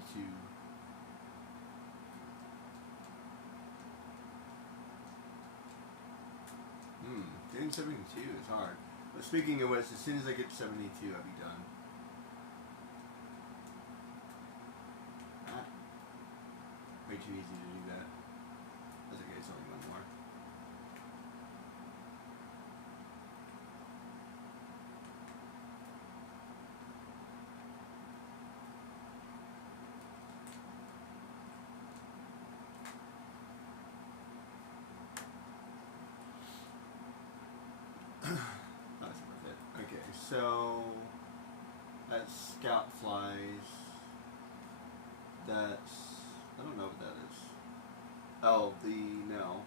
Getting 72 is hard. But speaking of which, as soon as I get 72, I'll be done. Ah. Way too easy to do that. That's okay, it's only one more. That's worth it. Okay, so that's scout flies. That's, I don't know what that is. Oh, no.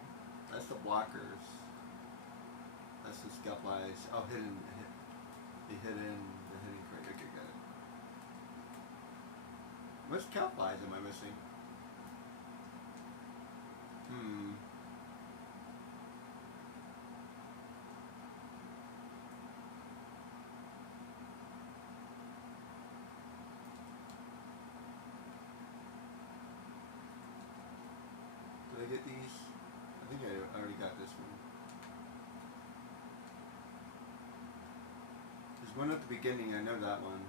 That's the blockers. That's the scout flies. Oh, the hidden crate. Okay, got it. What scout flies am I missing? Did I get these? I think I already got this one. There's one at the beginning, I know that one.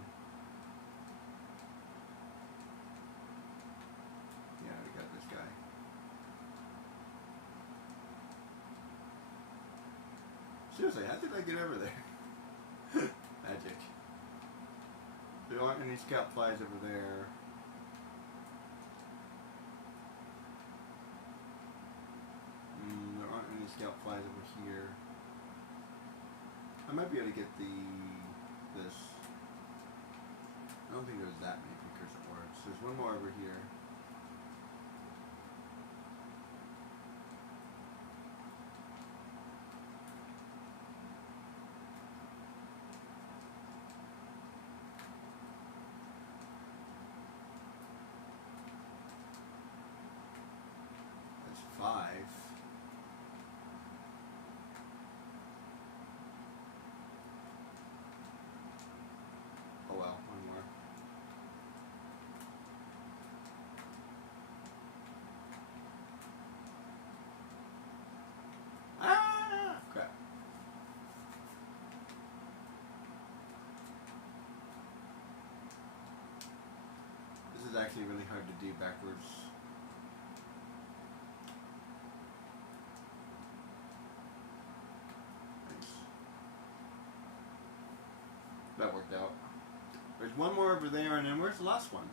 Yeah, I already got this guy. Seriously, how did I get over there? Magic. There aren't any scout flies over there. There aren't any scout flies over here. I might be able to get this. I don't think there's that many precursor orbs. There's one more over here. That's 5. Oh well, one more. actually really hard to do backwards. Nice. That worked out. There's one more over there, and then where's the last one?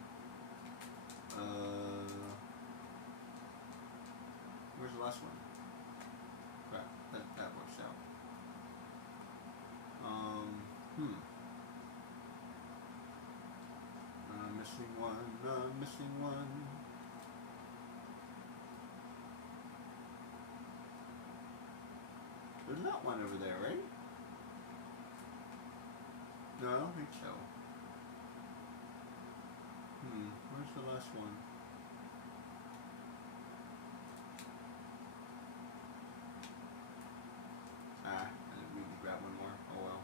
Where's the last one? Crap, that works out. I'm missing one, I'm missing one. There's not one over there, right? No, I don't think so. Where's the last one? I didn't mean to grab one more. Oh well.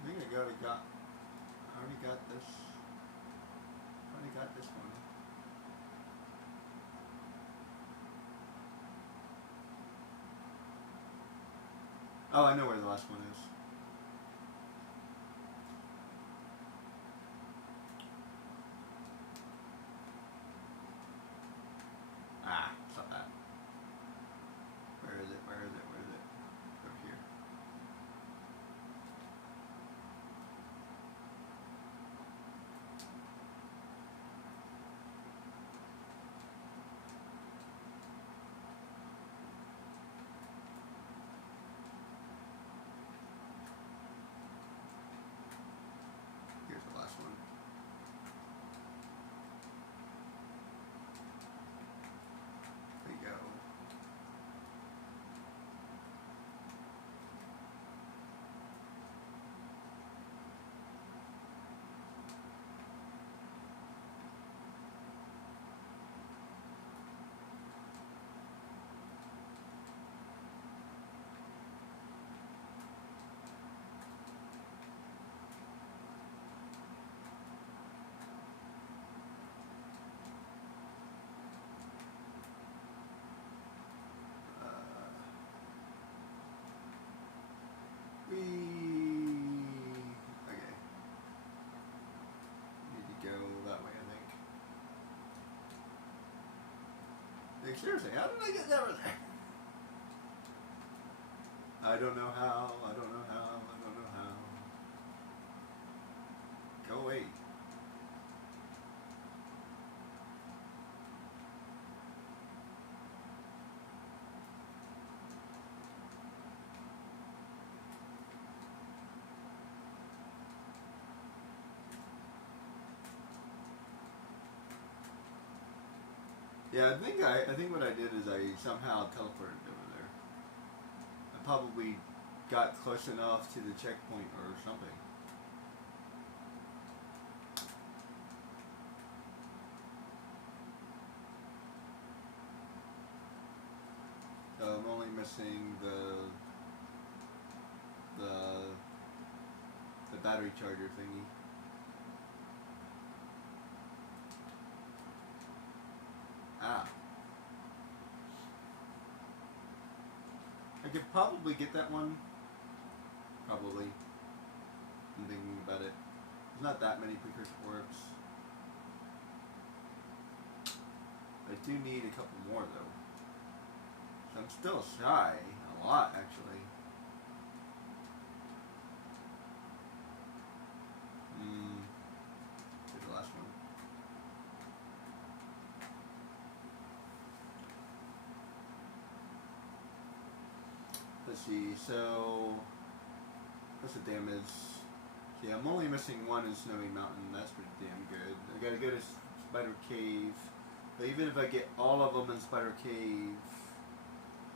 I think I already got this. I already got this one. Oh, I know where the last one is. Ah, it's not that. Where is it? Where is it? Where is it? Over here. Here's the last one. There you go. Okay. Need to go that way, I think. Like, seriously, how did I get over there? I don't know how, I don't know how, I don't know how. Go away. Yeah, I think what I did is I somehow teleported over there. I probably got close enough to the checkpoint or something. So I'm only missing the battery charger thingy. Ah. I could probably get that one. Probably. I'm thinking about it. There's not that many precursor orbs. I do need a couple more though. So I'm still shy. A lot actually. Here's the last one. Let's see, so what's the damage? Yeah, I'm only missing one in Snowy Mountain. That's pretty damn good. I gotta go to Spider Cave. But even if I get all of them in Spider Cave,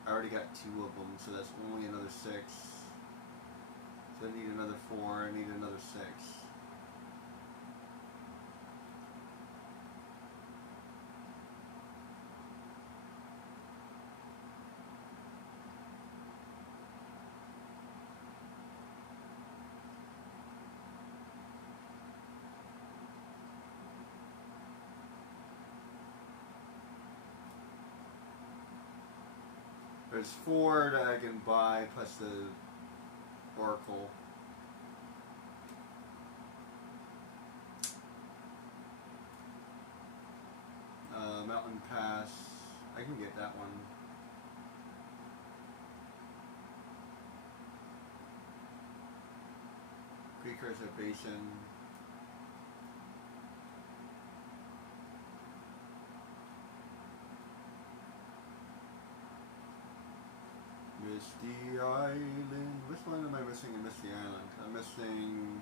I already got 2 of them, so that's only another 6. So I need another 4, I need another 6. There's 4 that I can buy, plus the Oracle. Mountain Pass. I can get that one. Creek Reservation. Misty Island. Which one am I missing in Misty Island? I'm missing.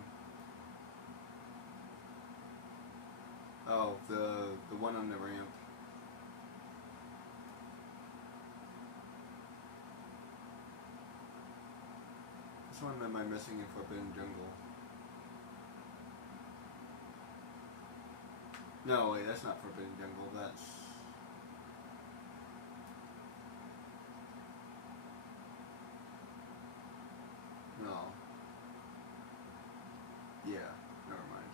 Oh, the one on the ramp. Which one am I missing in Forbidden Jungle? No, wait, that's not Forbidden Jungle. That's. No. Yeah, never mind.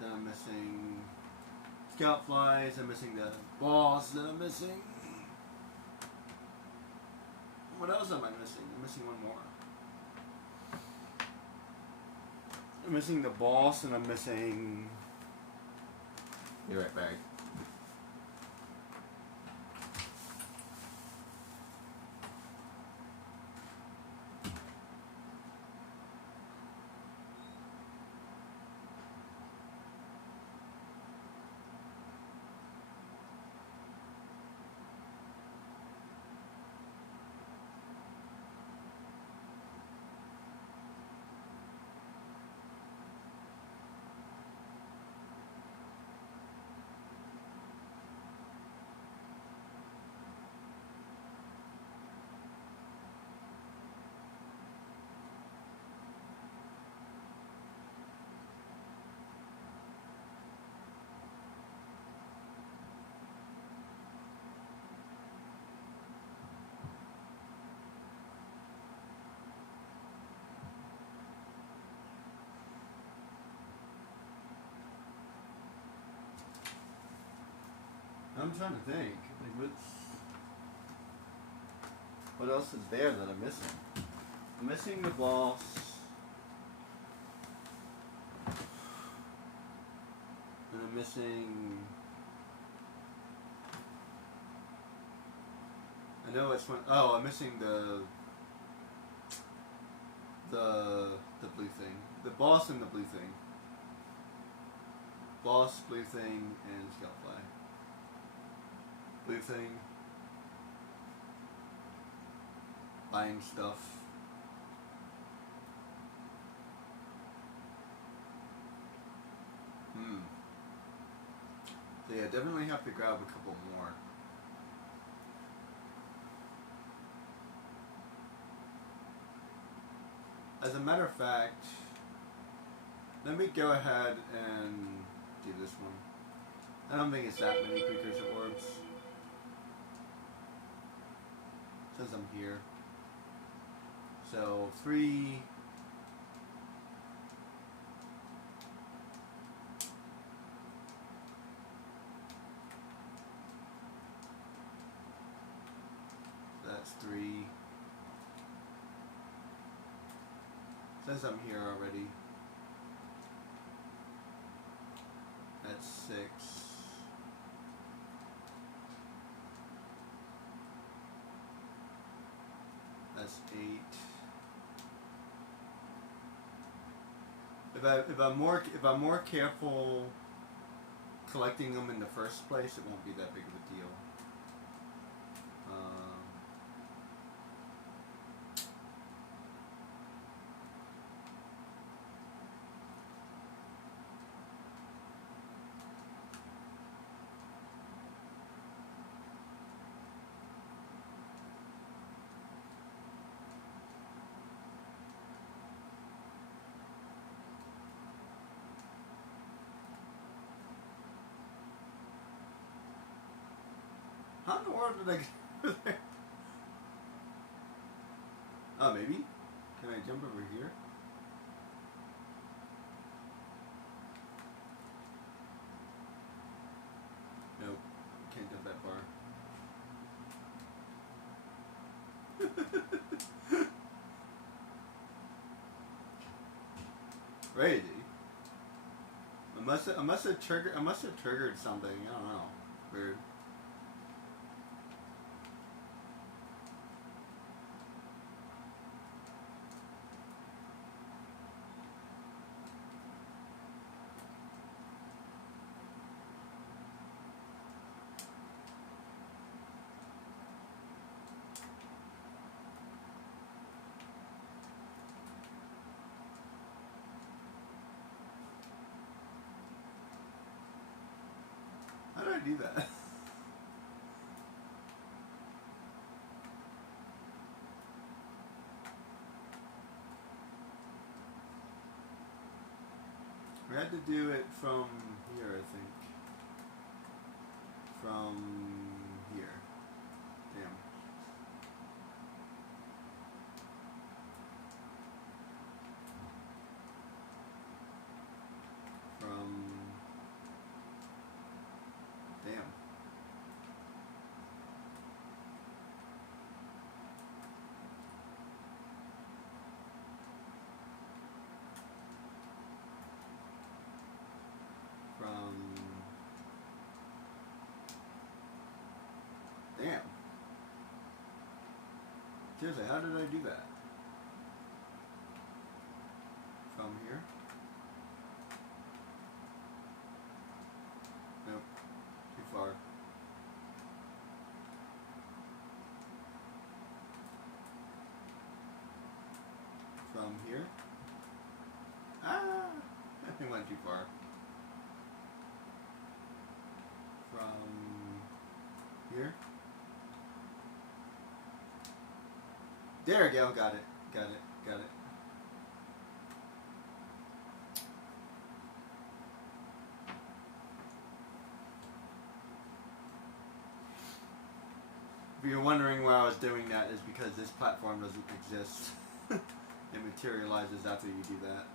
Then I'm missing Scout Flies, I'm missing the boss, then I'm missing... What else am I missing? I'm missing one more. I'm missing the boss and I'm missing... Be right back. I'm trying to think. Like, what else is there that I'm missing? I'm missing the boss. And I'm missing... I know it's one... Oh, I'm missing the blue thing. The boss and the blue thing. Boss, blue thing, and Scoutfly. Blue thing. Buying stuff. So yeah, definitely have to grab a couple more. As a matter of fact, let me go ahead and do this one. I don't think it's that many precursor orbs. Since I'm here. So 3. That's 3. Since I'm here already. That's 6. That's 8. If I'm more careful collecting them in the first place, it won't be that big of a deal. How in the world did I get over there? Oh, maybe? Can I jump over here? Nope. Can't jump that far. crazy. I must have triggered something. I don't know. Weird. How did I do that? We had to do it from here, I think. From here. Damn. From... Damn. From... Damn. Seriously, how did I do that? From here? Nope. Too far. From here? Ah! I went too far. From here? There we go, got it. Got it. Got it. If you're wondering why I was doing that, is because this platform doesn't exist. It materializes after you do that.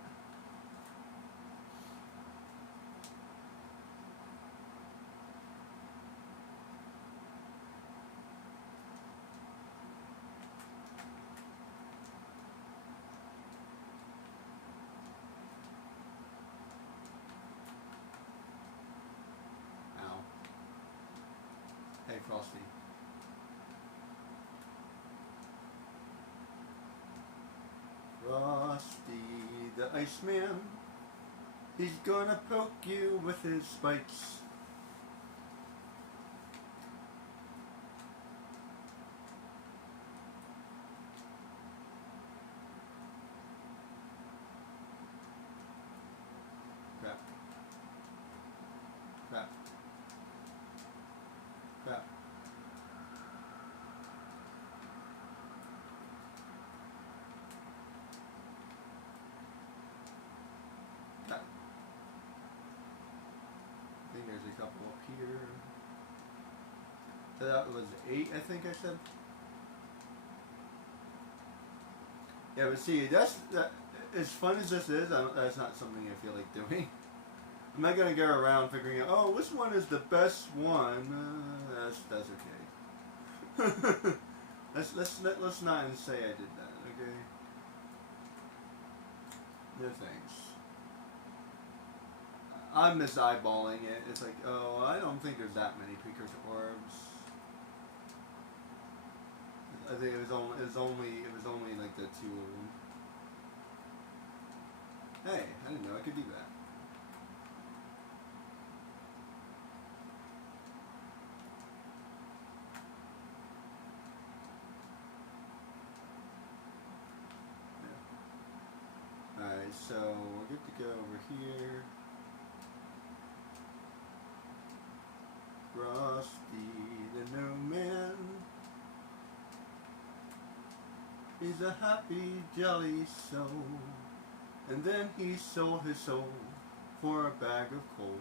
Ow. Hey, Frosty. Frosty the Iceman, he's gonna poke you with his spikes. Crap. Crap. Crap. I think there's a couple up here. So that was 8, I think I said. Yeah, but see, that. As fun as this is, that's not something I feel like doing. I'm not gonna go around figuring out, oh, which one is the best one. That's okay. let's not say I did that. Okay. No thanks. I'm just eyeballing it. It's like, oh, I don't think there's that many precursor orbs. I think it was only like the 2 of them. Hey, I didn't know I could do that. Yeah. Alright, so we're good to go over here. Frosty the No Man is a happy, jolly soul. And then he sold his soul for a bag of coal.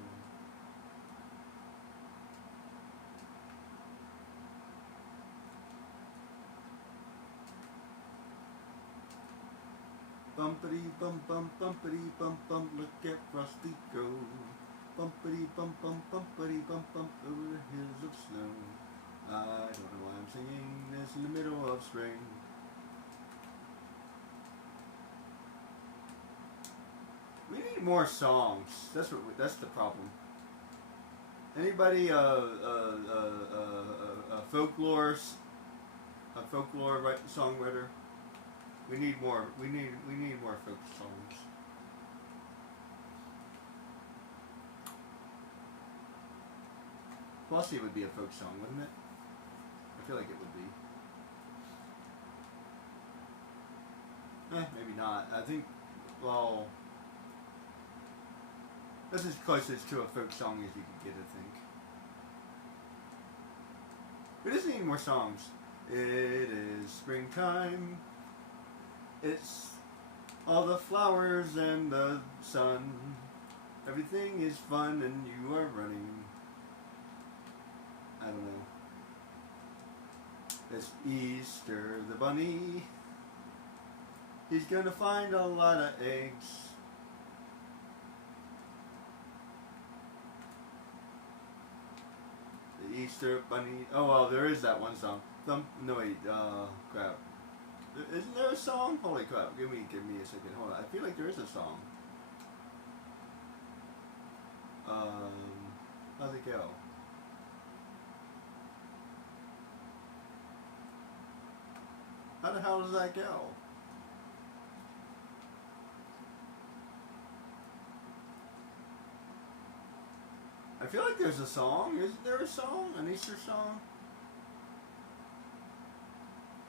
Bumpity bump bump bumpity bump bump, look at Frosty go. Bumpity bump bump bumpity bump bump over the hills of snow. I don't know why I'm singing this in the middle of spring. We need more songs. That's the problem. Anybody folklore songwriter? We need more. We need more folk songs. Flossie would be a folk song, wouldn't it? I feel like it would be. Maybe not. I think, well, that's as close as to a folk song as you could get, I think. We just need more songs. It is springtime. It's all the flowers and the sun. Everything is fun and you are running. I don't know. It's Easter, the bunny. He's gonna find a lot of eggs. The Easter bunny. Oh well, there is that one song. No wait. Crap. Isn't there a song? Holy crap! Give me a second. Hold on. I feel like there is a song. How's it go? How the hell does that go? I feel like there's a song. Isn't there a song? An Easter song?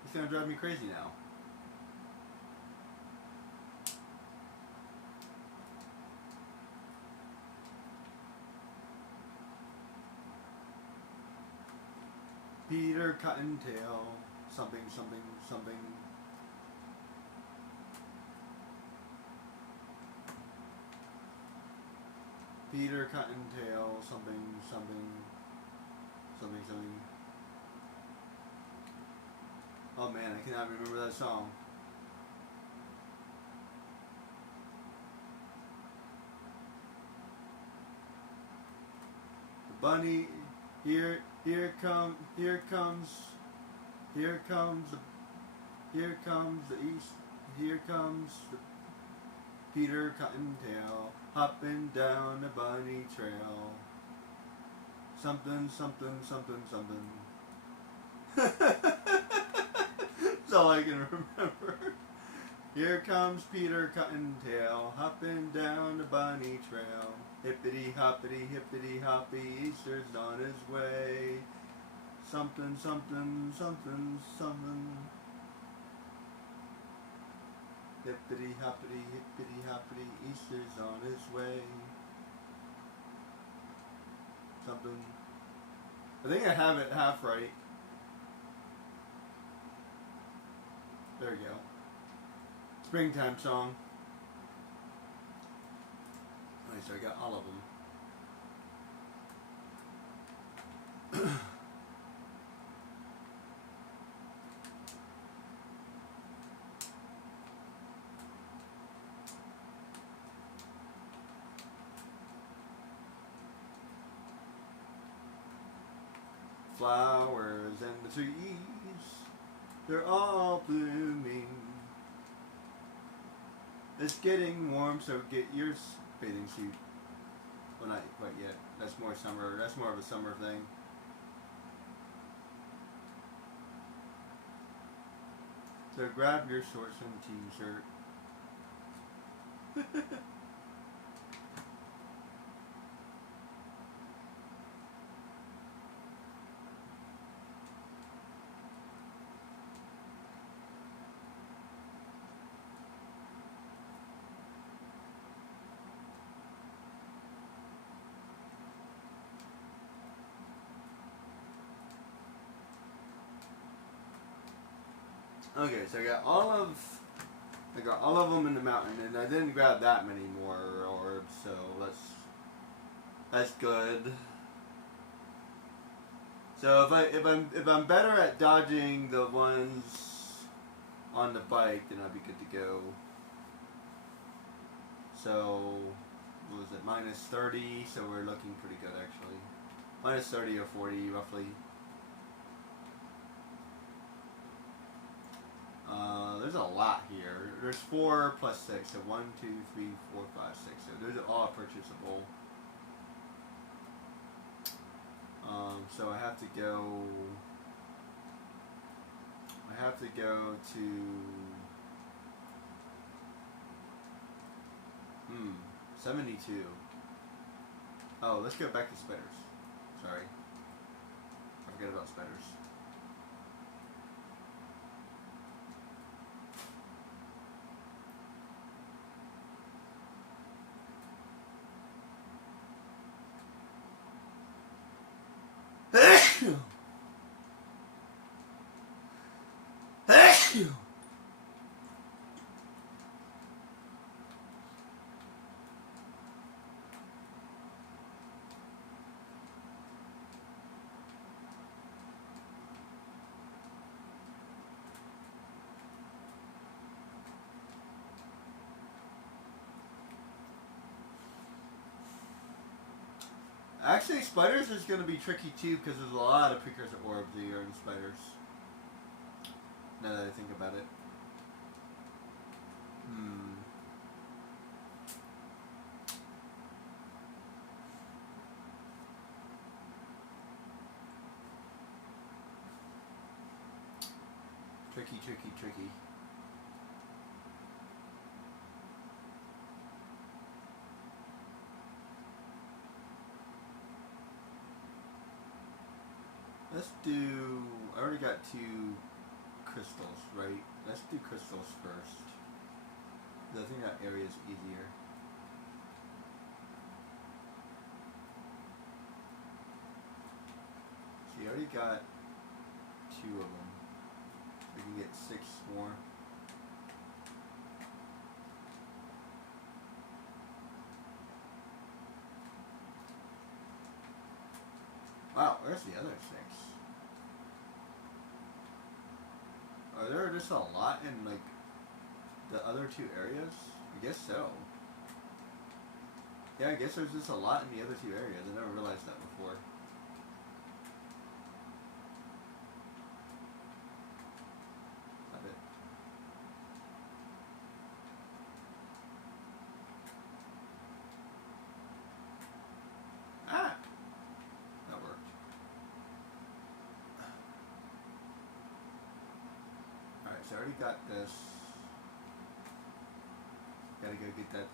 It's gonna drive me crazy now. Peter Cottontail, something, something, something. Peter Cottontail, something, something, something, something. Oh man, I cannot remember that song. The bunny, here comes the east, here comes the Peter Cottontail, hopping down the bunny trail. Something, something, something, something. That's all I can remember. Here comes Peter Cottontail, hopping down the bunny trail. Hippity hoppity, hippity hoppy, Easter's on his way. Something, something, something, something. Hippity hoppity, hippity hoppity, Easter's on his way. Something. I think I have it half right. There we go. Springtime song. Alright, so I got all of them. Flowers and the trees, they're all blooming. It's getting warm, so get your bathing suit. Well, not quite yet. That's more summer. That's more of a summer thing. So grab your shorts and t-shirt. Okay, so I got all of them in the mountain, and I didn't grab that many more orbs, so that's good. So if I'm better at dodging the ones on the bike, then I'll be good to go. So what was it, minus 30? So we're looking pretty good actually. Minus 30 or 40 roughly. There's a lot here. there's 4 plus 6, so 1, 2, 3, 4, 5, 6. So those are all purchasable. So I have to go. I have to go to. 72. Oh, let's go back to spiders. Sorry. I forget about spiders. Actually, spiders is going to be tricky too because there's a lot of precursor orbs that are in spiders. Now that I think about it. Tricky, tricky, tricky. Let's do. I already got 2 crystals, right? Let's do crystals first. I think that area is easier. So you already got 2 of them. We can get 6 more. Wow, where's the other 6? Are there just a lot in like the other 2 areas? I guess so. Yeah, I guess there's just a lot in the other 2 areas. I never realized that before. I bet. Ah! That worked. Alright, so I already got this. Gotta go get that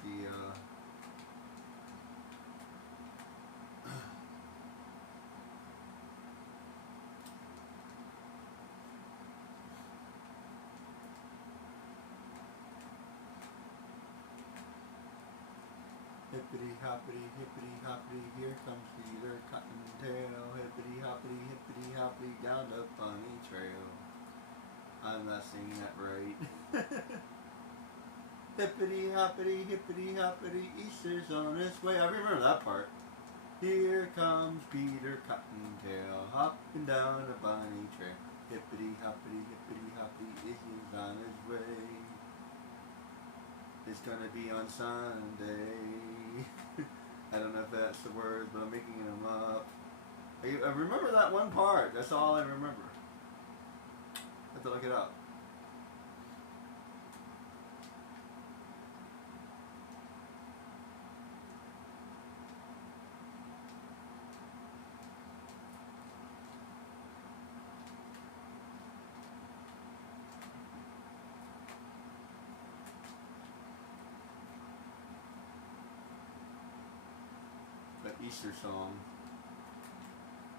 hippity hoppity, hippity hoppity, here comes Peter Cottontail. Hippity hoppity down the bunny trail. I'm not singing that right. Hippity hoppity, Easter's on its way. I remember that part. Here comes Peter Cottontail, hopping down the bunny trail. Hippity hoppity, Easter's on his way. It's gonna be on Sunday. I don't know if that's the words, but I'm making them up. I remember that one part. That's all I remember. I have to look it up. That Easter song.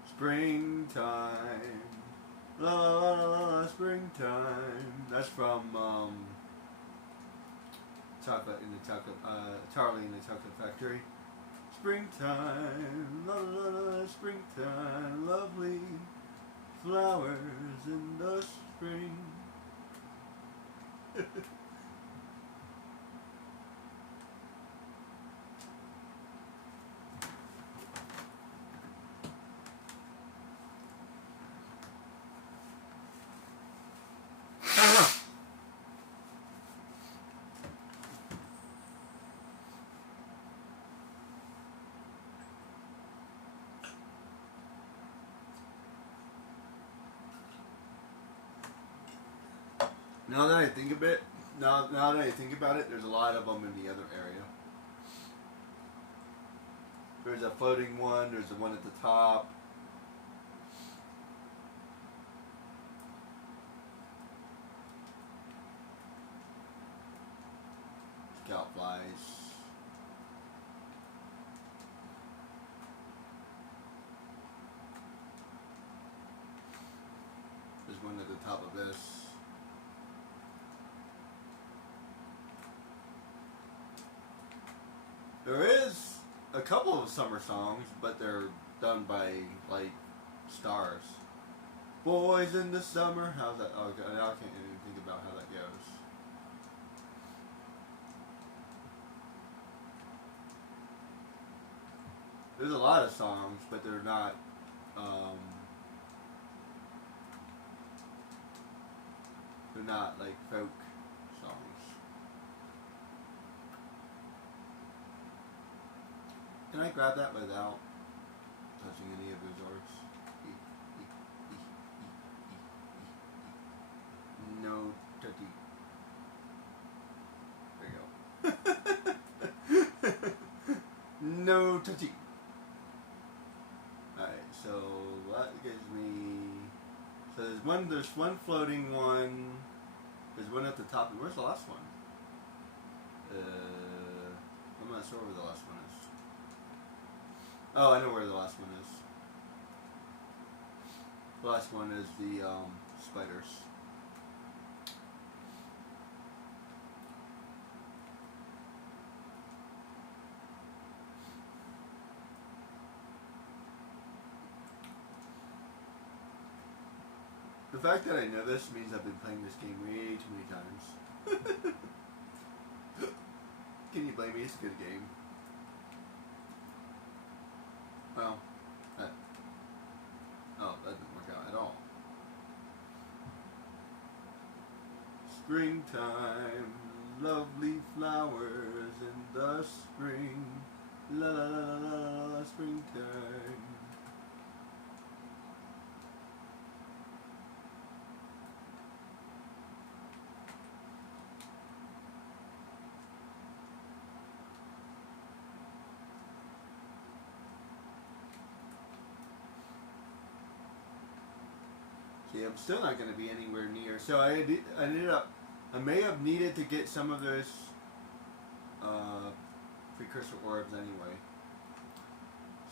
Springtime. La la la la la, springtime. That's from Chocolate in the Chocolate, Charlie in the Chocolate Factory. Springtime, la la la la, springtime, lovely flowers in the spring. Now that I think of it, now that I think about it, there's a lot of them in the other area. There's a floating one. There's the one at the top. Scout flies. There's one at the top of this. There is a couple of summer songs, but they're done by like stars. Boys in the summer. How's that? Oh, now I can't even think about how that goes. There's a lot of songs, but they're not. They're not like folk songs. Can I grab that without touching any of those orbs? No touchy. There you go. No touchy. Alright, so that gives me... So there's one floating one. There's one at the top. And where's the last one? I'm not sure where the last one is. Oh, I know where the last one is. The last one is the spiders. The fact that I know this means I've been playing this game way too many times. Can you blame me? It's a good game. Well, that didn't work out at all. Springtime, lovely flowers in the spring. La la la la la, springtime. See, I'm still not going to be anywhere near. So I may have needed to get some of those precursor orbs anyway.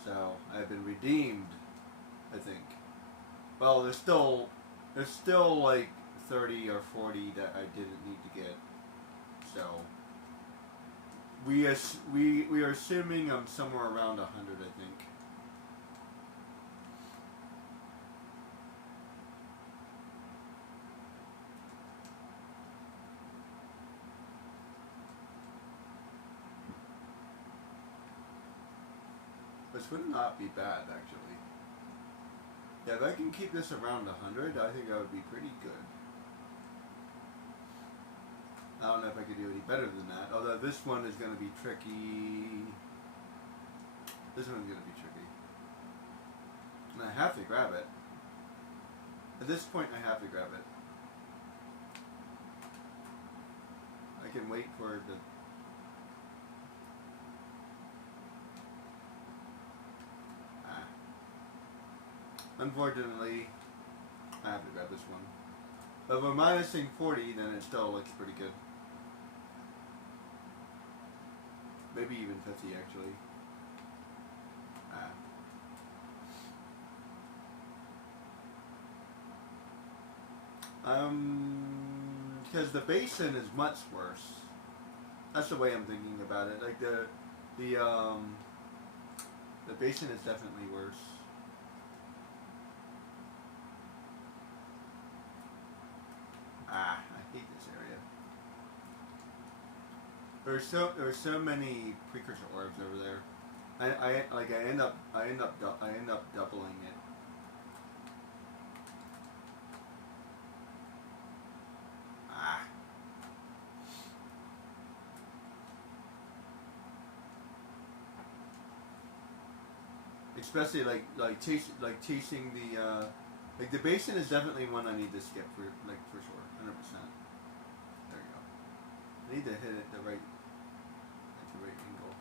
So I've been redeemed, I think. Well, there's still like 30 or 40 that I didn't need to get. So we are assuming I'm somewhere around 100, I think. This would not be bad, actually. Yeah, if I can keep this around 100, I think that would be pretty good. I don't know if I could do any better than that, although this one is going to be tricky. This one's going to be tricky. And I have to grab it. At this point, I have to grab it. I can wait for it to... Unfortunately, I have to grab this one. But if we're minusing 40, then it still looks pretty good. Maybe even 50, actually. Because the basin is much worse. That's the way I'm thinking about it. Like the basin is definitely worse. I hate this area. There's so many precursor orbs over there. I end up doubling it. Especially chasing the the basin is definitely one I need to skip for sure, 100%. There you go. I need to hit it at the right angle.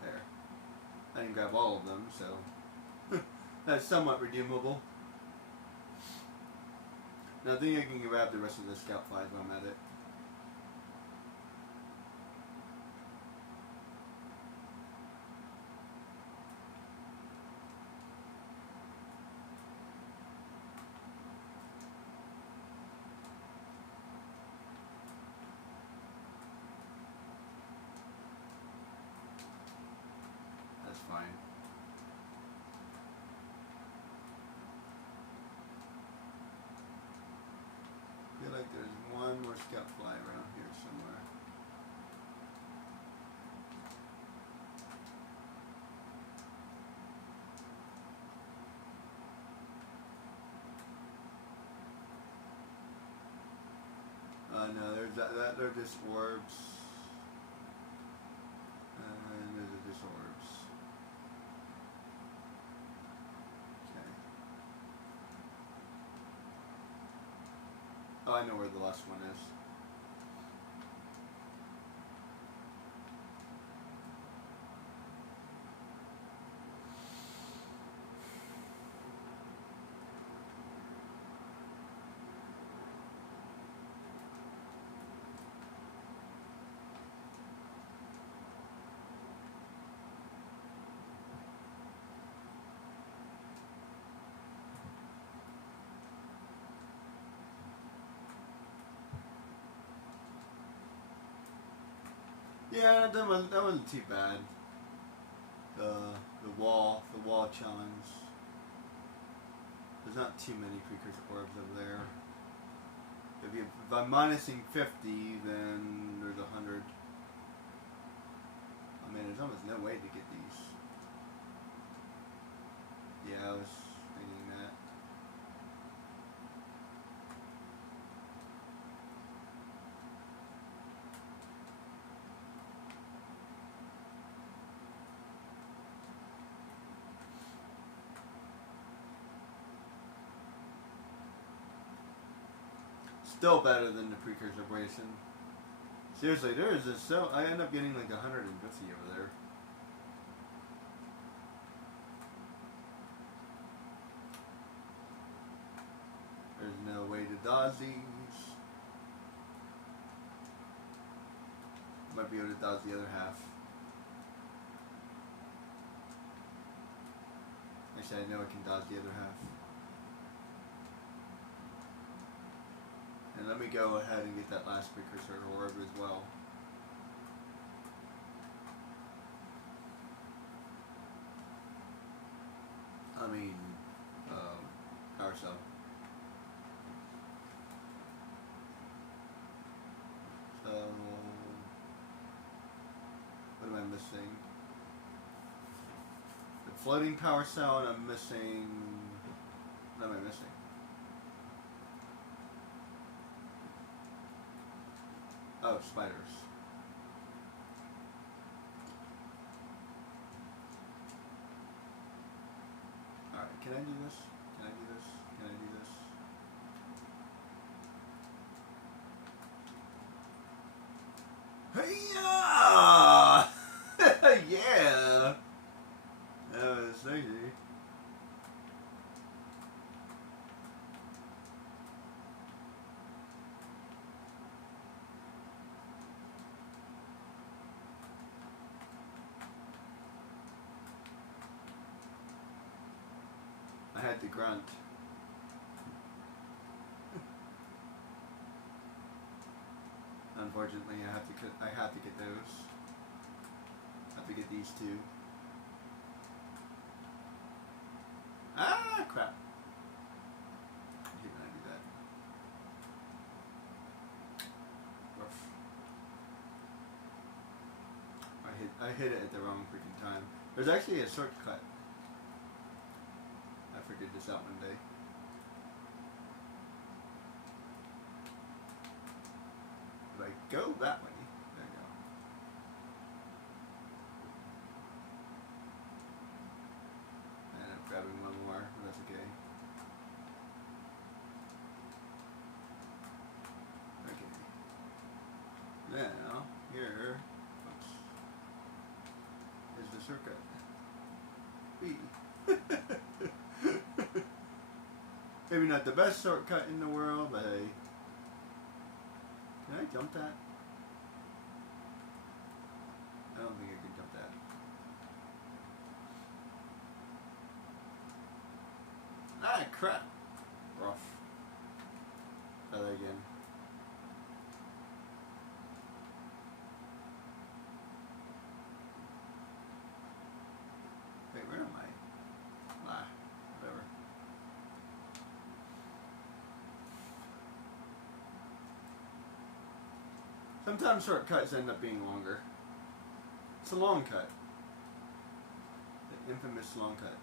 There. I didn't grab all of them, so that's somewhat redeemable. Now I think I can grab the rest of the scout flies while I'm at it. That's fine. I feel like there's one more scout fly around here somewhere. No, there's that. They're just orbs. And those are just orbs. Okay. Oh, I know where the last one is. Yeah, that wasn't too bad. The wall challenge. There's not too many precursor orbs over there. If I'm minusing 50, then there's 100. I mean, there's almost no way to get these. Yeah, I was thinking that. Still better than the precursor bracing. Seriously, there is just so I end up getting like 150 over there. There's no way to dodge these. Might be able to dodge the other half. Actually, I know I can dodge the other half. And let me go ahead and get that last precursor orb as well. I mean, power cell. So, what am I missing? The floating power cell, and I'm missing. What am I missing? Oh, spiders. Alright, can I do this? Can I do this? Can I do this? Hey-ya! Yeah! That was easy. I had to grunt. Unfortunately, I have to get those. I have to get these two. Ah, crap! I hate when I do that. Rough. I hit it at the wrong freaking time. There's actually a shortcut. I figured this out one day. If I go that way, there you go. And I'm grabbing one more, but that's okay. here, is the shortcut. B. Maybe not the best shortcut in the world, but hey. Can I jump that? I don't think I can jump that. Ah, crap! Rough. Try that again. Wait, where am I? Ah, whatever. Sometimes shortcuts end up being longer. It's a long cut. The infamous long cut.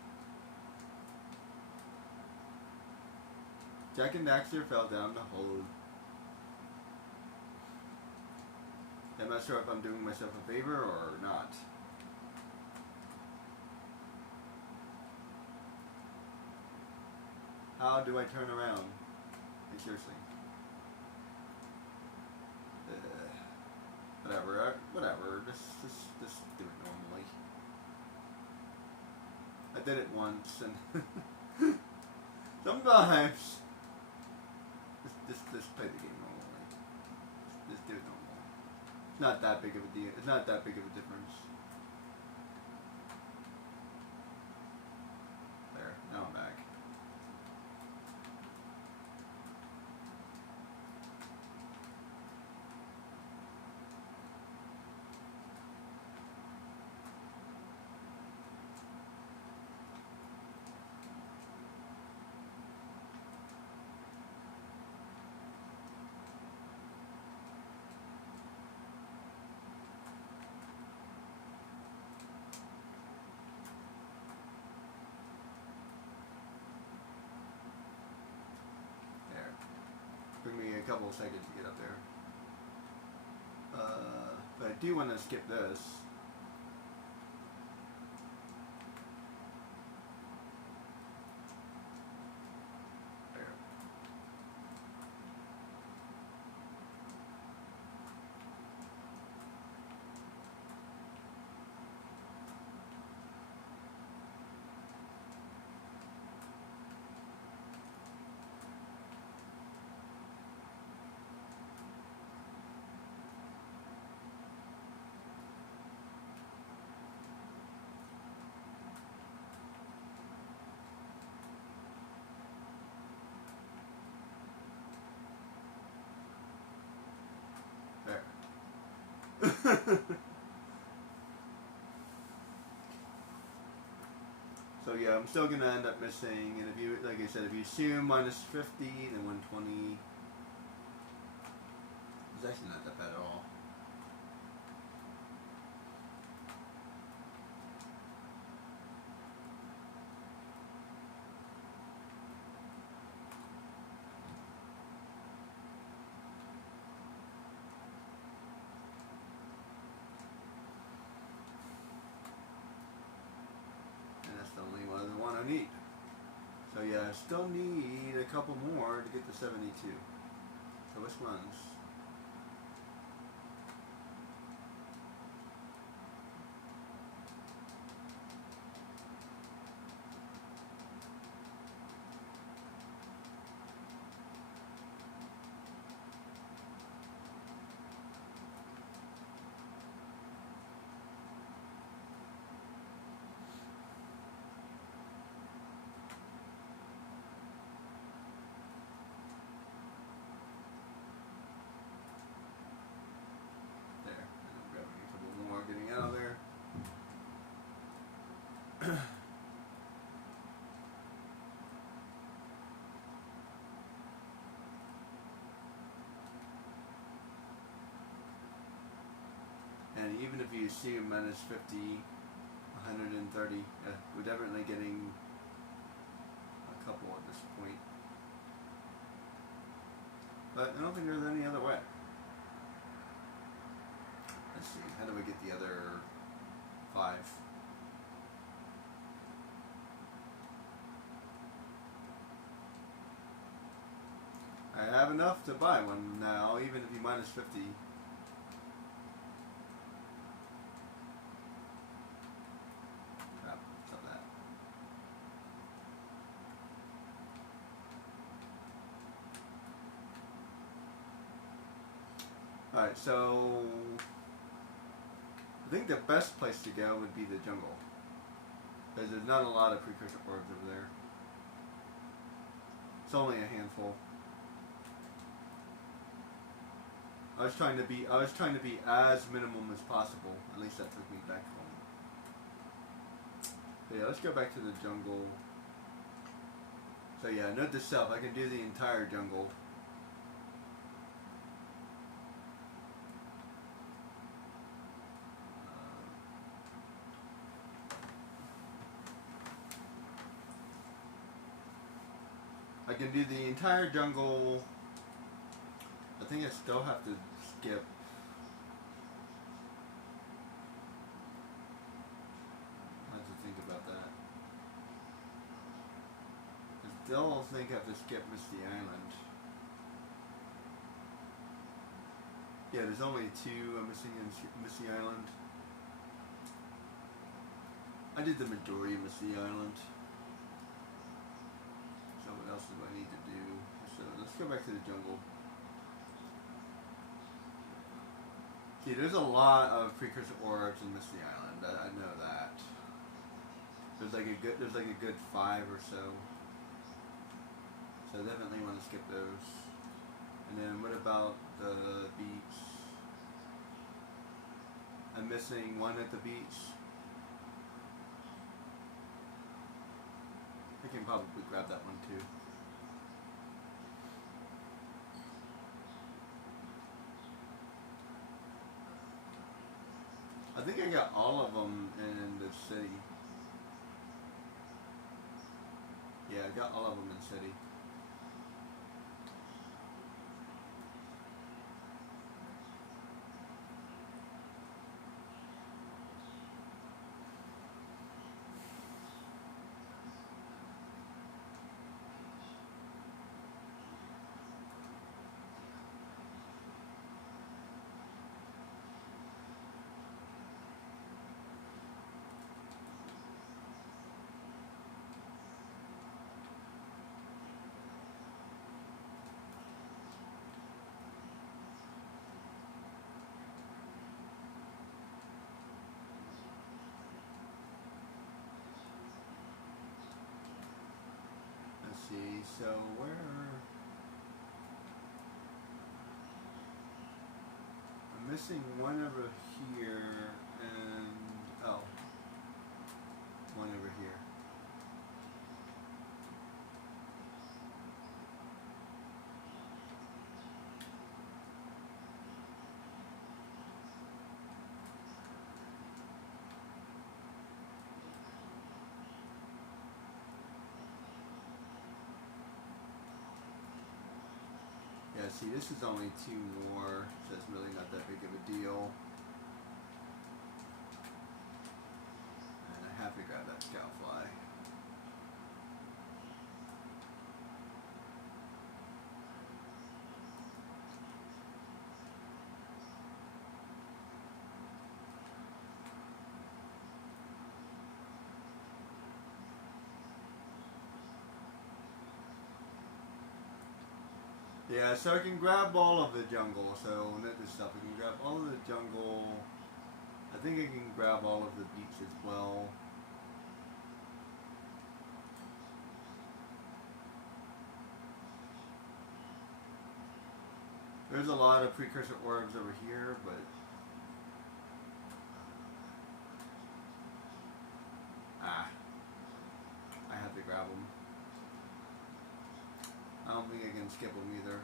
Jack and Daxter fell down the hole. I'm not sure if I'm doing myself a favor or not. How do I turn around? Like, seriously. Whatever. Just do it normally. I did it once, and sometimes just play the game normally. Just do it normally. It's not that big of a deal. It's not that big of a difference. There. Now I'm back. Took me a couple of seconds to get up there. But I do want to skip this. There. There. So yeah, I'm still gonna end up missing, and if you, like I said, if you assume minus 50, then 120. It's actually not that bad at all. And that's the only one I need. So yeah, I still need a couple more to get to 72. So which ones? Getting out of there. And even if you assume minus 50, 130, we're definitely getting a couple at this point. But I don't think there's any other way. Let's see, how do we get the other 5? I have enough to buy one now, even if you minus 50. Alright, so I think the best place to go would be the jungle. Because there's not a lot of precursor orbs over there. It's only a handful. I was trying to be as minimum as possible. At least that took me back home. But yeah, let's go back to the jungle. So yeah, note to self, I can do the entire jungle. I can do the entire jungle. I think I still have to skip. I have to think about that. I still think I have to skip Misty Island. Yeah, there's only 2 I'm missing in Misty Island. I did the majority of Misty Island. So what else do I need to do? So let's go back to the jungle. See, there's a lot of precursor orbs in Misty Island. I know that. There's like a good 5 or so. So I definitely want to skip those. And then what about the beach? I'm missing 1 at the beach. I can probably grab that one too. I think I got all of them in the city. Yeah, I got all of them in city. Let's see, so where... I'm missing 1 over here and... oh. 1 over here. Yeah, see, this is only 2 more, so it's really not that big of a deal. And I have to grab that scoutfly. Yeah, so I can grab all of the jungle. So not this stuff. I can grab all of the jungle. I think I can grab all of the beach as well. There's a lot of precursor orbs over here, but I have to grab them. I don't think I can skip them either.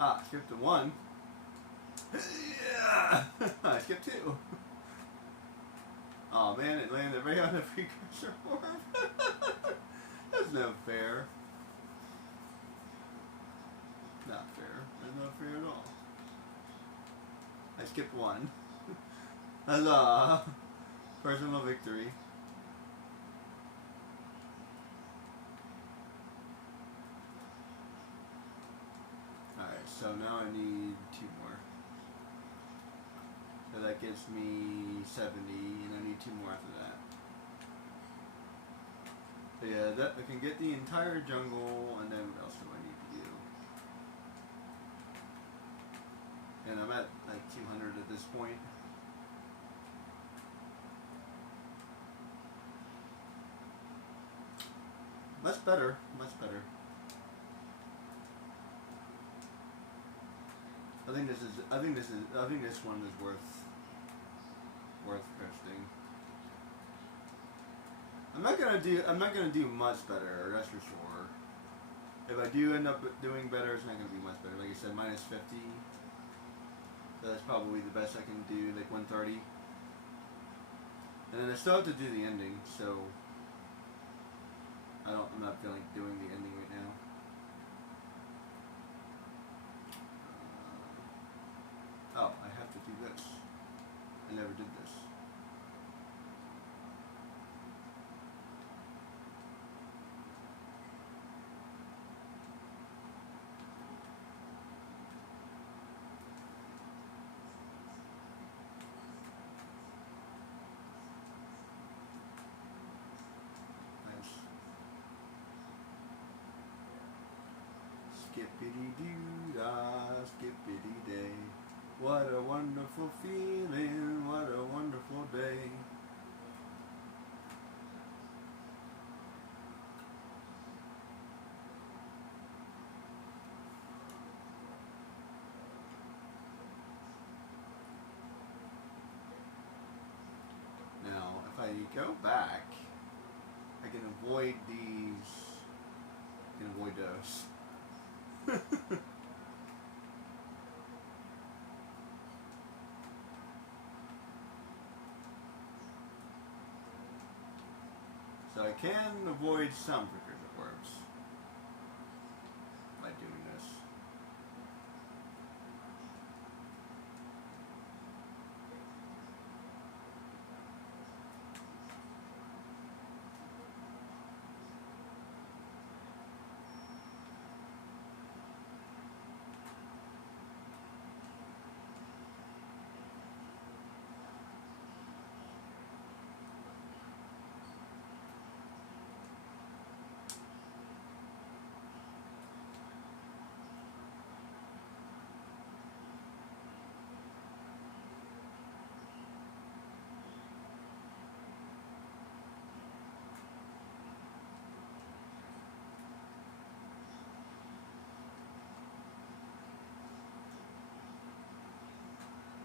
Ah, skipped to 1. Yeah! I skipped 2. Oh man, it landed right on the precursor orb. That's not fair. Not fair. That's not fair at all. I skipped 1. Huzzah! Personal victory. Alright, so now I need 2 more. So that gets me 70, and I need 2 more after that. So yeah, that I can get the entire jungle, and then what else do I need to do? And I'm at like 200 at this point. Much better, much better. I think this one is worth posting. I'm not gonna do much better, that's for sure. If I do end up doing better, it's not gonna be much better. Like I said, minus 50. So that's probably the best I can do, like 130. And then I still have to do the ending, so I'm not feeling like doing the ending right now. Oh, I have to do this. I never did this. Nice. Skippity-doo-dah, skippity-day. What a wonderful feeling, what a wonderful day. Now, if I go back, I can avoid these. I can avoid those. So I can avoid some precursor orbs by doing this.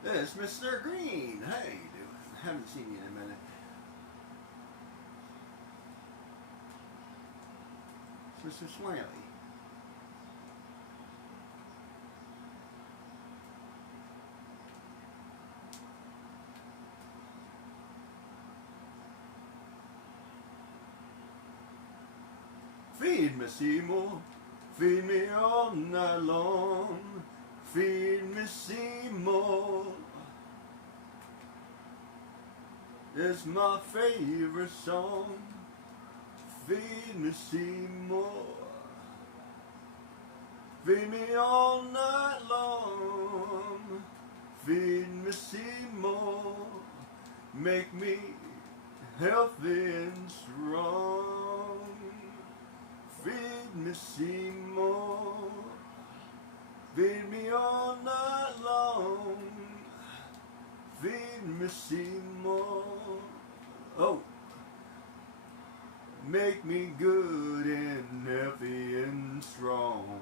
It's Mr. Green. How you doing? Haven't seen you in a minute. It's Mr. Smiley. Feed me, Seymour. Feed me all night long. Feed me, Seymour. It's my favorite song. Feed me, Seymour. Feed me all night long. Feed me, Seymour. Make me healthy and strong. Feed me, Seymour. Feed me all night long. Feed me, Seymour. Oh. Make me good and healthy and strong.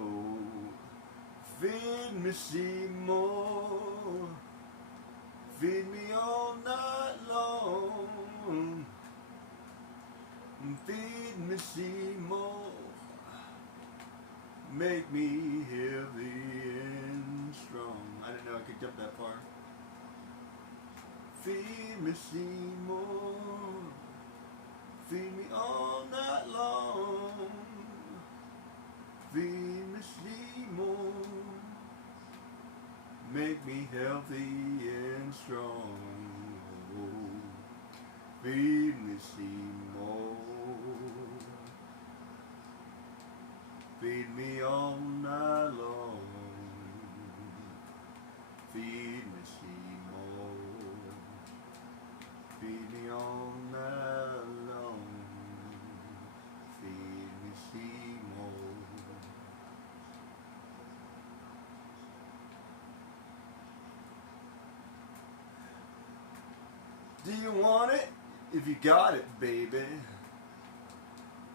Oh. Feed me, Seymour. Feed me all night long. Feed me, Seymour. Make me healthy and strong. I didn't know I could jump that far. Feed me, Seymour. Feed me all night long. Feed me, Seymour. Make me healthy and strong. Oh, feed me, Seymour. Feed me all night long. Feed me, Seymour. Feed me all night long. Do you want it? If you got it, baby.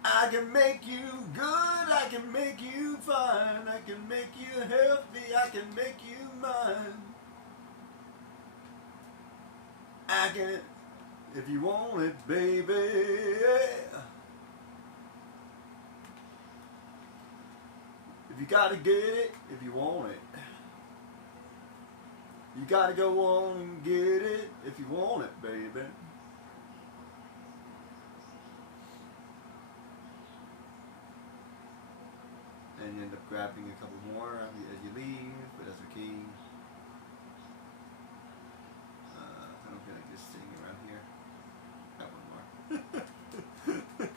I can make you good, I can make you fine, I can make you healthy, I can make you mine. I can, if you want it, baby. If you gotta get it, if you want it. You gotta go on and get it, if you want it, baby. And you end up grabbing a couple more as you leave, but that's okay. I don't feel like just sitting around here. Got one more.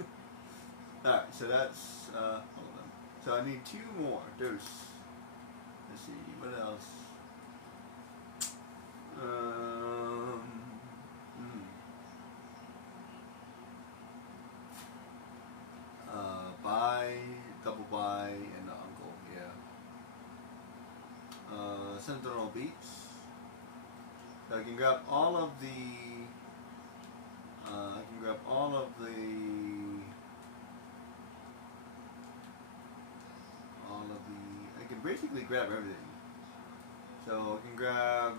Alright, so that's, hold on. So I need 2 more. Let's see, what else? Buy, double buy, and the uncle, yeah. Sentinel Beats. So I can grab all of the, I can basically grab everything. So I can grab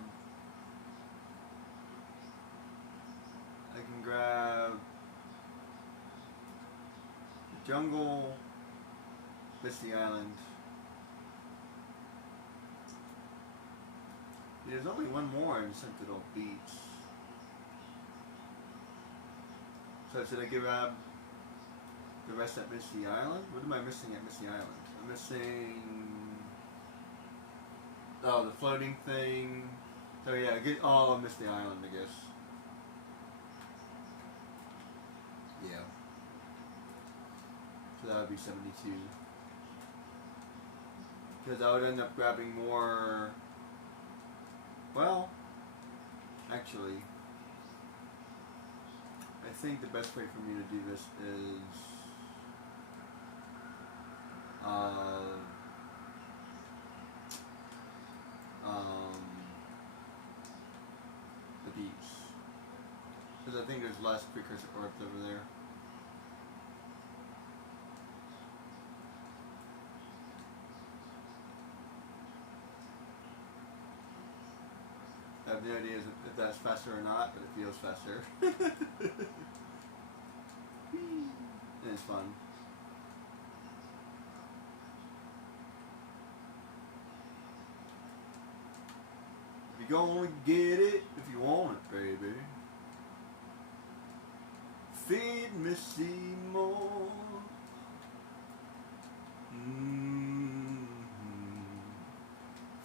the jungle, Misty Island. There's only one more in Sentinel Beach. So should I grab the rest at Misty Island? What am I missing at Misty Island? I'm missing, oh, the floating thing. So yeah, get all of Misty Island, I guess. Yeah. So that would be 72. Because I would end up grabbing more. Well, actually, I think the best way for me to do this is the beach. Because I think there's less precursor orbs over there. I have no idea if that's faster or not, but it feels faster. And it's fun. If you're gonna get it, if you want it, baby. Feed me Seymour.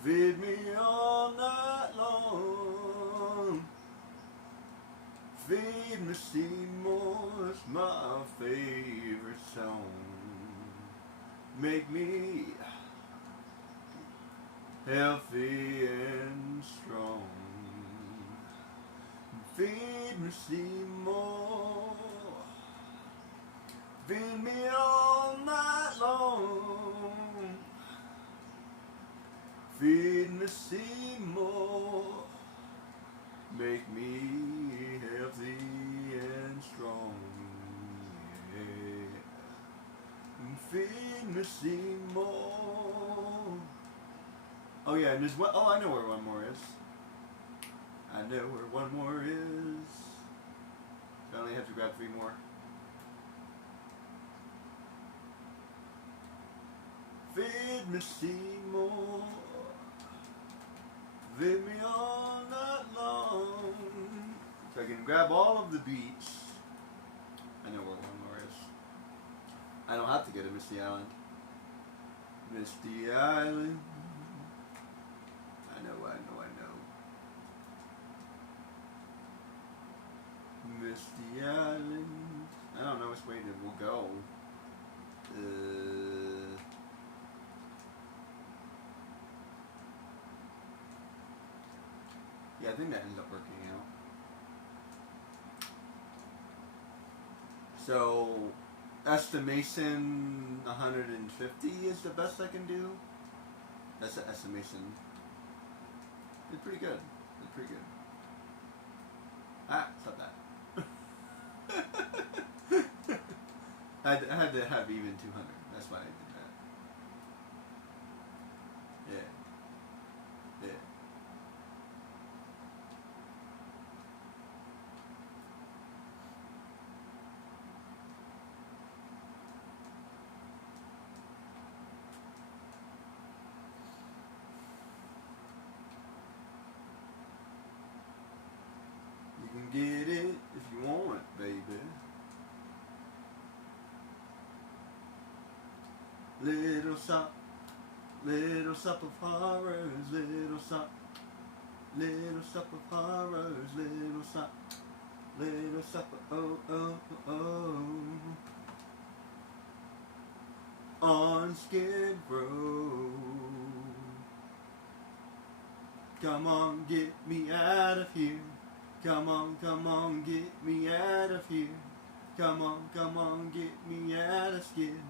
Feed me all night long. Feed me Seymour, it's my favorite song. Make me healthy and strong. Feed me Seymour. Feed me all night long. Feed me Seymour. Make me healthy and strong. Yeah. Feed me Seymour. Oh yeah, and there's one, oh, I know where one more is. I know where one more is. I only have to grab 3 more. Feed me Seymour. Feed me all night long. So I can grab all of the beats. I know where one more is. I don't have to go to Misty Island. Misty Island. I know. Misty Island. I don't know which way it will go. Yeah, I think that ends up working out. So, estimation 150 is the best I can do. That's the estimation. It's pretty good. Ah, stop that. I had to have even 200. That's why I did that. Yeah. Yeah. You can get it if you want it, baby. Little sop of horrors, little sop of horrors, little sop of oh. On Skid Row. Come on, get me out of here. Come on, get me out of here. Come on, get me out of Skid.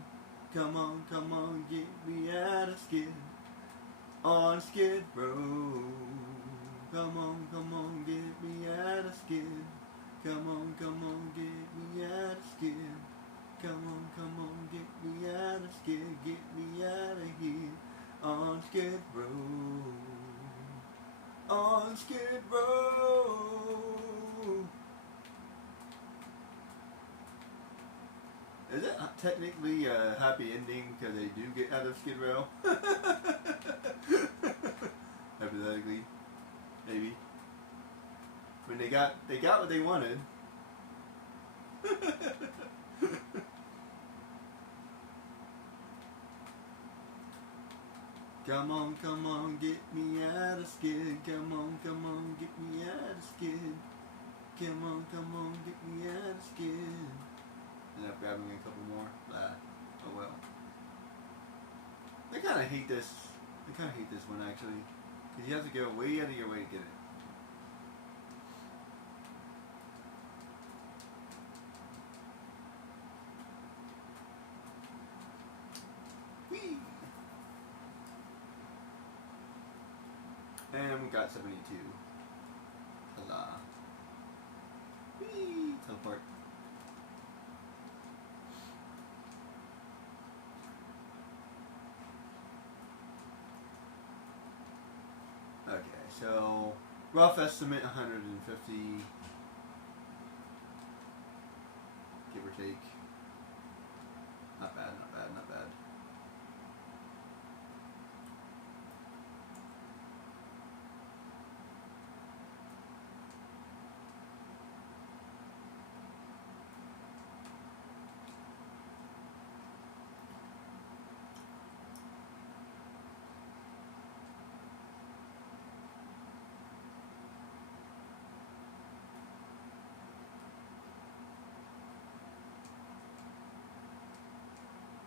Come on, get me out of Skid. On Skid Row. Come on, get me out of Skid. Come on, get me out of Skid. Come on, get me out of Skid. Get me out of here. On Skid Row. On Skid Row. Is it technically a happy ending because they do get out of Skid Row? Hypothetically, maybe. When they got what they wanted. Come on, get me out of Skid. Come on, get me out of Skid. Come on, get me out of Skid. Ended up grabbing a couple more. Oh well. I kind of hate this. One actually, because you have to go way out of your way to get it. Whee! And we got 72. Huzzah! Whee! Teleport. Okay, so rough estimate 150, give or take. Not bad.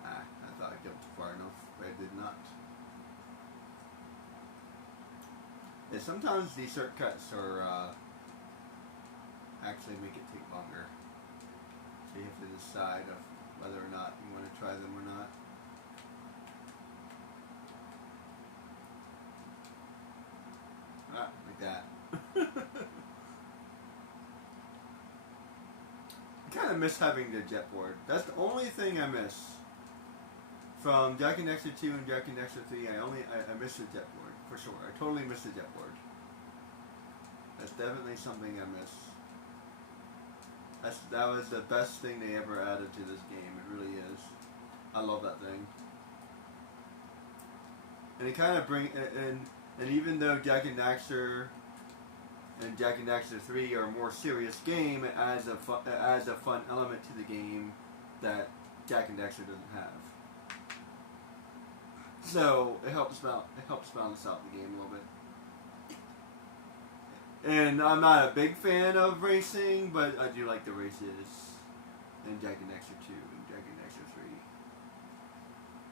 I thought I'd jumped far enough, but I did not. Yeah, sometimes these shortcuts are actually make it take longer. So you have to decide of whether or not you want to try them or not. Like that. I kind of miss having the jet board. That's the only thing I miss. From Jak and Daxter 2 and Jak and Daxter 3, I miss the jet board, for sure. I totally miss the jet board. That's definitely something I miss. That was the best thing they ever added to this game. It really is. I love that thing. And it kind of and even though Jak and Daxter and Jak and Daxter 3 are a more serious game, it adds a fun element to the game that Jak and Daxter doesn't have. So it helps balance out the game a little bit. And I'm not a big fan of racing, but I do like the races in Jak and Daxter 2 and Jak and Daxter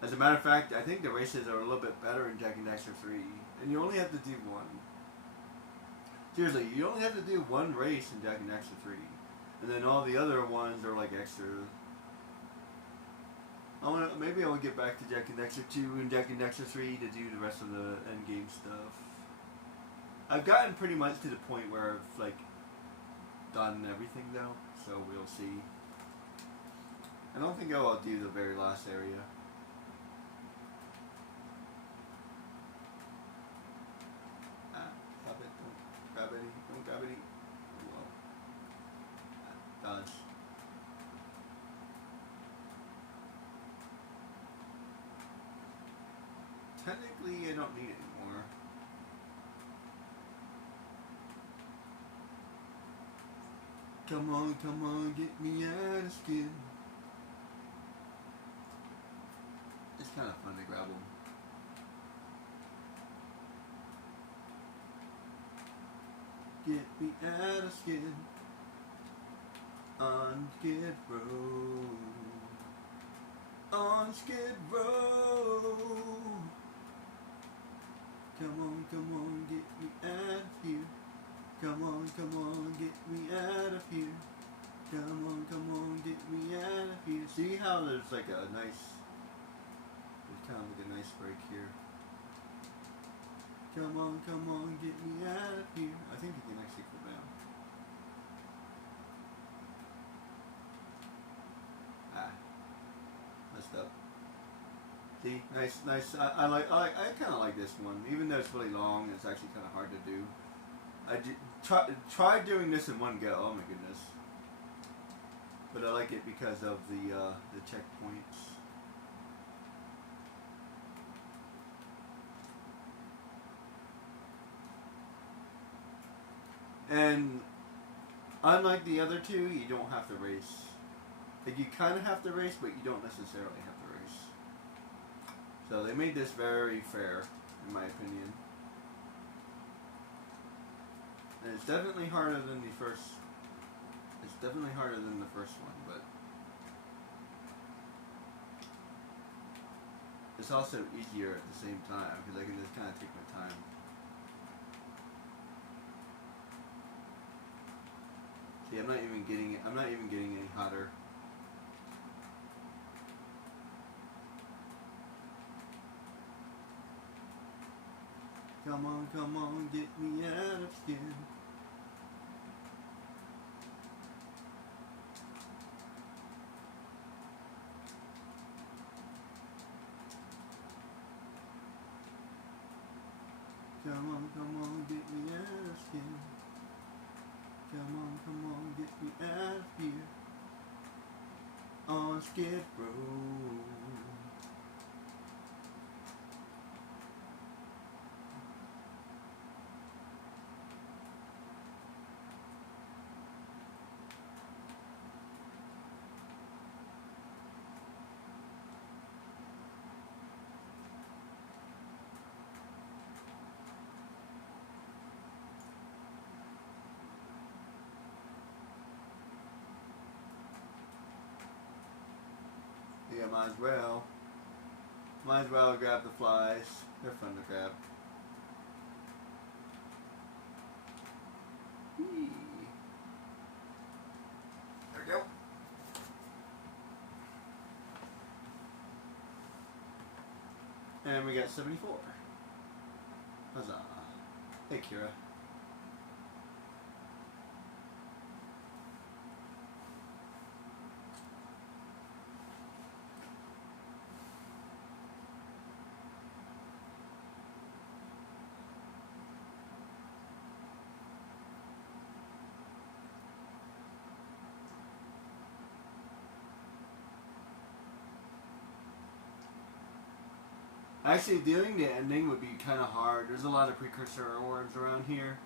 3. As a matter of fact, I think the races are a little bit better in Jak and Daxter 3, and you only have to do one. Seriously, you only have to do one race in Jak and Daxter 3, and then all the other ones are like extra. Maybe I'll get back to Jak and Daxter 2 and Jak and Daxter 3 to do the rest of the endgame stuff. I've gotten pretty much to the point where I've done everything though, so we'll see. I don't think I'll do the very last area. Stop it. Don't grab any. Don't grab any. Whoa. Dodge. Technically, I don't need it anymore. Come on, get me out of skin. It's kind of fun to grab them. Get me out of skin. On Skid Row. On Skid Row. Come on, get me out of here. Come on, get me out of here. Come on, get me out of here. See how there's like a nice, there's kind of like a nice break here. Come on, get me out of here. I think you can actually go down. Messed up. See, nice. I kind of like this one, even though it's really long. It's actually kind of hard to do. Try doing this in one go. Oh my goodness! But I like it because of the checkpoints. And unlike the other two, you don't have to race. Like, you kind of have to race, but you don't necessarily have to race. So they made this very fair, in my opinion. And it's definitely harder than the first. It's definitely harder than the first one, but it's also easier at the same time because I can just kind of take my time. See, I'm not even getting any hotter. Come on, get me out of skin. Come on, get me out of skin. Come on, get me out of here. On Skid Row. Yeah, might as well. Might as well grab the flies. They're fun to grab. Whee. There we go. And we got 74. Huzzah. Hey, Kira. Actually, doing the ending would be kind of hard. There's a lot of precursor awards around here.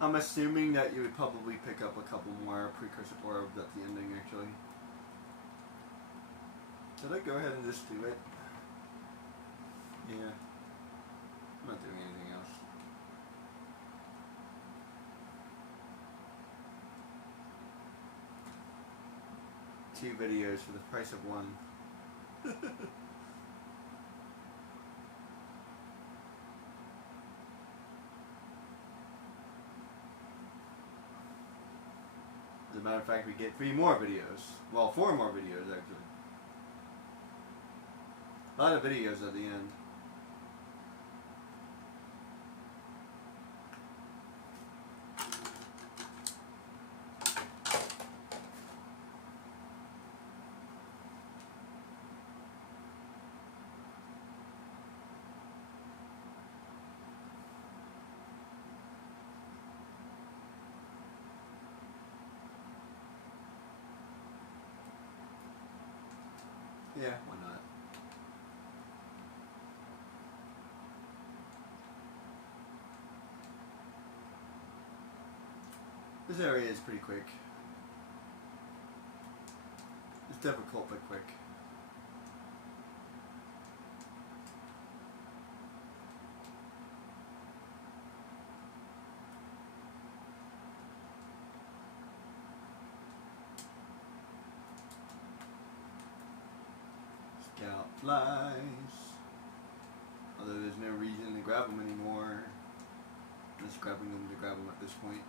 I'm assuming that you would probably pick up a couple more precursor orbs at the ending, actually. Should I go ahead and just do it? Yeah. I'm not doing anything else. Two videos for the price of one. The a matter of fact, we get 3 more videos. Well, 4 more videos, actually. A lot of videos at the end. Yeah, why not? This area is pretty quick. It's difficult but quick. Scout flies. Although there's no reason to grab them anymore. I'm just grabbing them to grab them at this point.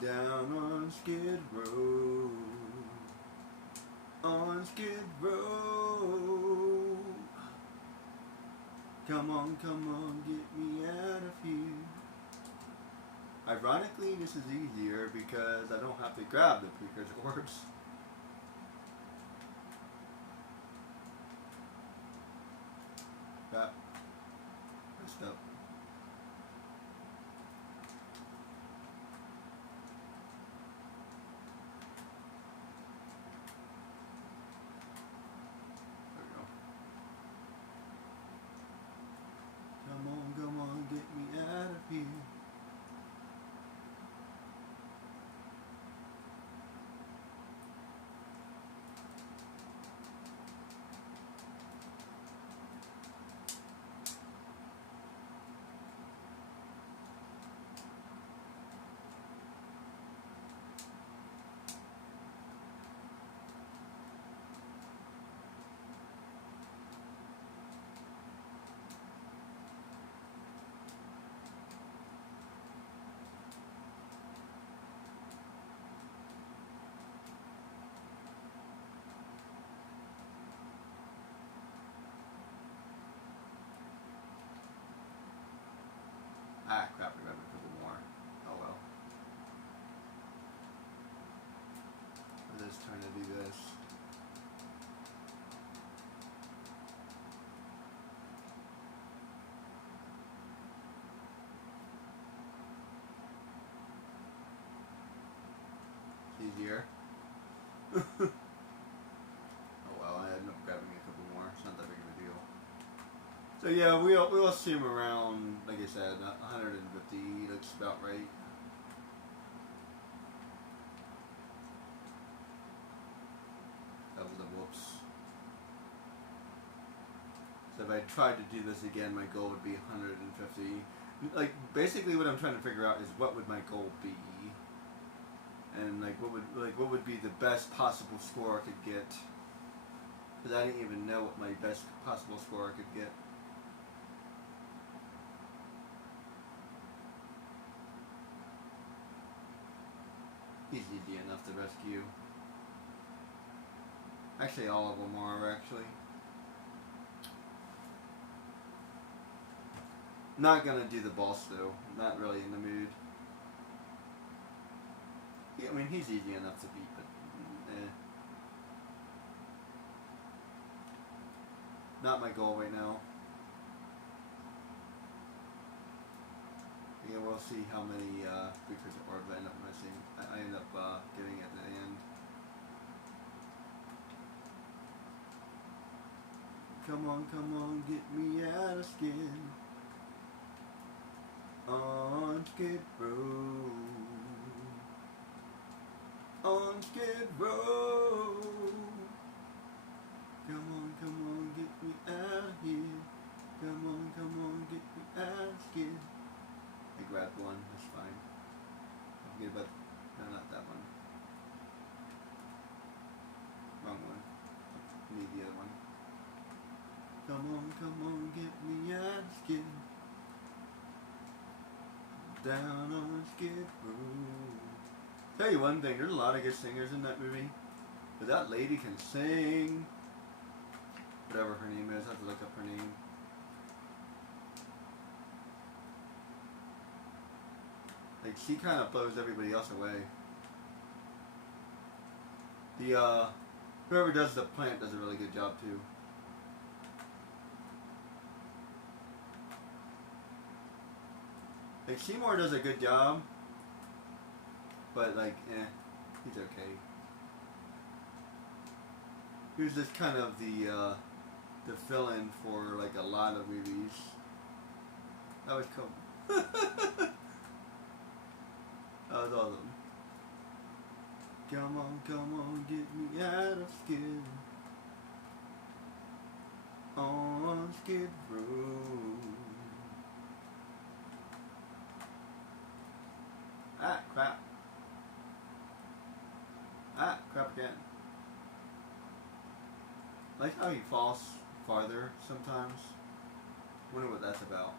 Down on Skid Row. On Skid Row. Come on, get me out of here. Ironically, this is easier because I don't have to grab the precursor orbs. That messed up. There we go. Come on, get me out of here. Ah, crap, I grabbed a couple more. Oh well. We're just trying to do this. It's easier. Oh well, I ended up grabbing a couple more. It's not that big of a deal. So yeah, we'll assume around, like I said, 150 looks about right. That was a whoops. So if I tried to do this again, my goal would be 150. Like basically, what I'm trying to figure out is what would my goal be, and what would be the best possible score I could get. Because I didn't even know what my best possible score I could get. He's easy enough to rescue. Actually, all of them are, actually. Not gonna do the boss, though. Not really in the mood. Yeah, I mean, he's easy enough to beat, but... Not my goal right now. Yeah, we'll see how many precursor orbs I end up missing. I end up getting at the end. Come on, get me out of skin. On Skid Row. On Skid Row. Come on, get me out of here. Come on, get me out of Skid. I grabbed one, that's fine. I'll forget about, no, not that one. Wrong one. I need the other one. Come on, get me out of Skid. down on Skid Row. Tell you one thing, there's a lot of good singers in that movie, but that lady can sing. Whatever her name is, I have to look up her name. Like, she kind of blows everybody else away. The, whoever does the plant does a really good job, too. Like, Seymour does a good job, but, like, he's okay. He was just kind of the fill-in for, like, a lot of movies. That was cool. That was awesome. Come on, get me out of Skid. On Skid Row. Ah, crap. Ah, crap again. I like how he falls farther sometimes. Wonder what that's about.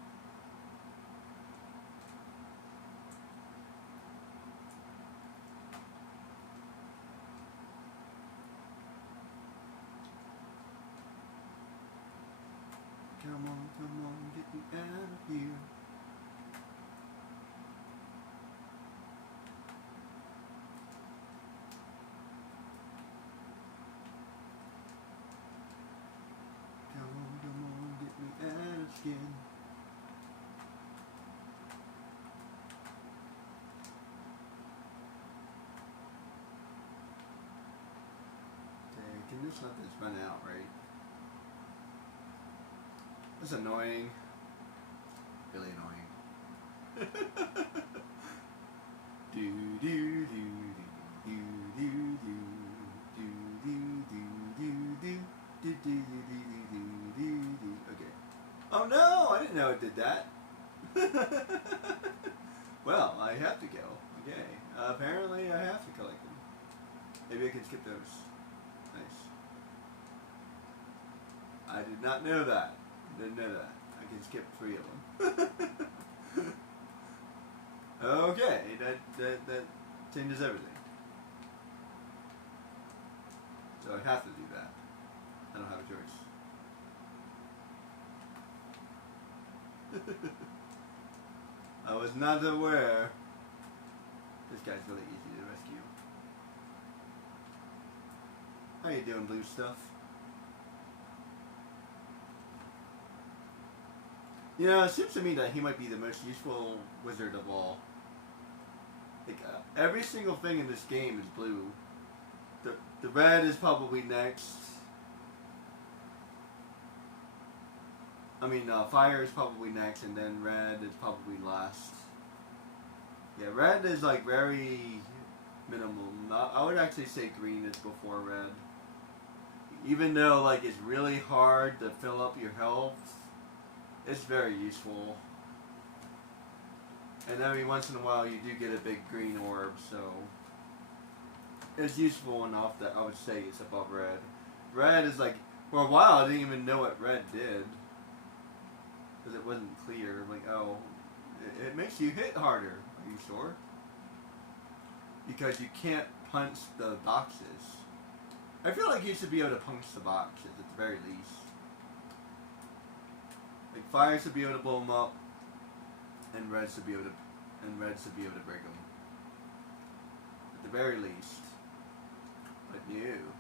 Come on, get me out of here. Come on, get me out of skin. Okay, can just let this run out, right? That's annoying. Really annoying. Do do do do do do do do do do do do do do do. Okay. Oh no! I didn't know it did that. Well, I have to go. Okay. Apparently, I have to collect them. Maybe I can skip those. Nice. I did not know that. Didn't know that. I can skip 3 of them. Okay, that changes everything. So I have to do that. I don't have a choice. I was not aware. This guy's really easy to rescue. How you doing, blue stuff? You know, it seems to me that he might be the most useful wizard of all. Like, every single thing in this game is blue. The red is probably next. I mean, fire is probably next, and then red is probably last. Yeah, red is like very minimum. I would actually say green is before red. Even though like it's really hard to fill up your health, it's very useful. And every once in a while you do get a big green orb, so it's useful enough that I would say it's above red. Red is like, for a while I didn't even know what red did. Because it wasn't clear. I'm like, oh, it makes you hit harder. Are you sure? Because you can't punch the boxes. I feel like you should be able to punch the boxes at the very least. Like fire should be able to blow them up, and red should be able to break them. At the very least. But no.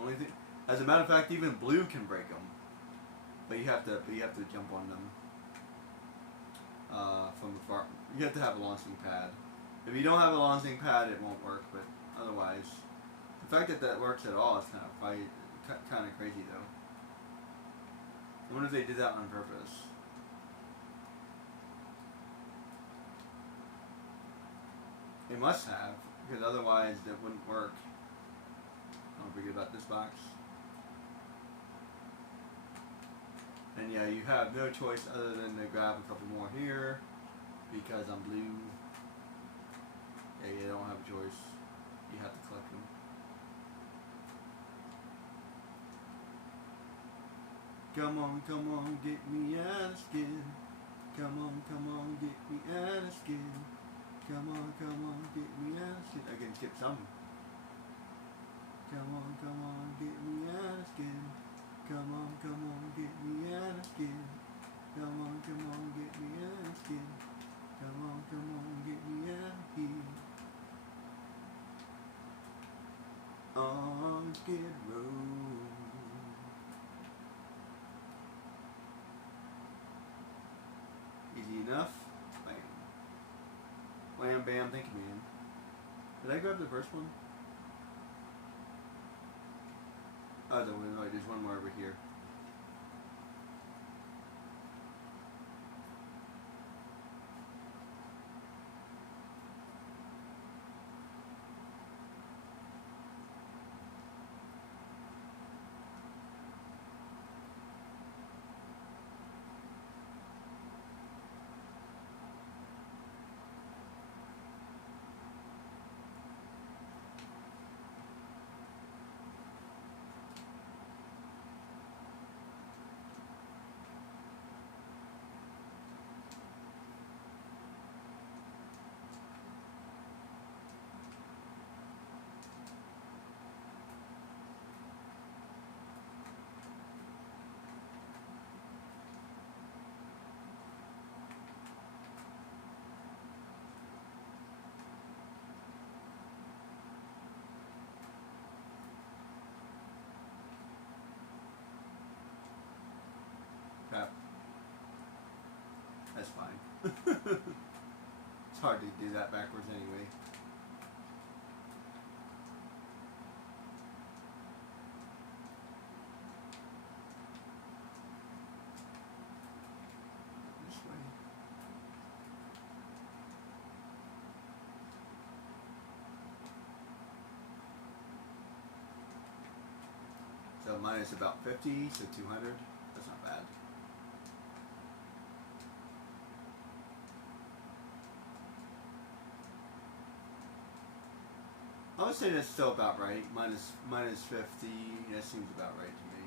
Only thing, as a matter of fact, even blue can break them. But you have to jump on them from the far. You have to have a launching pad. If you don't have a launching pad, it won't work. But otherwise, the fact that that works at all is kind of crazy, though. I wonder if they did that on purpose. They must have, because otherwise it wouldn't work. Don't forget about this box. And yeah, you have no choice other than to grab a couple more here, because I'm blue. Yeah, you don't have a choice. You have to collect them. Come on, get me out of skin. Come on, get me out of skin. Come on, get me out of skin. I can skip some. Come on, get me out of skin. Come on, get me out of skin. Come on, get me out of skin. Come on, get me out of here. On Skid Row. Easy enough. Bam. Wham, bam, thank you, man. Did I grab the first one? Oh, no, there's one more over here. Crap. That's fine. It's hard to do that backwards anyway. This way. So mine is about 50, so 200. That's not bad. I would say that's still about right. Minus 50. That seems about right to me.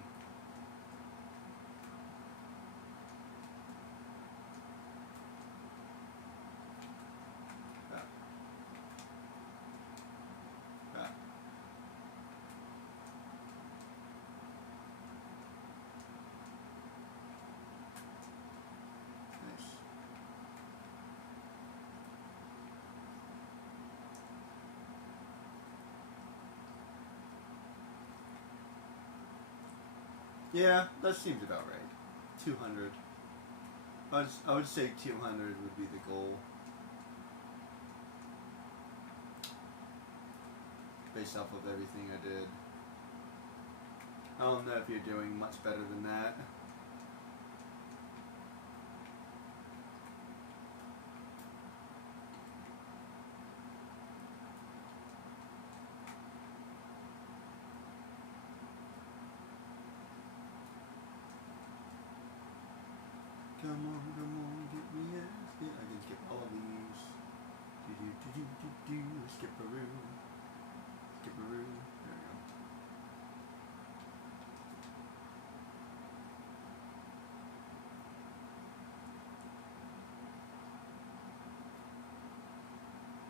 Nice. Yeah, that seems about right. 200. I would say 200 would be the goal. Based off of everything I did. I don't know if you're doing much better than that. Come on, get me out. I can skip all of these. Skip-a-roo. Skip-a-roo. There we go.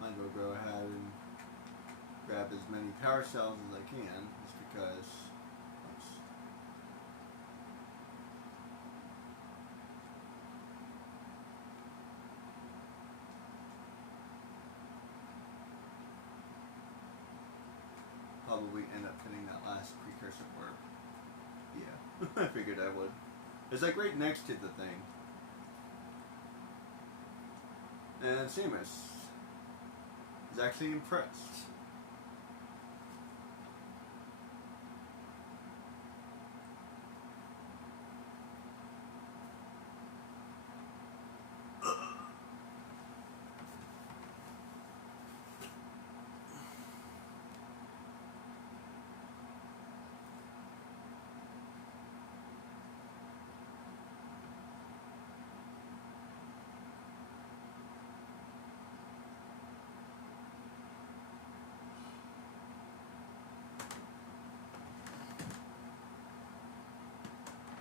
Might as well go ahead and grab as many power cells as I can, just because. Oops. Probably end up hitting that last precursor part. Yeah, I figured I would. It's like right next to the thing. And Seamus is actually impressed.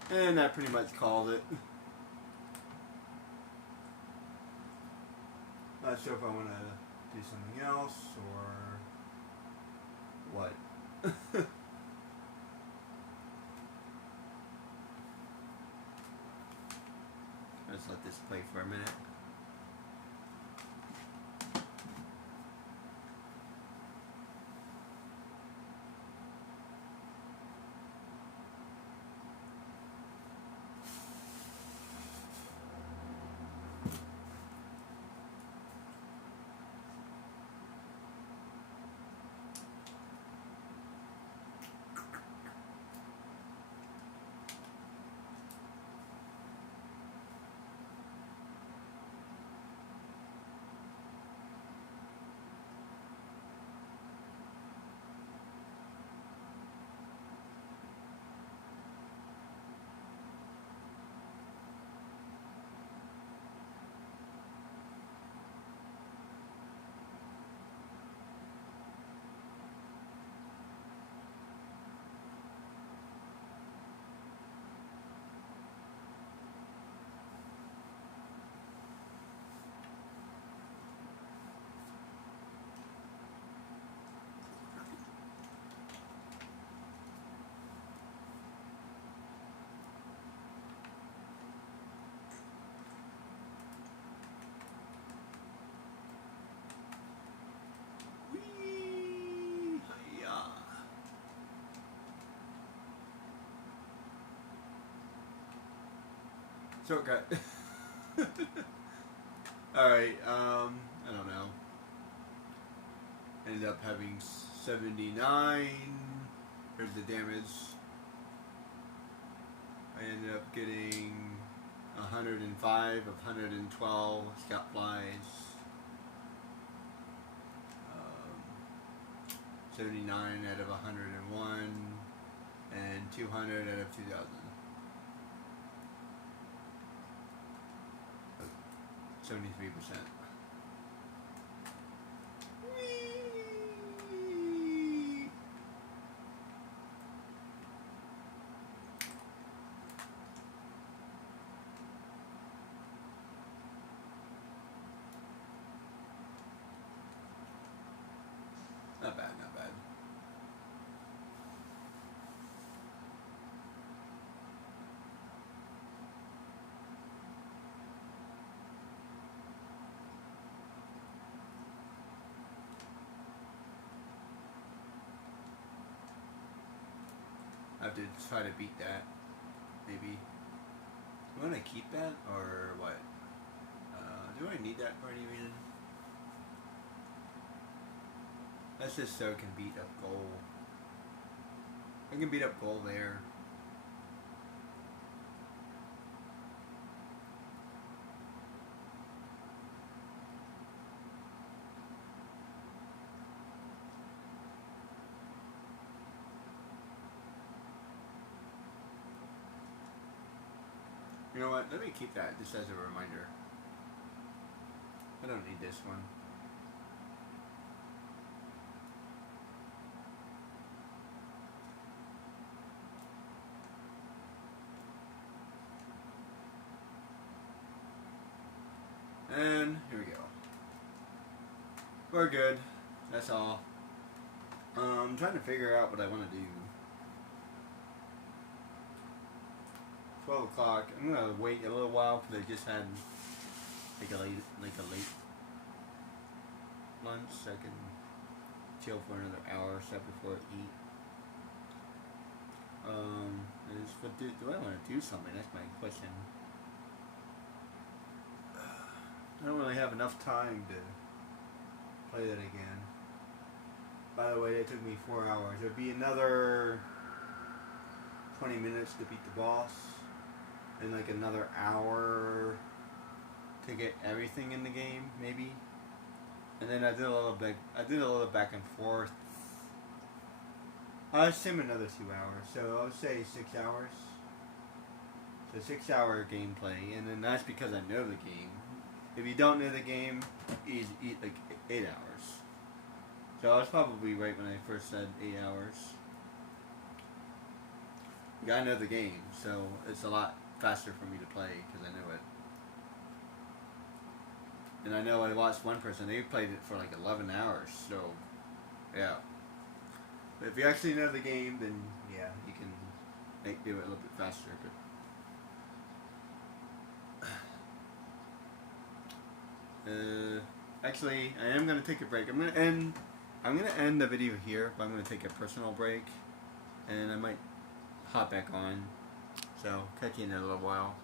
And that pretty much calls it. sure if I want to do something else or what. Let's let this play for a minute. Whee! Hi-ya. Shortcut. Alright, I don't know. Ended up having 79. Here's the damage. I ended up getting 105 of 112 scout flies. 79 out of 101 and 200 out of 2,000. 73%. Whee! Not bad, not bad. I have to try to beat that, maybe. Do I want to keep that, or what? Do I need that for any reason? That's just so I can beat up goal. I can beat up goal there. You know what? Let me keep that just as a reminder. I don't need this one. And here we go. We're good. That's all. I'm trying to figure out what I want to do. 12 o'clock. I'm gonna wait a little while because I just had like a late lunch. So I can chill for another hour or so before I eat. Do I want to do something? That's my question. I don't really have enough time to play that again. By the way, it took me 4 hours. It would be another 20 minutes to beat the boss, and like another hour to get everything in the game, maybe. And then I did a little back and forth. I assume another 2 hours, so I would say 6 hours. So 6 hour gameplay, and then that's because I know the game. If you don't know the game, eat like 8 hours. So I was probably right when I first said 8 hours. You gotta know the game, so it's a lot faster for me to play because I know it. And I know I watched one person, they played it for like 11 hours, so, yeah. But if you actually know the game, then yeah, you can do it a little bit faster. But actually, I am gonna take a break. I'm gonna end the video here, but I'm gonna take a personal break, and I might hop back on. So catch you in a little while.